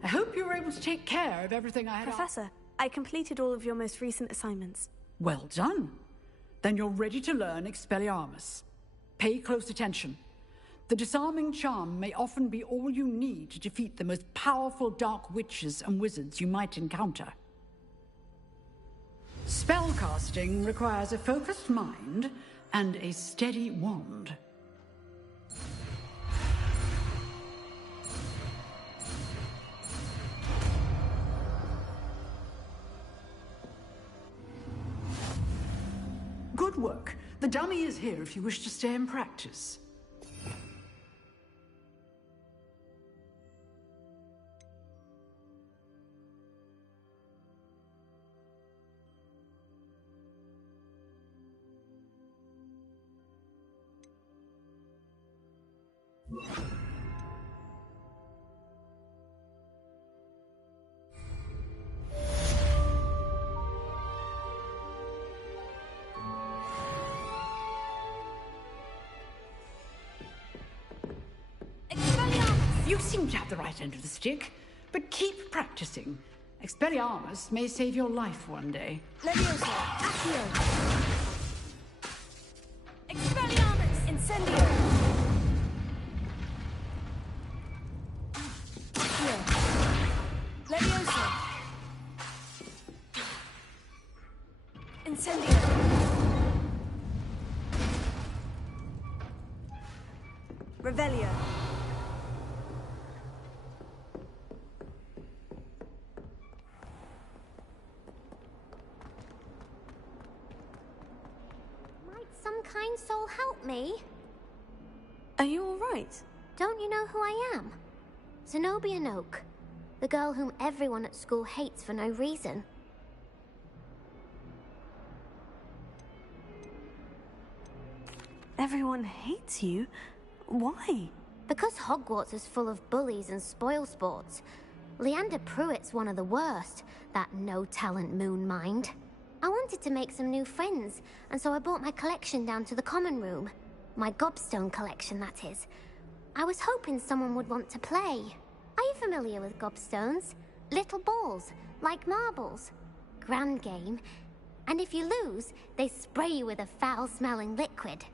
I hope you were able to take care of everything I had. Professor, I completed all of your most recent assignments. Well done. Then you're ready to learn Expelliarmus. Pay close attention. The disarming charm may often be all you need to defeat the most powerful dark witches and wizards you might encounter. Spellcasting requires a focused mind and a steady wand. Good work. The dummy is here if you wish to stay and practice. You seem to have the right end of the stick, but keep practicing. Expelliarmus may save your life one day. Leviosa, Accio! Expelliarmus, Incendio! Accio! Leviosa! Incendio! Revelio! Some kind soul help me. Are you all right? Don't you know who I am? Zenobia Noak, the girl whom everyone at school hates for no reason. Everyone hates you? Why? Because Hogwarts is full of bullies and spoilsports. Leander Pruitt's one of the worst, that no-talent moon mind. I wanted to make some new friends, and so I brought my collection down to the common room. My gobstone collection, that is. I was hoping someone would want to play. Are you familiar with gobstones? Little balls, like marbles. Grand game. And if you lose, they spray you with a foul-smelling liquid.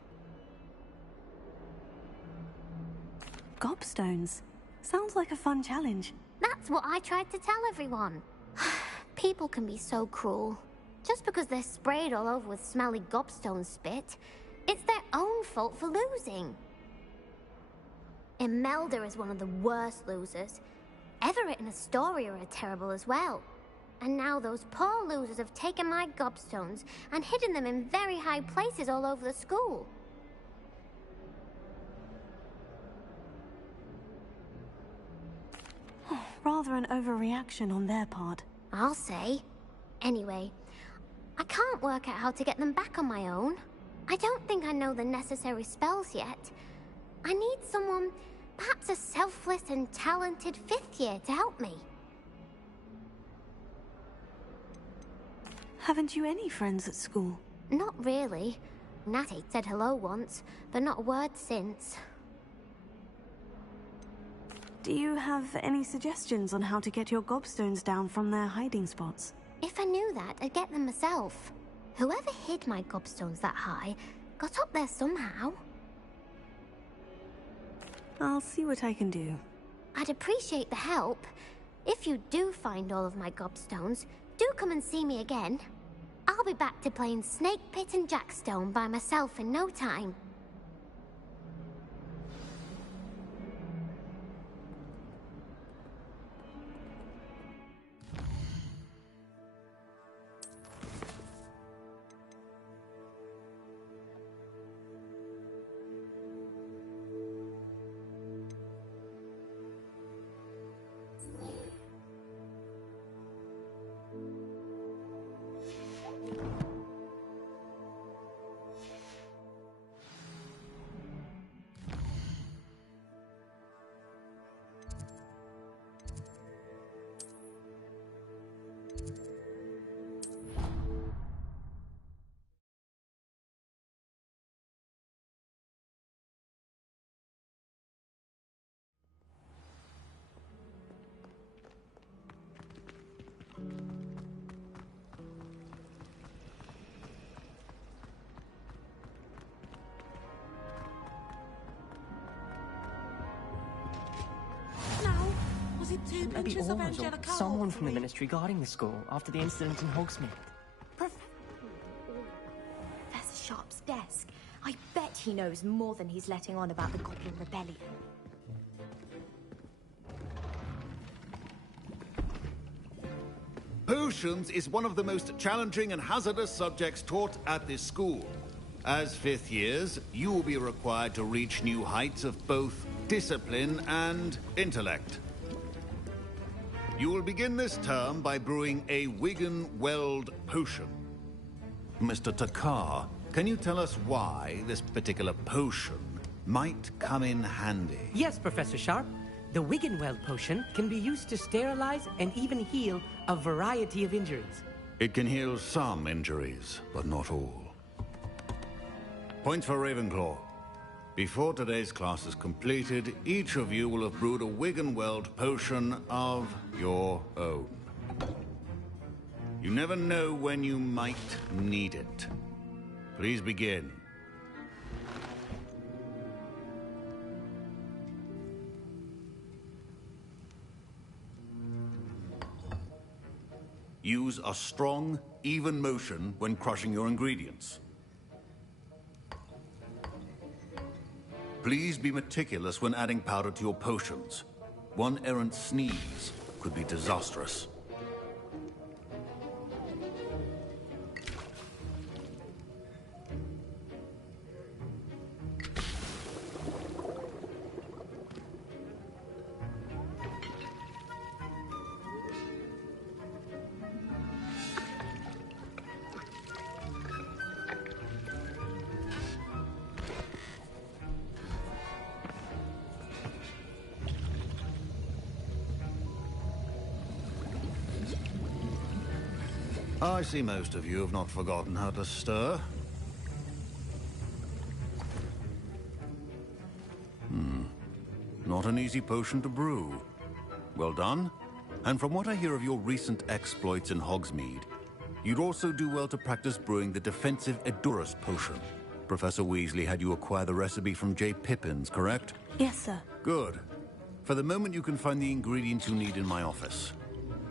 Gobstones? Sounds like a fun challenge. That's what I tried to tell everyone. People can be so cruel. Just because they're sprayed all over with smelly gobstone spit, it's their own fault for losing. Imelda is one of the worst losers. Everett and Astoria are terrible as well. And now those poor losers have taken my gobstones and hidden them in very high places all over the school. Rather an overreaction on their part. I'll say. Anyway, I can't work out how to get them back on my own. I don't think I know the necessary spells yet. I need someone, perhaps a selfless and talented 5th year to help me. Haven't you any friends at school? Not really. Natty said hello once, but not a word since. Do you have any suggestions on how to get your gobstones down from their hiding spots? If I knew that, I'd get them myself. Whoever hid my gobstones that high got up there somehow. I'll see what I can do. I'd appreciate the help. If you do find all of my gobstones, do come and see me again. I'll be back to playing Snake Pit and Jackstone by myself in no time. Maybe Ormond or someone from the Ministry guarding the school after the incident in Hogsmeade. Professor Sharp's desk. I bet he knows more than he's letting on about the Goblin Rebellion. Potions is one of the most challenging and hazardous subjects taught at this school. As 5th years, you will be required to reach new heights of both discipline and intellect. You will begin this term by brewing a Wigan-Weld potion. Mr. Takar, can you tell us why this particular potion might come in handy? Yes, Professor Sharp. The Wigan-Weld potion can be used to sterilize and even heal a variety of injuries. It can heal some injuries, but not all. Point for Ravenclaw. Before today's class is completed, each of you will have brewed a Wigan-Weld potion of your own. You never know when you might need it. Please begin. Use a strong, even motion when crushing your ingredients. Please be meticulous when adding powder to your potions. One errant sneeze could be disastrous. I see most of you have not forgotten how to stir. Not an easy potion to brew. Well done. And from what I hear of your recent exploits in Hogsmeade, you'd also do well to practice brewing the defensive Edurus potion. Professor Weasley had you acquire the recipe from J. Pippin's, correct? Yes, sir. Good. For the moment, you can find the ingredients you need in my office.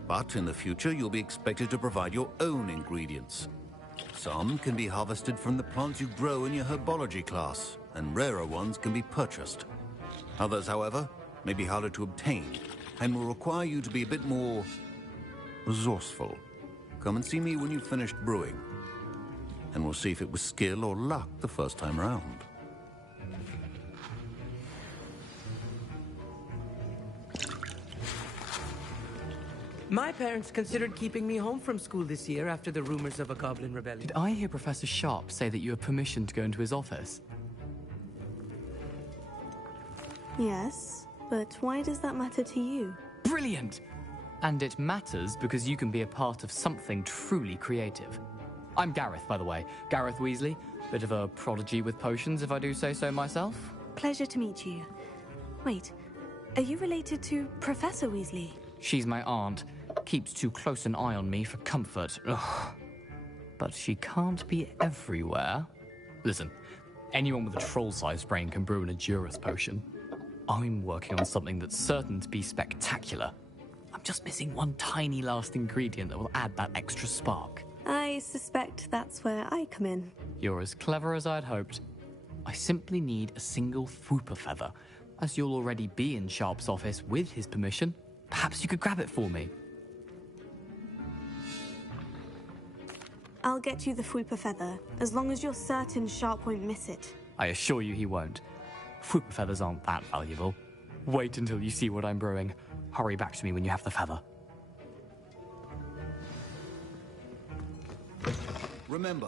But in the future, you'll be expected to provide your own ingredients. Some can be harvested from the plants you grow in your herbology class, and rarer ones can be purchased. Others, however, may be harder to obtain and will require you to be a bit more resourceful. Come and see me when you've finished brewing, and we'll see if it was skill or luck the first time round. My parents considered keeping me home from school this year after the rumors of a goblin rebellion. Did I hear Professor Sharp say that you have permission to go into his office? Yes, but why does that matter to you? Brilliant! And it matters because you can be a part of something truly creative. I'm Gareth, by the way. Gareth Weasley. Bit of a prodigy with potions, if I do say so myself. Pleasure to meet you. Wait, are you related to Professor Weasley? She's my aunt. Keeps too close an eye on me for comfort. Ugh. But she can't be everywhere. Listen, anyone with a troll-sized brain can brew an Adurus potion. I'm working on something that's certain to be spectacular. I'm just missing one tiny last ingredient that will add that extra spark. I suspect that's where I come in. You're as clever as I'd hoped. I simply need a single Fwooper feather. As you'll already be in Sharp's office with his permission, perhaps you could grab it for me. I'll get you the Fwooper feather, as long as you're certain Sharp won't miss it. I assure you he won't. Fwooper feathers aren't that valuable. Wait until you see what I'm brewing. Hurry back to me when you have the feather. Remember,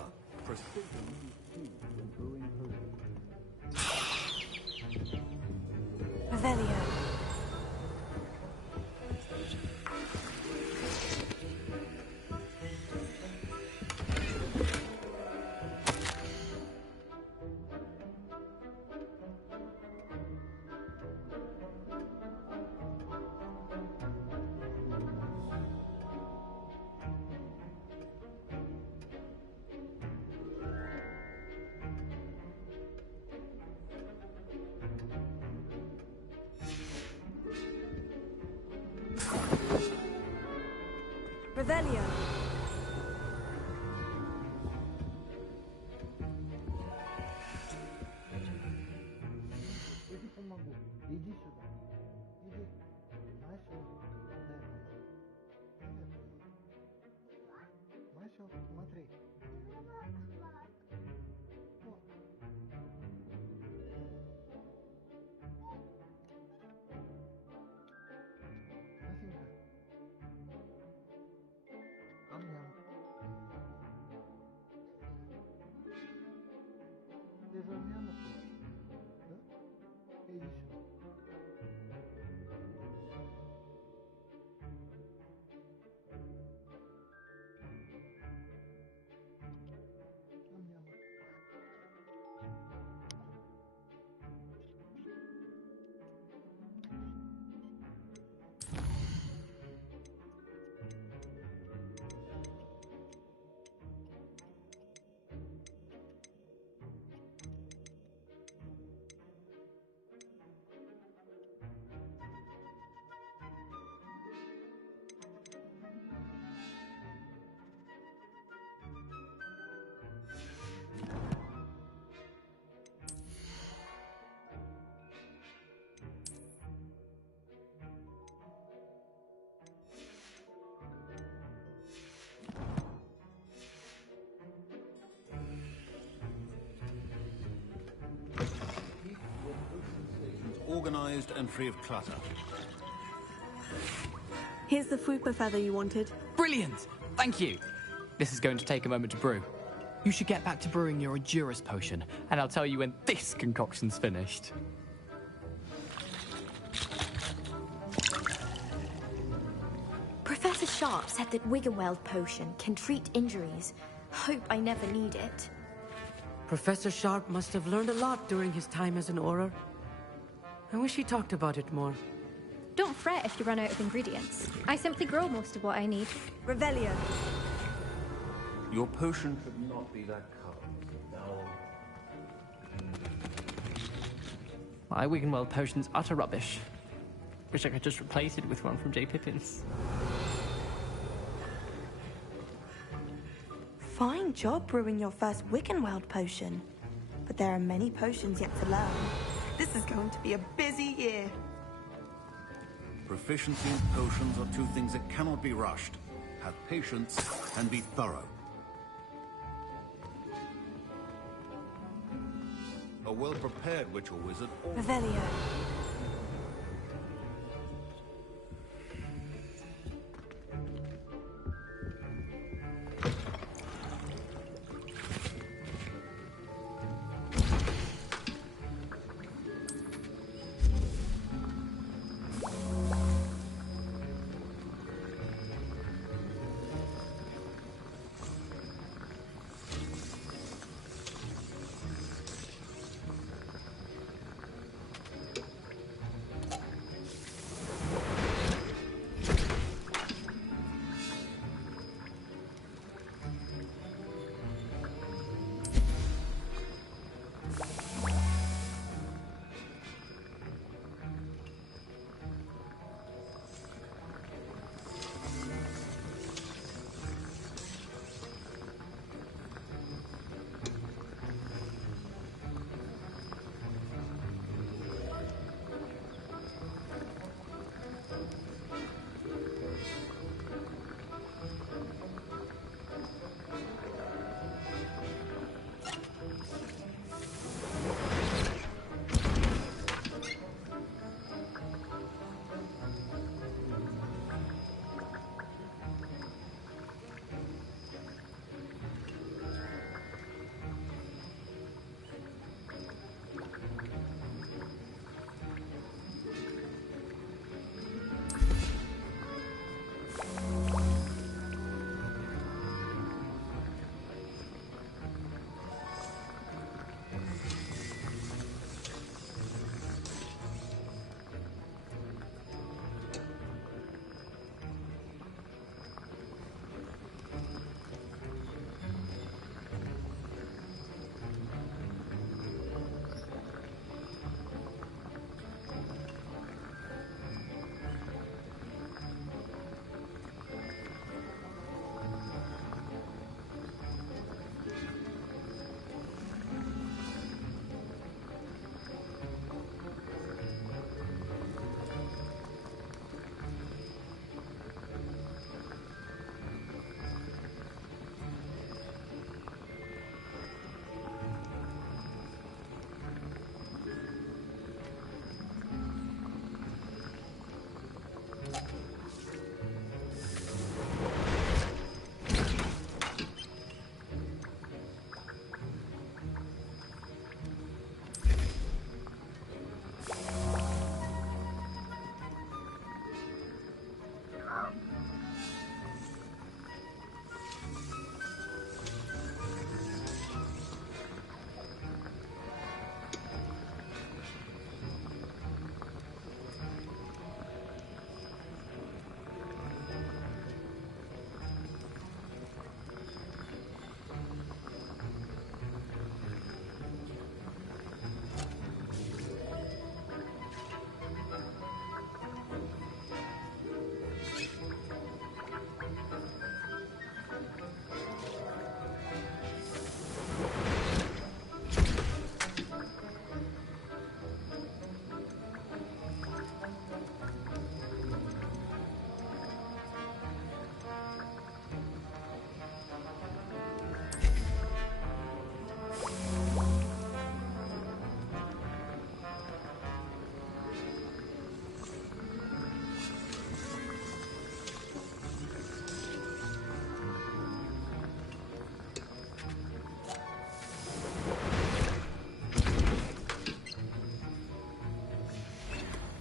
Revelio. Revelio. Я тебе помогу. Иди сюда. Иди. Майсел, Майсел, смотри. Масенька. Ам-ням. Ты же ам-няма хочешь? Да? Иди сюда. Ам-няма. Organized and free of clutter. Here's the Fwooper feather you wanted. Brilliant! Thank you! This is going to take a moment to brew. You should get back to brewing your Adurus potion, and I'll tell you when this concoction's finished. Professor Sharp said that Wiggenweld potion can treat injuries. Hope I never need it. Professor Sharp must have learned a lot during his time as an Auror. I wish he talked about it more. Don't fret if you run out of ingredients. I simply grow most of what I need. Revelio. Your potion should not be that color. My Wiggenweld potion's utter rubbish. Wish I could just replace it with one from J. Pippin's. Fine job brewing your first Wiggenweld potion. But there are many potions yet to learn. This is going to be a busy year. Proficiency and potions are two things that cannot be rushed. Have patience and be thorough. A well-prepared witch or wizard... Revelio.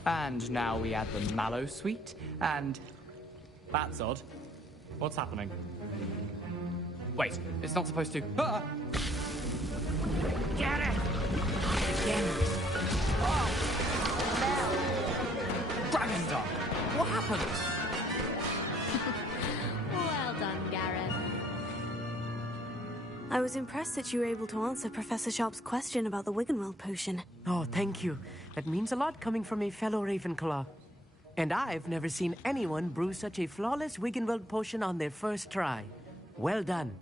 And now we add the mallow sweet, and... That's odd. What's happening? Wait, it's not supposed to... Ah! Get it! Again. Oh! Dragon Dog! What happened? Well done, Gareth. I was impressed that you were able to answer Professor Sharp's question about the Wiggenweld potion. Oh, thank you. That means a lot coming from a fellow Ravenclaw. And I've never seen anyone brew such a flawless Wiggenweld potion on their first try. Well done.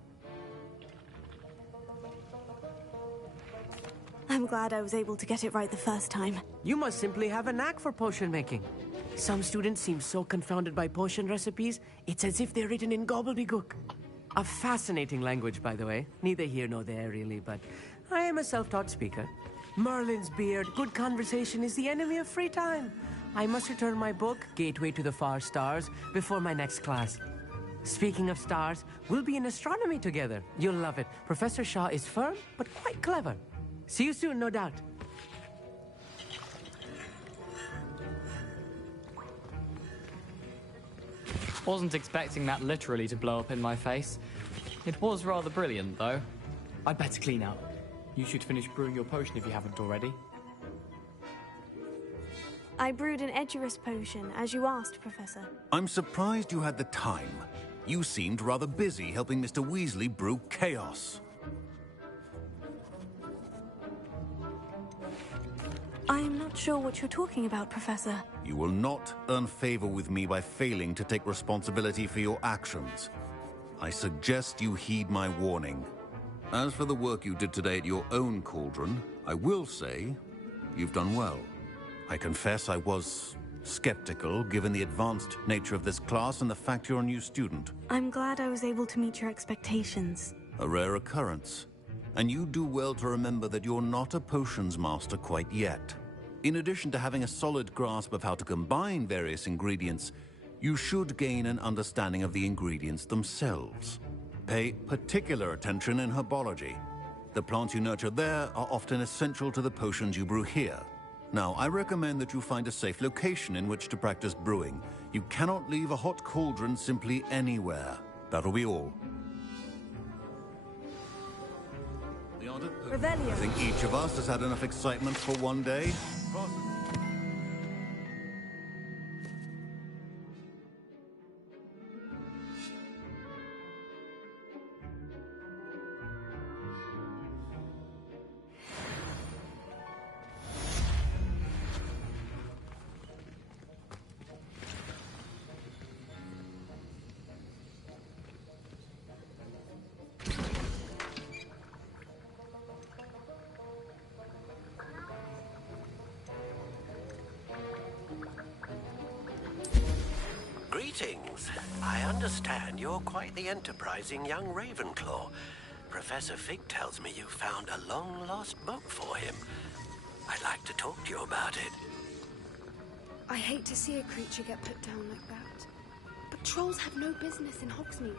I'm glad I was able to get it right the first time. You must simply have a knack for potion making. Some students seem so confounded by potion recipes, it's as if they're written in gobbledygook. A fascinating language, by the way. Neither here nor there, really, but I am a self-taught speaker. Merlin's beard, good conversation is the enemy of free time. I must return my book, Gateway to the Far Stars, before my next class. Speaking of stars, we'll be in astronomy together. You'll love it. Professor Shaw is firm, but quite clever. See you soon, no doubt. Wasn't expecting that literally to blow up in my face. It was rather brilliant, though. I'd better clean up. You should finish brewing your potion if you haven't already. I brewed an Edurus potion, as you asked, Professor. I'm surprised you had the time. You seemed rather busy helping Mr. Weasley brew chaos. I am not sure what you're talking about, Professor. You will not earn favor with me by failing to take responsibility for your actions. I suggest you heed my warning. As for the work you did today at your own cauldron, I will say you've done well. I confess I was skeptical, given the advanced nature of this class and the fact you're a new student. I'm glad I was able to meet your expectations. A rare occurrence. And you do well to remember that you're not a potions master quite yet. In addition to having a solid grasp of how to combine various ingredients, you should gain an understanding of the ingredients themselves. Pay particular attention in herbology. The plants you nurture there are often essential to the potions you brew here. Now, I recommend that you find a safe location in which to practice brewing. You cannot leave a hot cauldron simply anywhere. That'll be all. I think each of us has had enough excitement for one day. Greetings. I understand you're quite the enterprising young Ravenclaw. Professor Fig tells me you found a long-lost book for him. I'd like to talk to you about it. I hate to see a creature get put down like that. But trolls have no business in Hogsmeade.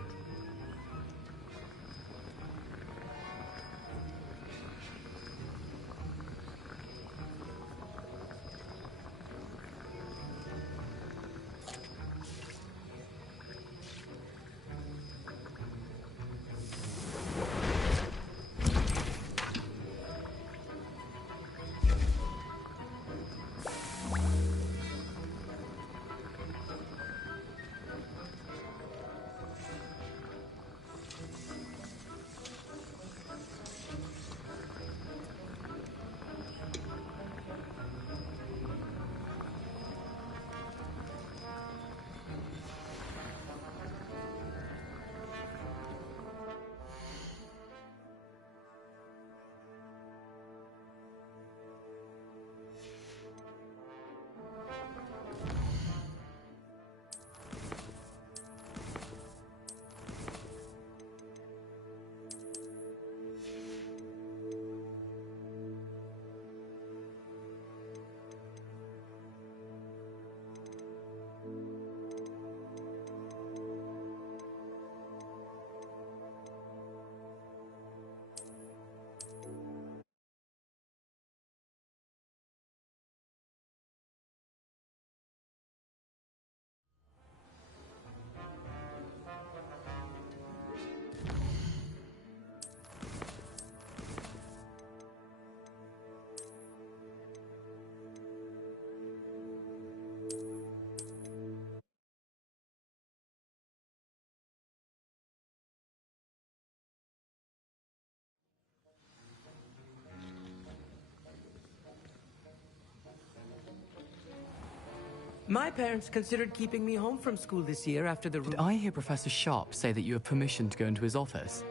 My parents considered keeping me home from school this year after the... Did I hear Professor Sharp say that you have permission to go into his office?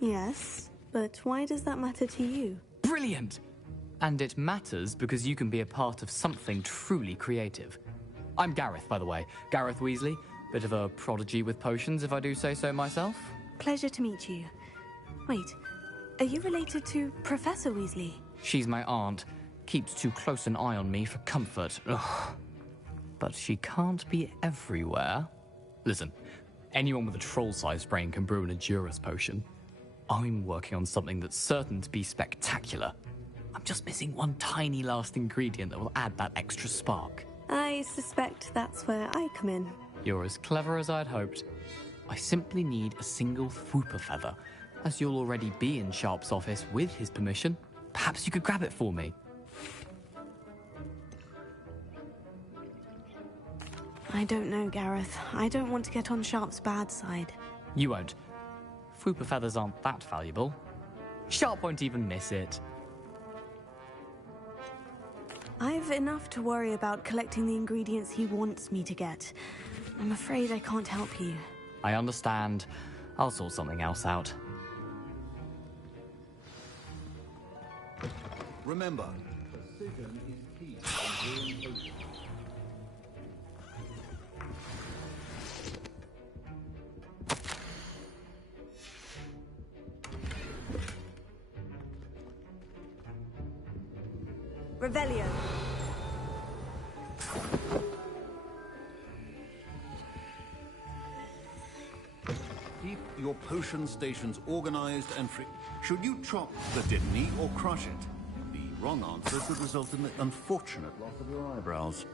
Yes. but why does that matter to you? Brilliant! And it matters because you can be a part of something truly creative. I'm Gareth, by the way. Gareth Weasley. Bit of a prodigy with potions, if I do say so myself. Pleasure to meet you. Wait, are you related to Professor Weasley? She's my aunt. Keeps too close an eye on me for comfort. Ugh. But she can't be everywhere. Listen, anyone with a troll-sized brain can brew an Endurance potion. I'm working on something that's certain to be spectacular. I'm just missing one tiny last ingredient that will add that extra spark. I suspect that's where I come in. You're as clever as I'd hoped. I simply need a single Fwooper feather. As you'll already be in Sharp's office with his permission, perhaps you could grab it for me. I don't know, Gareth. I don't want to get on Sharp's bad side. You won't. Fwooper feathers aren't that valuable. Sharp won't even miss it. I've enough to worry about collecting the ingredients he wants me to get. I'm afraid I can't help you. I understand. I'll sort something else out. Remember, precision is key to brewing potions. Revelio. Keep your potion stations organized and free. Should you chop the Didney or crush it? The wrong answer could result in the unfortunate loss of your eyebrows.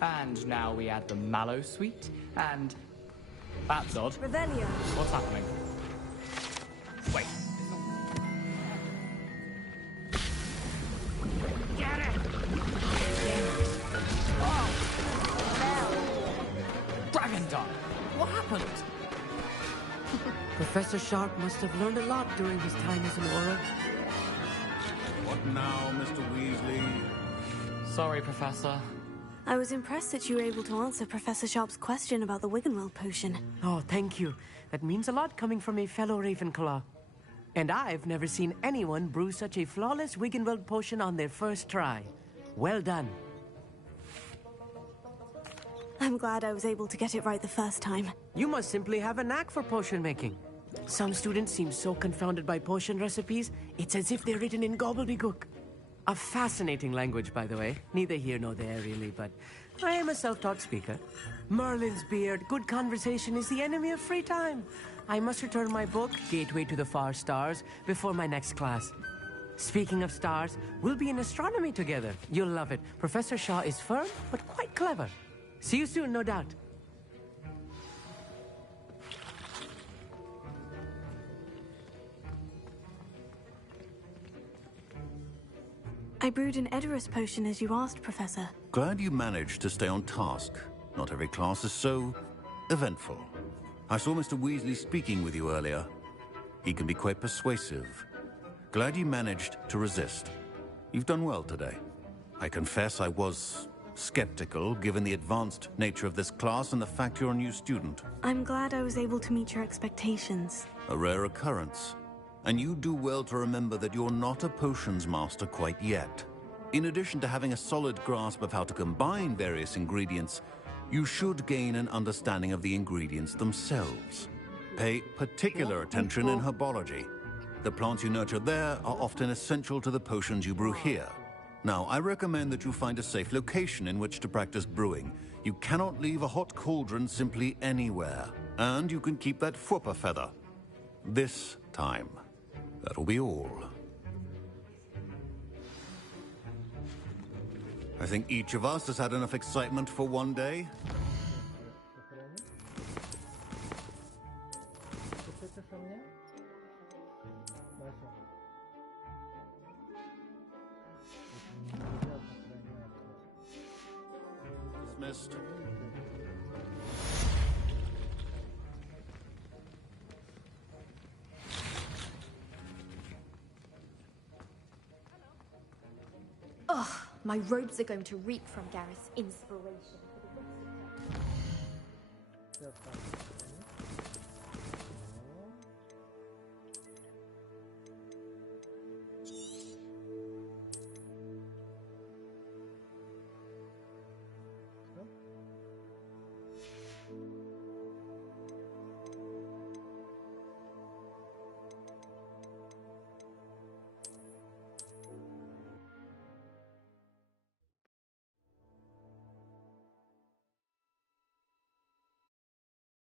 And now we add the mallow sweet, and That's odd. Revelio. What's happening? Wait. Get it! Dragon Dog! What happened? Professor Sharp must have learned a lot during his time as an Auror. What now, Mr. Weasley? Sorry, Professor. I was impressed that you were able to answer Professor Sharp's question about the Wiggenweld potion. Oh, thank you. That means a lot coming from a fellow Ravenclaw. And I've never seen anyone brew such a flawless Wiggenweld potion on their first try. Well done. I'm glad I was able to get it right the first time. You must simply have a knack for potion making. Some students seem so confounded by potion recipes, it's as if they're written in gobbledygook. A fascinating language, by the way. Neither here nor there, really, but I am a self-taught speaker. Merlin's beard, good conversation is the enemy of free time. I must return my book, Gateway to the Far Stars, before my next class. Speaking of stars, we'll be in astronomy together. You'll love it. Professor Shaw is firm, but quite clever. See you soon, no doubt. I brewed an Edorus potion as you asked, Professor. Glad you managed to stay on task. Not every class is so eventful. I saw Mr. Weasley speaking with you earlier. He can be quite persuasive. Glad you managed to resist. You've done well today. I confess I was skeptical, given the advanced nature of this class and the fact you're a new student. I'm glad I was able to meet your expectations. A rare occurrence. And you do well to remember that you're not a potions master quite yet. In addition to having a solid grasp of how to combine various ingredients, you should gain an understanding of the ingredients themselves. Pay particular attention in herbology. The plants you nurture there are often essential to the potions you brew here. Now, I recommend that you find a safe location in which to practice brewing. You cannot leave a hot cauldron simply anywhere. And you can keep that Fwooper feather. This time. That'll be all. I think each of us has had enough excitement for one day. Dismissed. Ugh, my robes are going to reek from Gareth's inspiration for the rest of time.